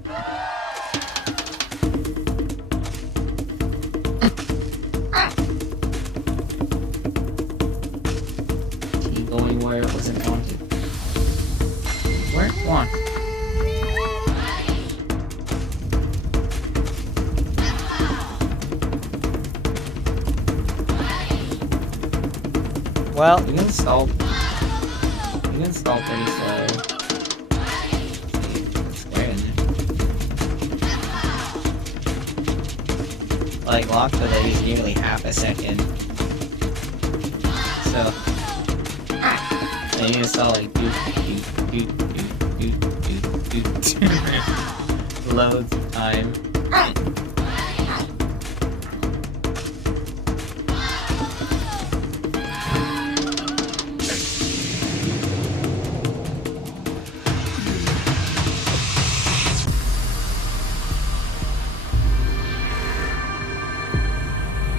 tea going where it wasn't wanted. Where it wanted. Well, You can stall pretty slow. Square in there. Like lock delay is nearly half a second. So and you install like loads of time.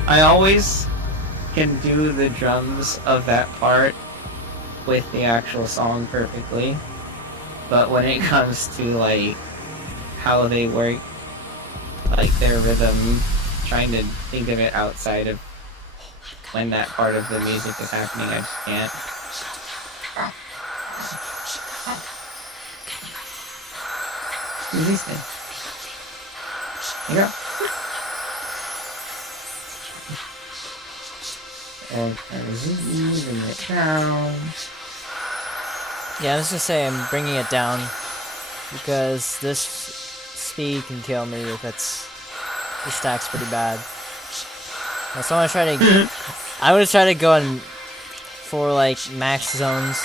I always can do the drums of that part with the actual song perfectly, but when it comes to like how they work, like their rhythm, trying to think of it outside of when that part of the music is happening, I just can't. Who's these things? Yeah. And moving it down. yeah, I was gonna say I'm bringing it down because this speed can kill me if it's the stack's pretty bad. So I'm gonna try to. I would try to go in for like max zones.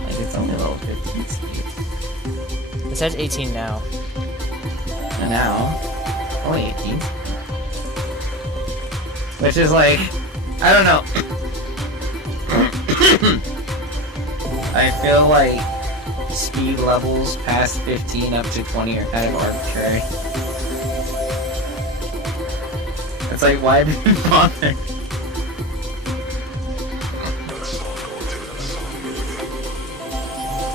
Like it's only level 15 speed. It says 18 now. And now, only 18. Which is like, I don't know. I feel like speed levels past 15 up to 20 are kind of arbitrary. It's like, why did you bother?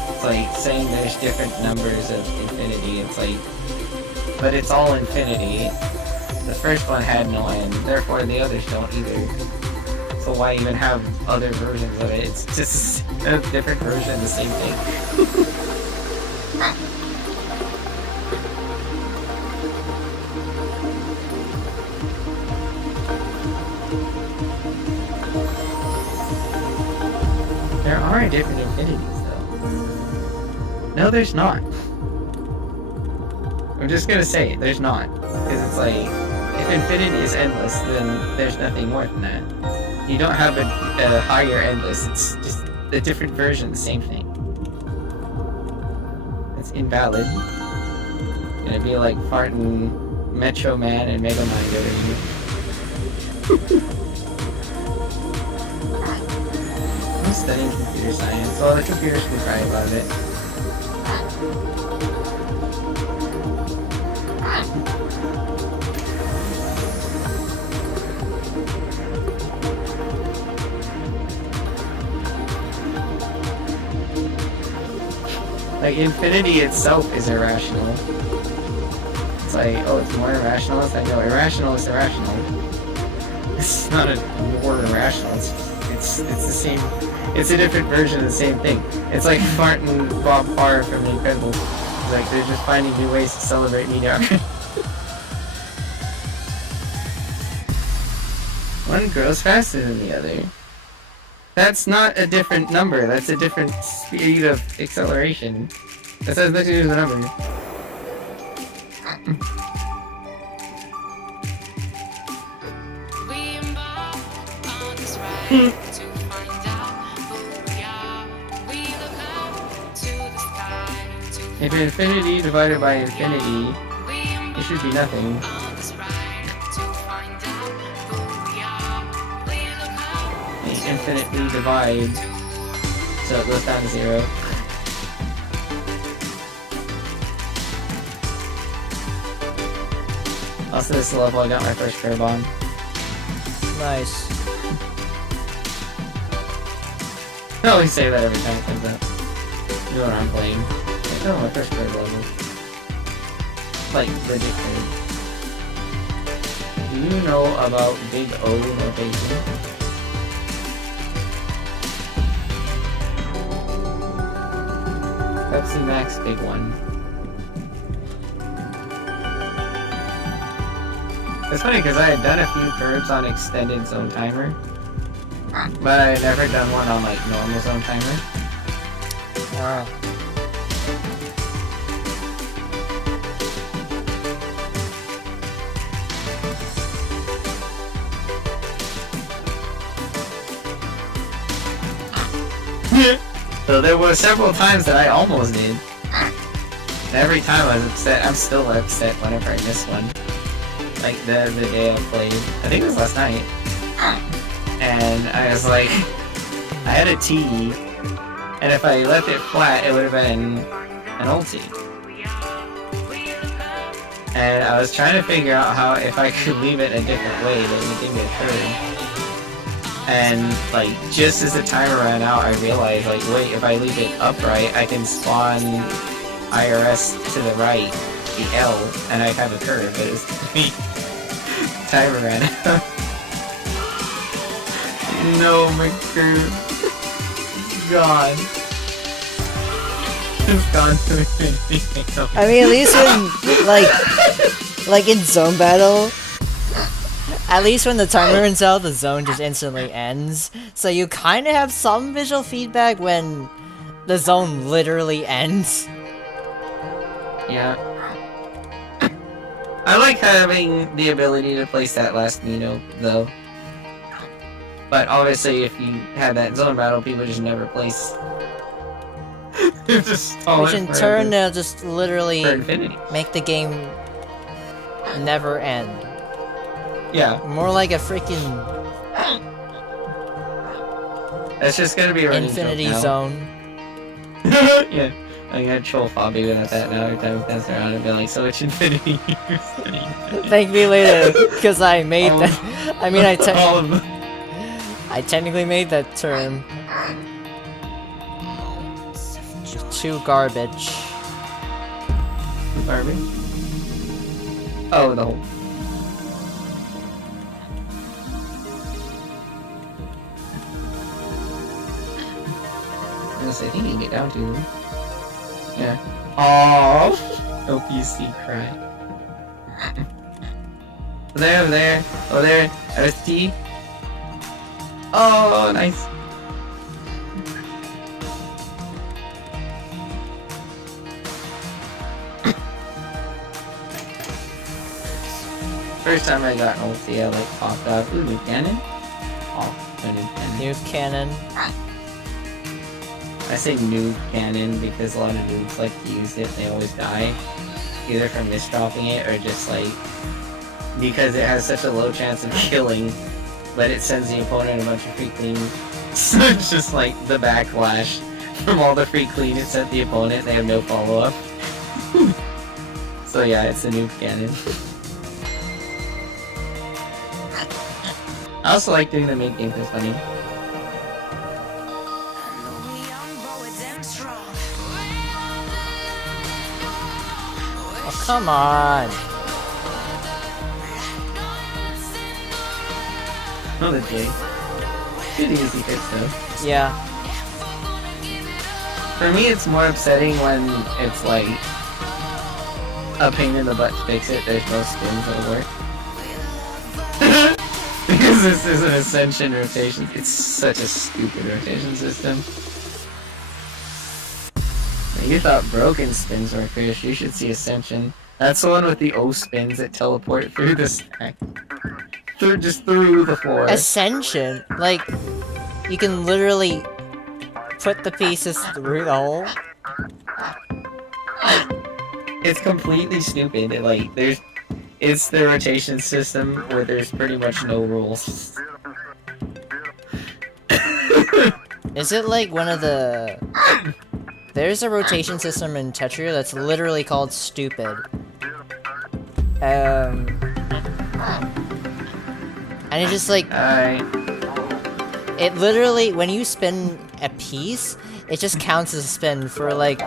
It's like saying there's different numbers of infinity. It's like, but it's all infinity. The first one had no end, therefore the others don't either. So why even have other versions of it? It's just a different version of the same thing. There are different infinities though. No, there's not. I'm just gonna say it, there's not. Because it's like, if infinity is endless, then there's nothing more than that. You don't have a higher endless, it's just a different version of the same thing. It's invalid. It's gonna be like farting Metro Man and Mega Mind over you. I'm studying computer science, so the computers can cry about it. Like, infinity itself is irrational. like, oh, it's more irrational. It's like, no, irrational is irrational. It's not a more irrational. It's the same. It's a different version of the same thing. It's like Martin Bob Parr from The Incredibles. It's like they're just finding new ways to celebrate mediocrity. One grows faster than the other. That's not a different number. That's a different speed of acceleration. That has nothing to do with the number. If infinity divided by infinity, it should be nothing. It infinitely divides, so it goes down to 0. Also, this is the level I got my first curve on. Nice. I always say that every time it comes up. You know what I'm playing. Like, oh, my first curve level. Like, legit curve. Do you know about Big O notation? Pepsi Max Big One. It's funny because I had done a few curves on extended zone timer, but I had never done one on like normal zone timer. Wow. So there were several times that I almost did. And every time I was upset. I'm still upset whenever I miss one. Like the day I played. I think it was last night. And I was like, I had a T, and if I left it flat, it would have been an ulti. And I was trying to figure out how, if I could leave it a different way, that would give me a curve. And like, just as the timer ran out, I realized, like, wait, if I leave it upright, I can spawn IRS to the right, the L, and I have a curve. But it was timer ran out. No, my curve. Gone. It's gone to infinity. I mean, at least when, like in zone battle, at least when the timer runs out, the zone just instantly ends. So you kind of have some visual feedback when the zone literally ends. Yeah. I like having the ability to place that last Nino, though. But obviously, if you had that zone battle, people just never place. Just stall Which it in forever. turn, they'll just literally For infinity. make the game never end. Yeah, More like a freaking that's just gonna be a running infinity joke now. zone. Yeah, I'm gonna troll Fabi without that now. Every time he comes around and be like, so which infinity? Thank me later, because I made All that. I mean, all of them. I technically made that term. Too garbage. Garbage? Oh, the whole. I think you can get down to them. Yeah. Aww. No PC cry. Over there. Over there. OST. Oh, nice. First time I got an ulti, I like popped up. Ooh, new cannon? Oh, a new cannon. New cannon. I say noob cannon because a lot of noobs like to use it. They always die. Either from misdropping it or just like because it has such a low chance of killing, but it sends the opponent a bunch of free clean. So it's just like the backlash from all the free clean it sent the opponent. They have no follow up. So yeah, it's a noob cannon. I also like doing the mid game because funny. Oh, come on. Oh, the J. Good easy fix though. Yeah. For me, it's more upsetting when it's like a pain in the butt to fix it. There's no spins that'll work. Because this is an Ascension rotation. It's such a stupid rotation system. You thought broken spins were Chris. You should see Ascension. That's the one with the O spins that teleport through the stack. Just through the floor. Ascension? Like, you can literally put the pieces through the hole? It's completely stupid. It's the rotation system where there's pretty much no rules. Is it like one of the... There's a rotation system in Tetris that's literally called stupid. And it just like... It literally, when you spin a piece, it just counts as a spin for like...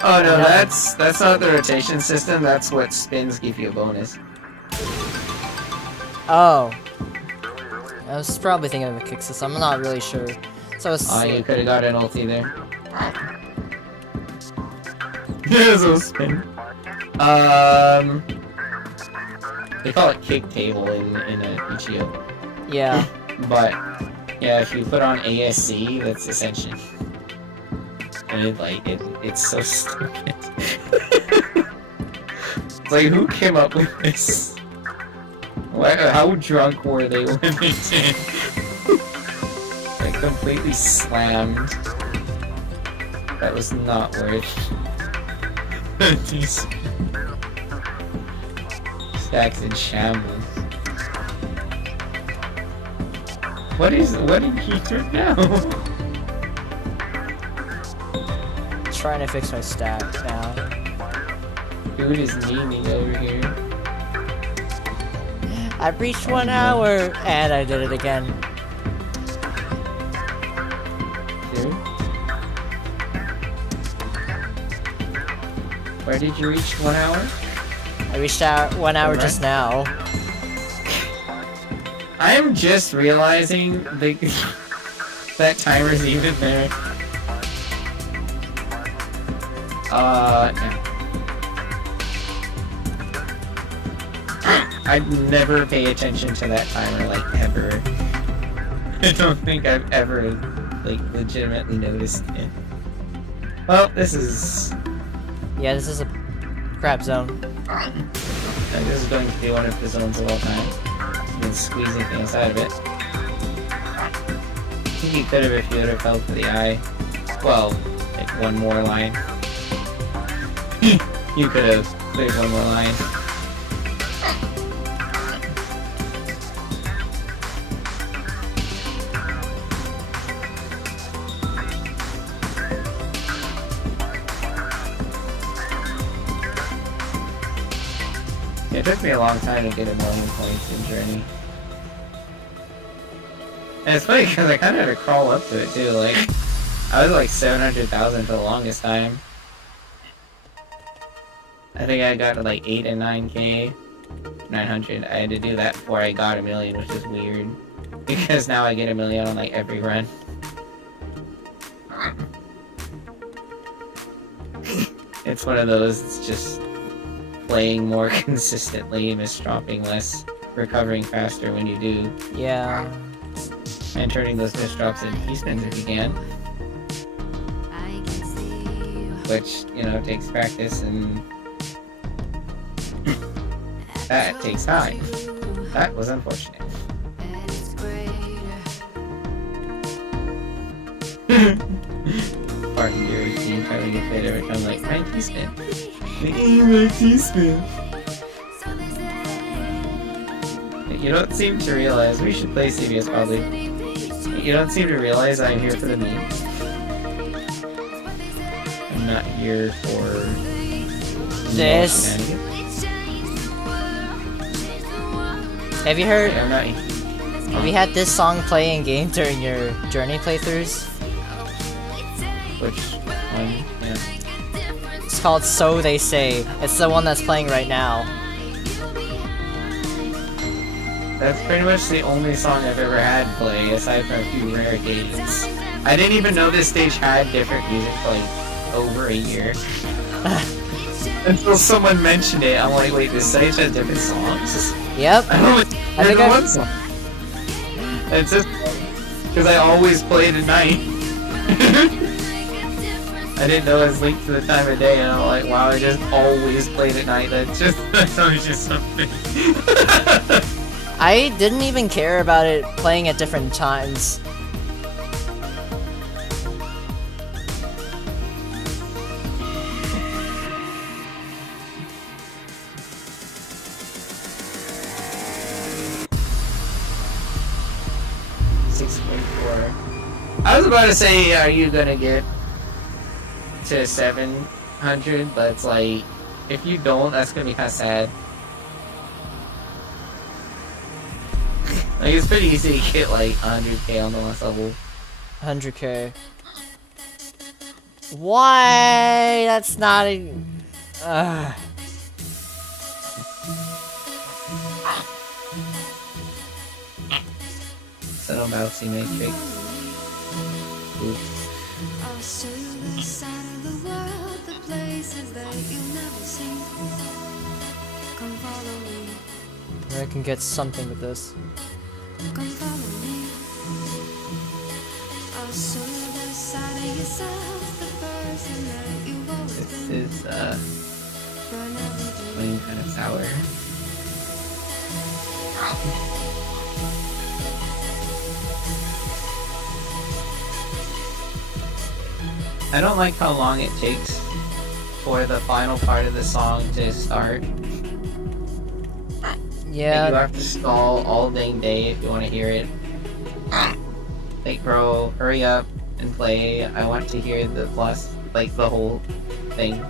Oh no, that's not the rotation system, that's what spins give you a bonus. Oh. I was probably thinking of a kick system, I'm not really sure. So it's... Oh, you could've got an ulti there. There's a spin. They call it kick table in Ichio. Yeah. But, yeah, if you put on ASC, that's Ascension. And it's so stupid. It's like, who came up with this? How drunk were they when they did? Like, completely slammed. That was not worth these stacks in shambles. What did he do now? Trying to fix my stack now. Dude is memeing over here. I reached 1 hour, and I did it again. Dude? Where did you reach 1 hour? I reached out 1 hour just now. I am just realizing that timer's even there. Yeah. I'd never pay attention to that timer, like, ever. I don't think I've ever, like, legitimately noticed it. Well, this is... Yeah, this is a crap zone. This is going to be one of the zones of all time. And squeezing things out of it. I think you could have if you would have fell for the eye. Well, like one more line. You could have. There's one more line. It took me a long time to get 1,000,000 points in Journey. And it's funny because I kind of had to crawl up to it too, like, I was like 700,000 for the longest time. I think I got to like 8 and 9k, 900. I had to do that before I got 1,000,000, which is weird. Because now I get 1,000,000 on like every run. It's one of those, it's just playing more consistently, misdropping less, recovering faster when you do. Yeah. And turning those misdrops into T-spins if you can. Which, you know, takes practice and... that takes time. That was unfortunate. Pardon your team trying to get fit every time, like, my T-spin. My T-spin. You don't seem to realize, we should play CBS probably. You don't seem to realize I'm here for the meme. I'm not here for this. Have you heard? I'm not. Have you had this song play in game during your Journey playthroughs? Which one? Yeah. It's called So They Say. It's the one that's playing right now. That's pretty much the only song I've ever had play, aside from a few rare occasions. I didn't even know this stage had different music for like over a year. Until someone mentioned it, I'm like, wait, this stage has different songs? Yep. I only I think heard one song. It's just because I always played at night. I didn't know it was linked to the time of day, and I'm like, wow, I just always played at night. That's always just something. I didn't even care about it playing at different times. I was about to say, are you gonna get to 700? But it's like, if you don't, that's gonna be kind of sad. Like, it's pretty easy to get like 100k on the last level. 100k. Why? That's not a... So no bouncy matrix. Oops. I'll show you the side of the world, the places that you've never seen. Come follow me, I can get something with this. come follow me. I'll show you the side of yourself, the person that you've always This been. is But never playing kind of sour. I don't like how long it takes for the final part of the song to start. Like, you Yeah, have to stall all dang day if you want to hear it. Like, bro, hurry up and play. I want to hear the last, like, the whole thing.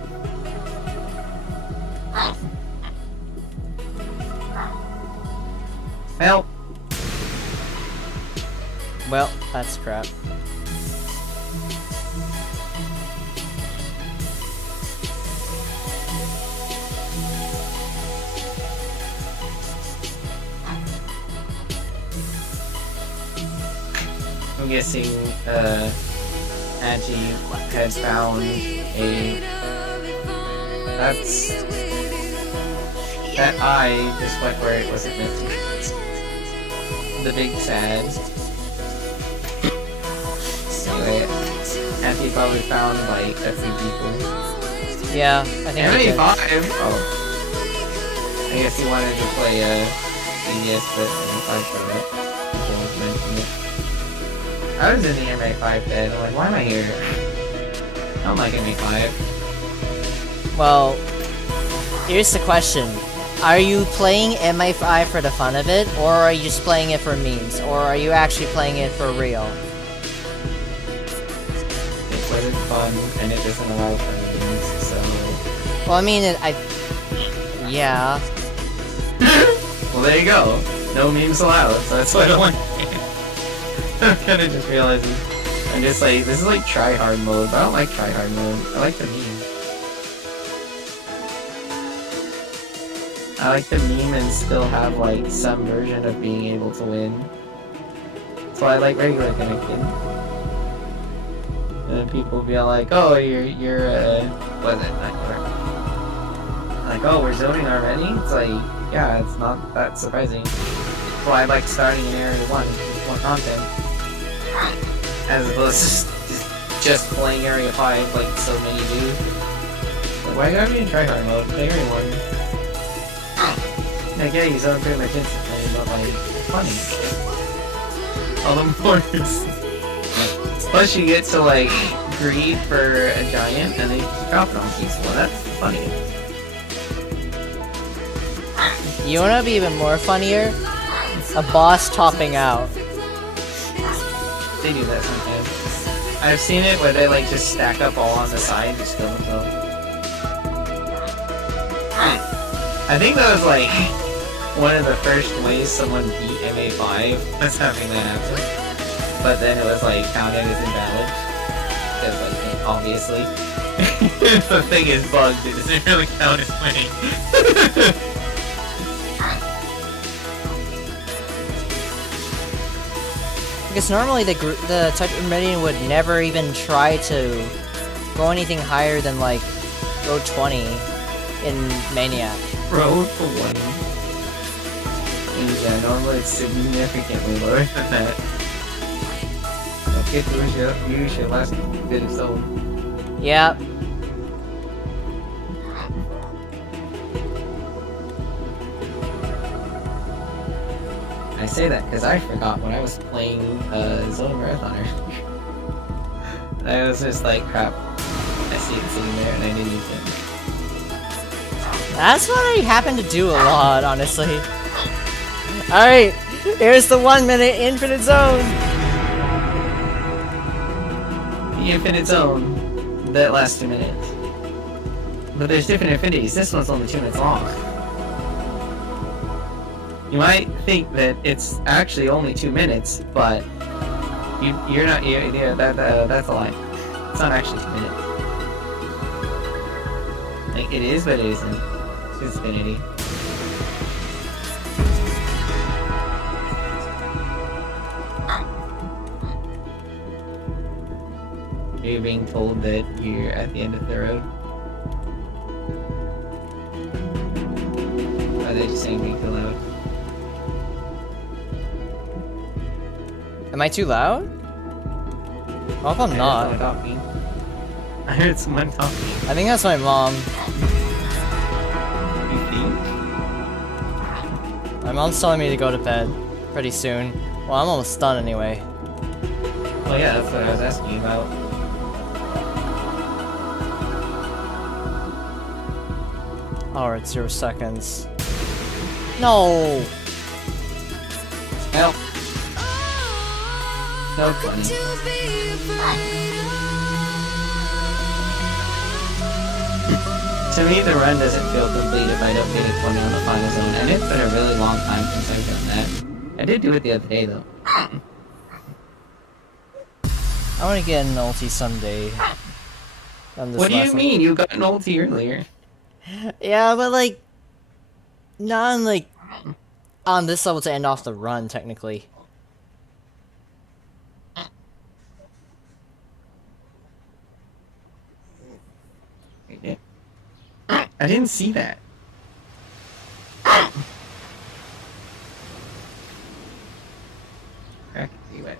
Help! well, that's crap. I'm guessing, Angie had found a... That's... That eye just went where it wasn't meant to be. The big sad. Anyway, Angie probably found, like, a few people. Yeah, I think I did. 75? Oh. I guess he wanted to play, CS, but 75 for that. Don't mention it. I was in the MA5 bed. I'm like, why am I here? I don't like MA5. Well, here's the question. Are you playing MI5 for the fun of it, or are you just playing it for memes, or are you actually playing it for real? It wasn't fun, and it doesn't allow for memes, so... Well, I mean, yeah. Well, there you go. No memes allowed, so that's why I don't like it. I'm kinda just realizing. I'm just like, this is like try-hard mode, but I don't like try-hard mode. I like the meme. I like the meme and still have like some version of being able to win. That's why I like regular connected. And then people will be all like, oh, you're what is it? Like, oh, we're zoning already? It's like, yeah, it's not that surprising. That's why I like starting in Area 1 with more content. As opposed to just playing Area 5 like so many do. Like, why gotta be in tryhard mode? Play Area 1. Like, yeah, you zone pretty much instantly, but like, it's funny. All the more plus you get to like greed for a giant and they drop it on people. That's funny. You wanna be even more funnier? A boss topping out. They do that sometimes. I've seen it where they like just stack up all on the side and just kill themselves. I think that was like one of the first ways someone beat MA5 was having that happen. But then it was like counted as invalid. Because like obviously if the thing is bugged, it doesn't really count as winning. Because normally the Tetris Meridian would never even try to go anything higher than like row 20 in Maniac. Row 20. Yeah, normally it's significantly lower than that. Don't get to use your last bit of soul. Yep. I say that because I forgot when I was playing Zone Marathoner. I was just like, crap. I see it sitting there and I didn't use it. That's what I happen to do a lot, honestly. Alright, here's the 1 minute Infinite Zone! The Infinite Zone that lasts 2 minutes. But there's different infinities. This one's only 2 minutes long. You might think that it's actually only 2 minutes, but you're not. Yeah, that's a lie. It's not actually 2 minutes. Like it is, but it isn't. It's infinity. Are you being told that you're at the end of the road? Or are they just saying being too loud? Am I too loud? I hope I'm not. I heard someone talking. I think that's my mom. You think? My mom's telling me to go to bed pretty soon. Well, I'm almost done anyway. Well, yeah, that's what I was asking you about. Alright, 0 seconds. No! Help! So funny. To me, the run doesn't feel complete if I don't get a 20 on the final zone, and it's been a really long time since I've done that. I did do it the other day, though. I want to get an ulti someday. What do you mean? You got an ulti earlier. Yeah, but like... not on like... on this level to end off the run, technically. I didn't see that. Heck, you went.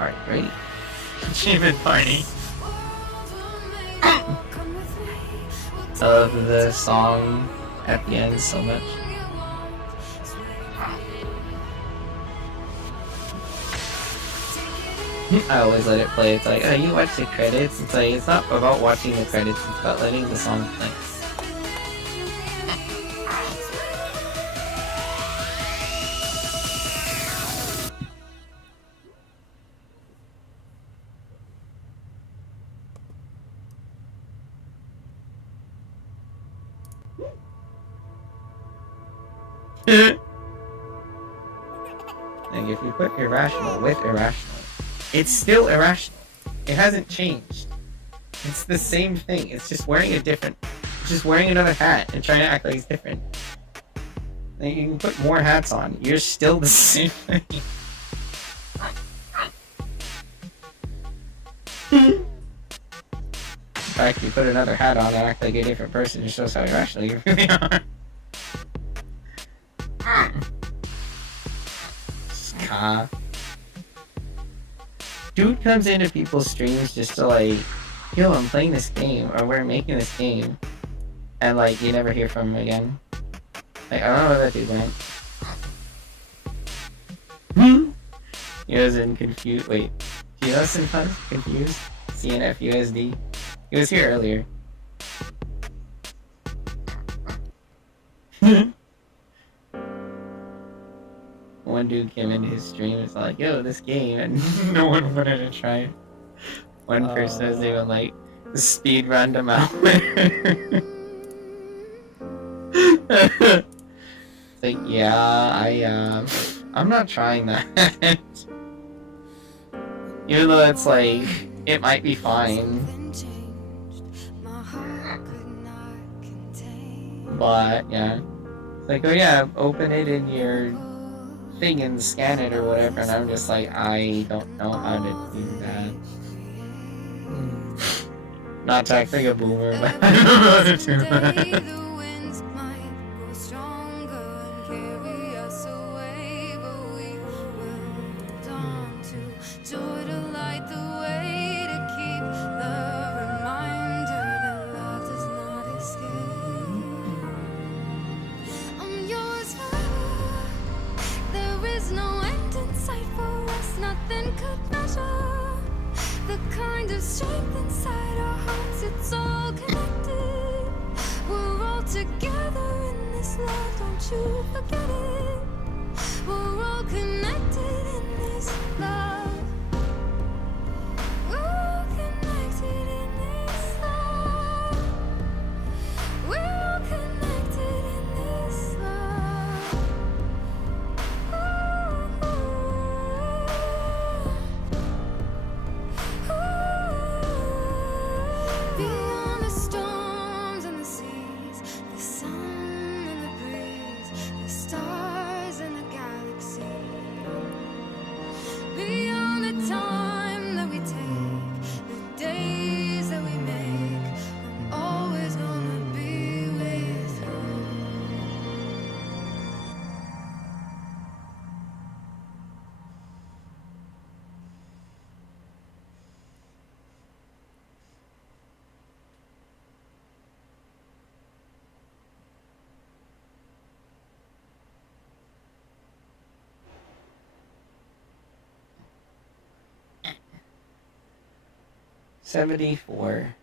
Alright, ready? Achievement party. I love the song at the end so much. I always let it play. It's like, oh, you watch the credits. It's like, it's not about watching the credits. It's about letting the song play. Like, if you put irrational with irrational, it's still irrational. It hasn't changed. It's the same thing. It's just wearing a different... It's just wearing another hat and trying to act like it's different. Like, you can put more hats on. You're still the same thing. In fact, you put another hat on and act like a different person. It shows how irrational you really are. Ska. Dude comes into people's streams just to like, yo, I'm playing this game, or we're making this game, and like, you never hear from him again. Like, I don't know where that dude went. He was in confused. Wait, he was in confused? CNFUSD. He was here earlier. One dude came into his stream and was like, yo, this game, and no one wanted to try it. One person says they would like speed run them out. It's like, yeah, I'm not trying that. Even though it's like, it might be fine. But yeah, it's like, oh yeah, open it in your thing and scan it or whatever, and I'm just like, I don't know how to do that. Not to act like a boomer, but I don't know how to do that. The winds might grow stronger and carry us away, but we will hold on to joy to light the way, to keep the reminder that love does not escape. I'm yours forever. There is no end in sight for us, nothing could measure the kind of strength inside our hearts. It's all connected. We're all together in this love, don't you forget it. We're all connected in this love. We're all connected in this love. We're all connected in this love. Beyond the storms and the seas, the sun and the breeze, the stars and the galaxy. Beyond the time that we take, the days that we make, I'm always gonna be with you. $74.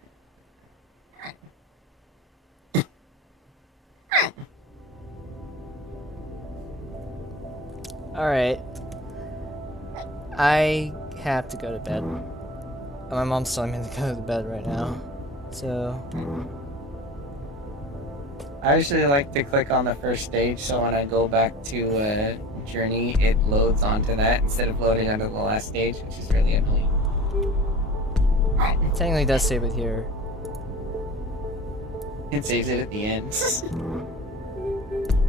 Alright. I have to go to bed. My mom's telling me to go to bed right now. So, I usually like to click on the first stage, so when I go back to Journey, it loads onto that instead of loading onto the last stage, which is really annoying. technically it does save it here. It saves it at the end.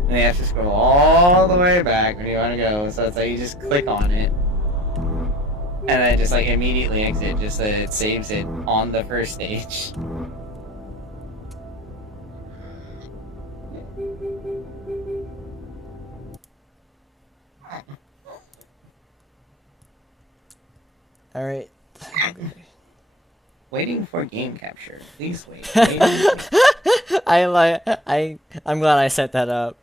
And you have to scroll all the way back when you want to go, so it's like you just click on it. And then just like immediately exit, just so it saves it on the first stage. Alright. Waiting for game capture. Please wait. I'm glad I set that up.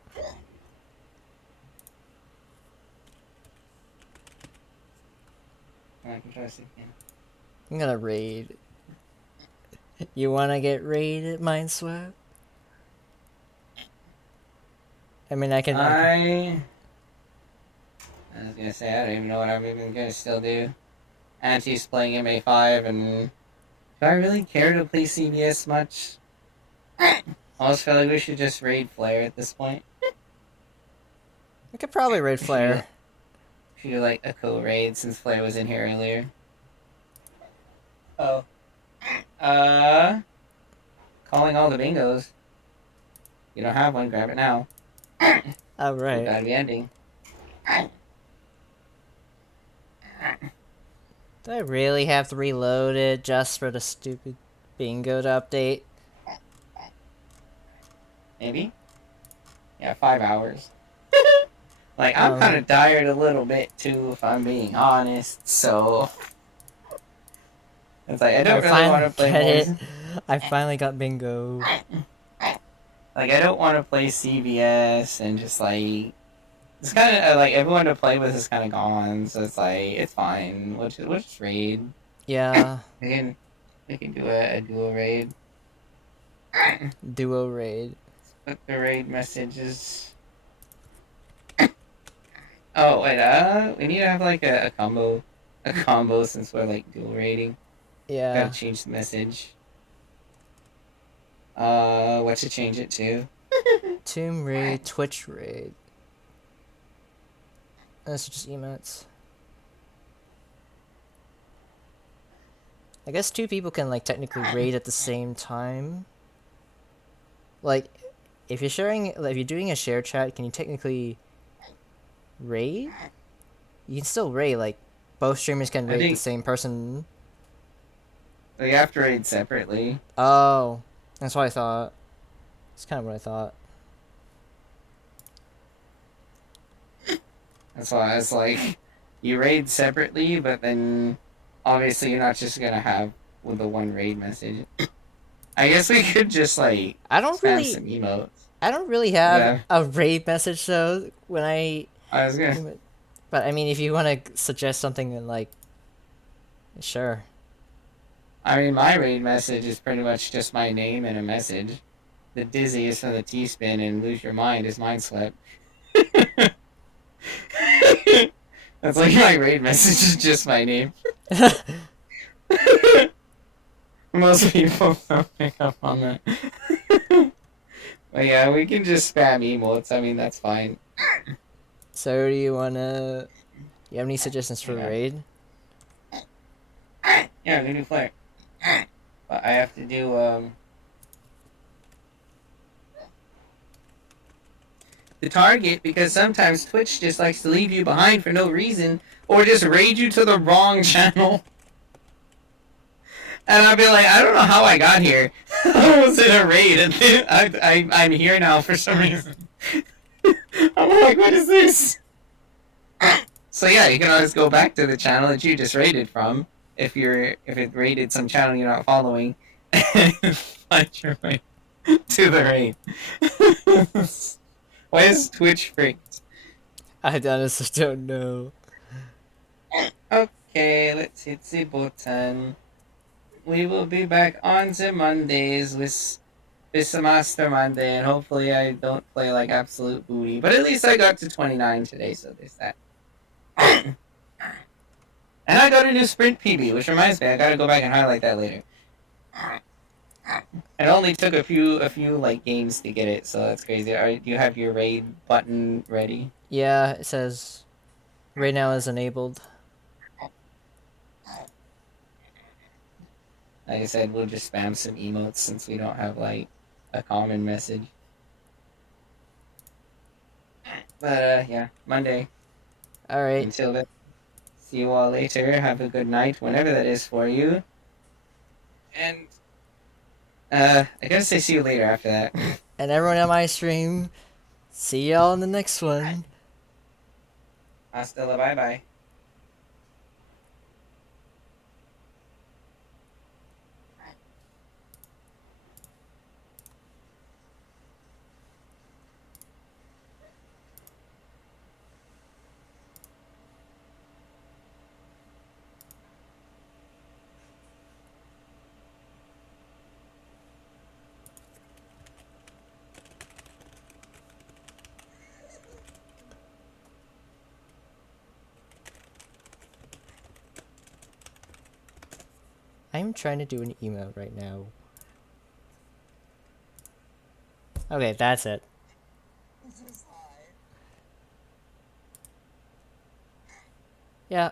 I can try this again. I'm gonna raid. You wanna get raided, Mindswap? I mean, I can. I was gonna say, I don't even know what I'm even gonna still do. Auntie's playing MA5, and do I really care to play CBS much? I almost feel like we should just raid Flare at this point. I could probably raid Flare. We should do like a co-raid since Flare was in here earlier. Oh. Calling all the bingos. You don't have one, grab it now. Alright. Gotta be ending. Do I really have to reload it just for the stupid bingo to update? Maybe? Yeah, 5 hours. Like, I'm kind of tired a little bit too, if I'm being honest, so... It's like, I don't really want to play more. I finally got bingo. Like, I don't want to play CVS and just, like... It's kind of, like, everyone to play with is kind of gone, so it's like, it's fine. We'll just raid. Yeah. We can do a duo raid. Duo raid. Put the raid messages... Oh, wait, we need to have, like, a combo. A combo since we're, like, dual raiding. Yeah. Gotta change the message. What to change it to? Tomb raid, Twitch raid. That's just emotes. I guess two people can like technically raid at the same time. Like, if you're doing a share chat, can you technically raid? You can still raid, like both streamers can I raid the think- same person. They have to raid separately. Oh, that's what I thought. That's kind of what I thought. That's why it's like you raid separately, but then obviously you're not just gonna have with the one raid message. I guess we could just like I don't spam really, some emotes. I don't really have Yeah. a raid message though. When I was gonna. but I mean, if you want to suggest something, then like, sure. I mean, my raid message is pretty much just my name and a message. The Dizzy is from the T-Spin, and Lose Your Mind is Mind Swept. That's like my raid message is just my name. Most people don't pick up on that. But yeah, we can just spam emotes. I mean, that's fine. So do you wanna? You have any suggestions for Yeah. raid? Yeah, we can do flare. But I have to do the target because sometimes Twitch just likes to leave you behind for no reason or just raid you to the wrong channel. And I'll be like, I don't know how I got here. I was in a raid and then I'm here now for some reason. I'm like, what is this? So yeah, you can always go back to the channel that you just raided from if it raided some channel you're not following and find your way to the raid. Why is Twitch freaked? I honestly don't know. Okay, let's hit the button. We will be back on the Mondays with Master Monday, and hopefully I don't play like absolute booty. But at least I got to 29 today, so there's that. And I got a new sprint PB, which reminds me, I gotta go back and highlight that later. It only took a few like games to get it, so that's crazy. Do you have your raid button ready? Yeah, it says right now is enabled. Like I said, we'll just spam some emotes since we don't have like a common message. But yeah, Monday. All right. Until then, see you all later. Have a good night, whenever that is for you. And I gotta say see you later after that. And everyone on my stream, see y'all in the next one. Hasta la bye bye. I'm trying to do an email right now. Okay, that's it. Yeah,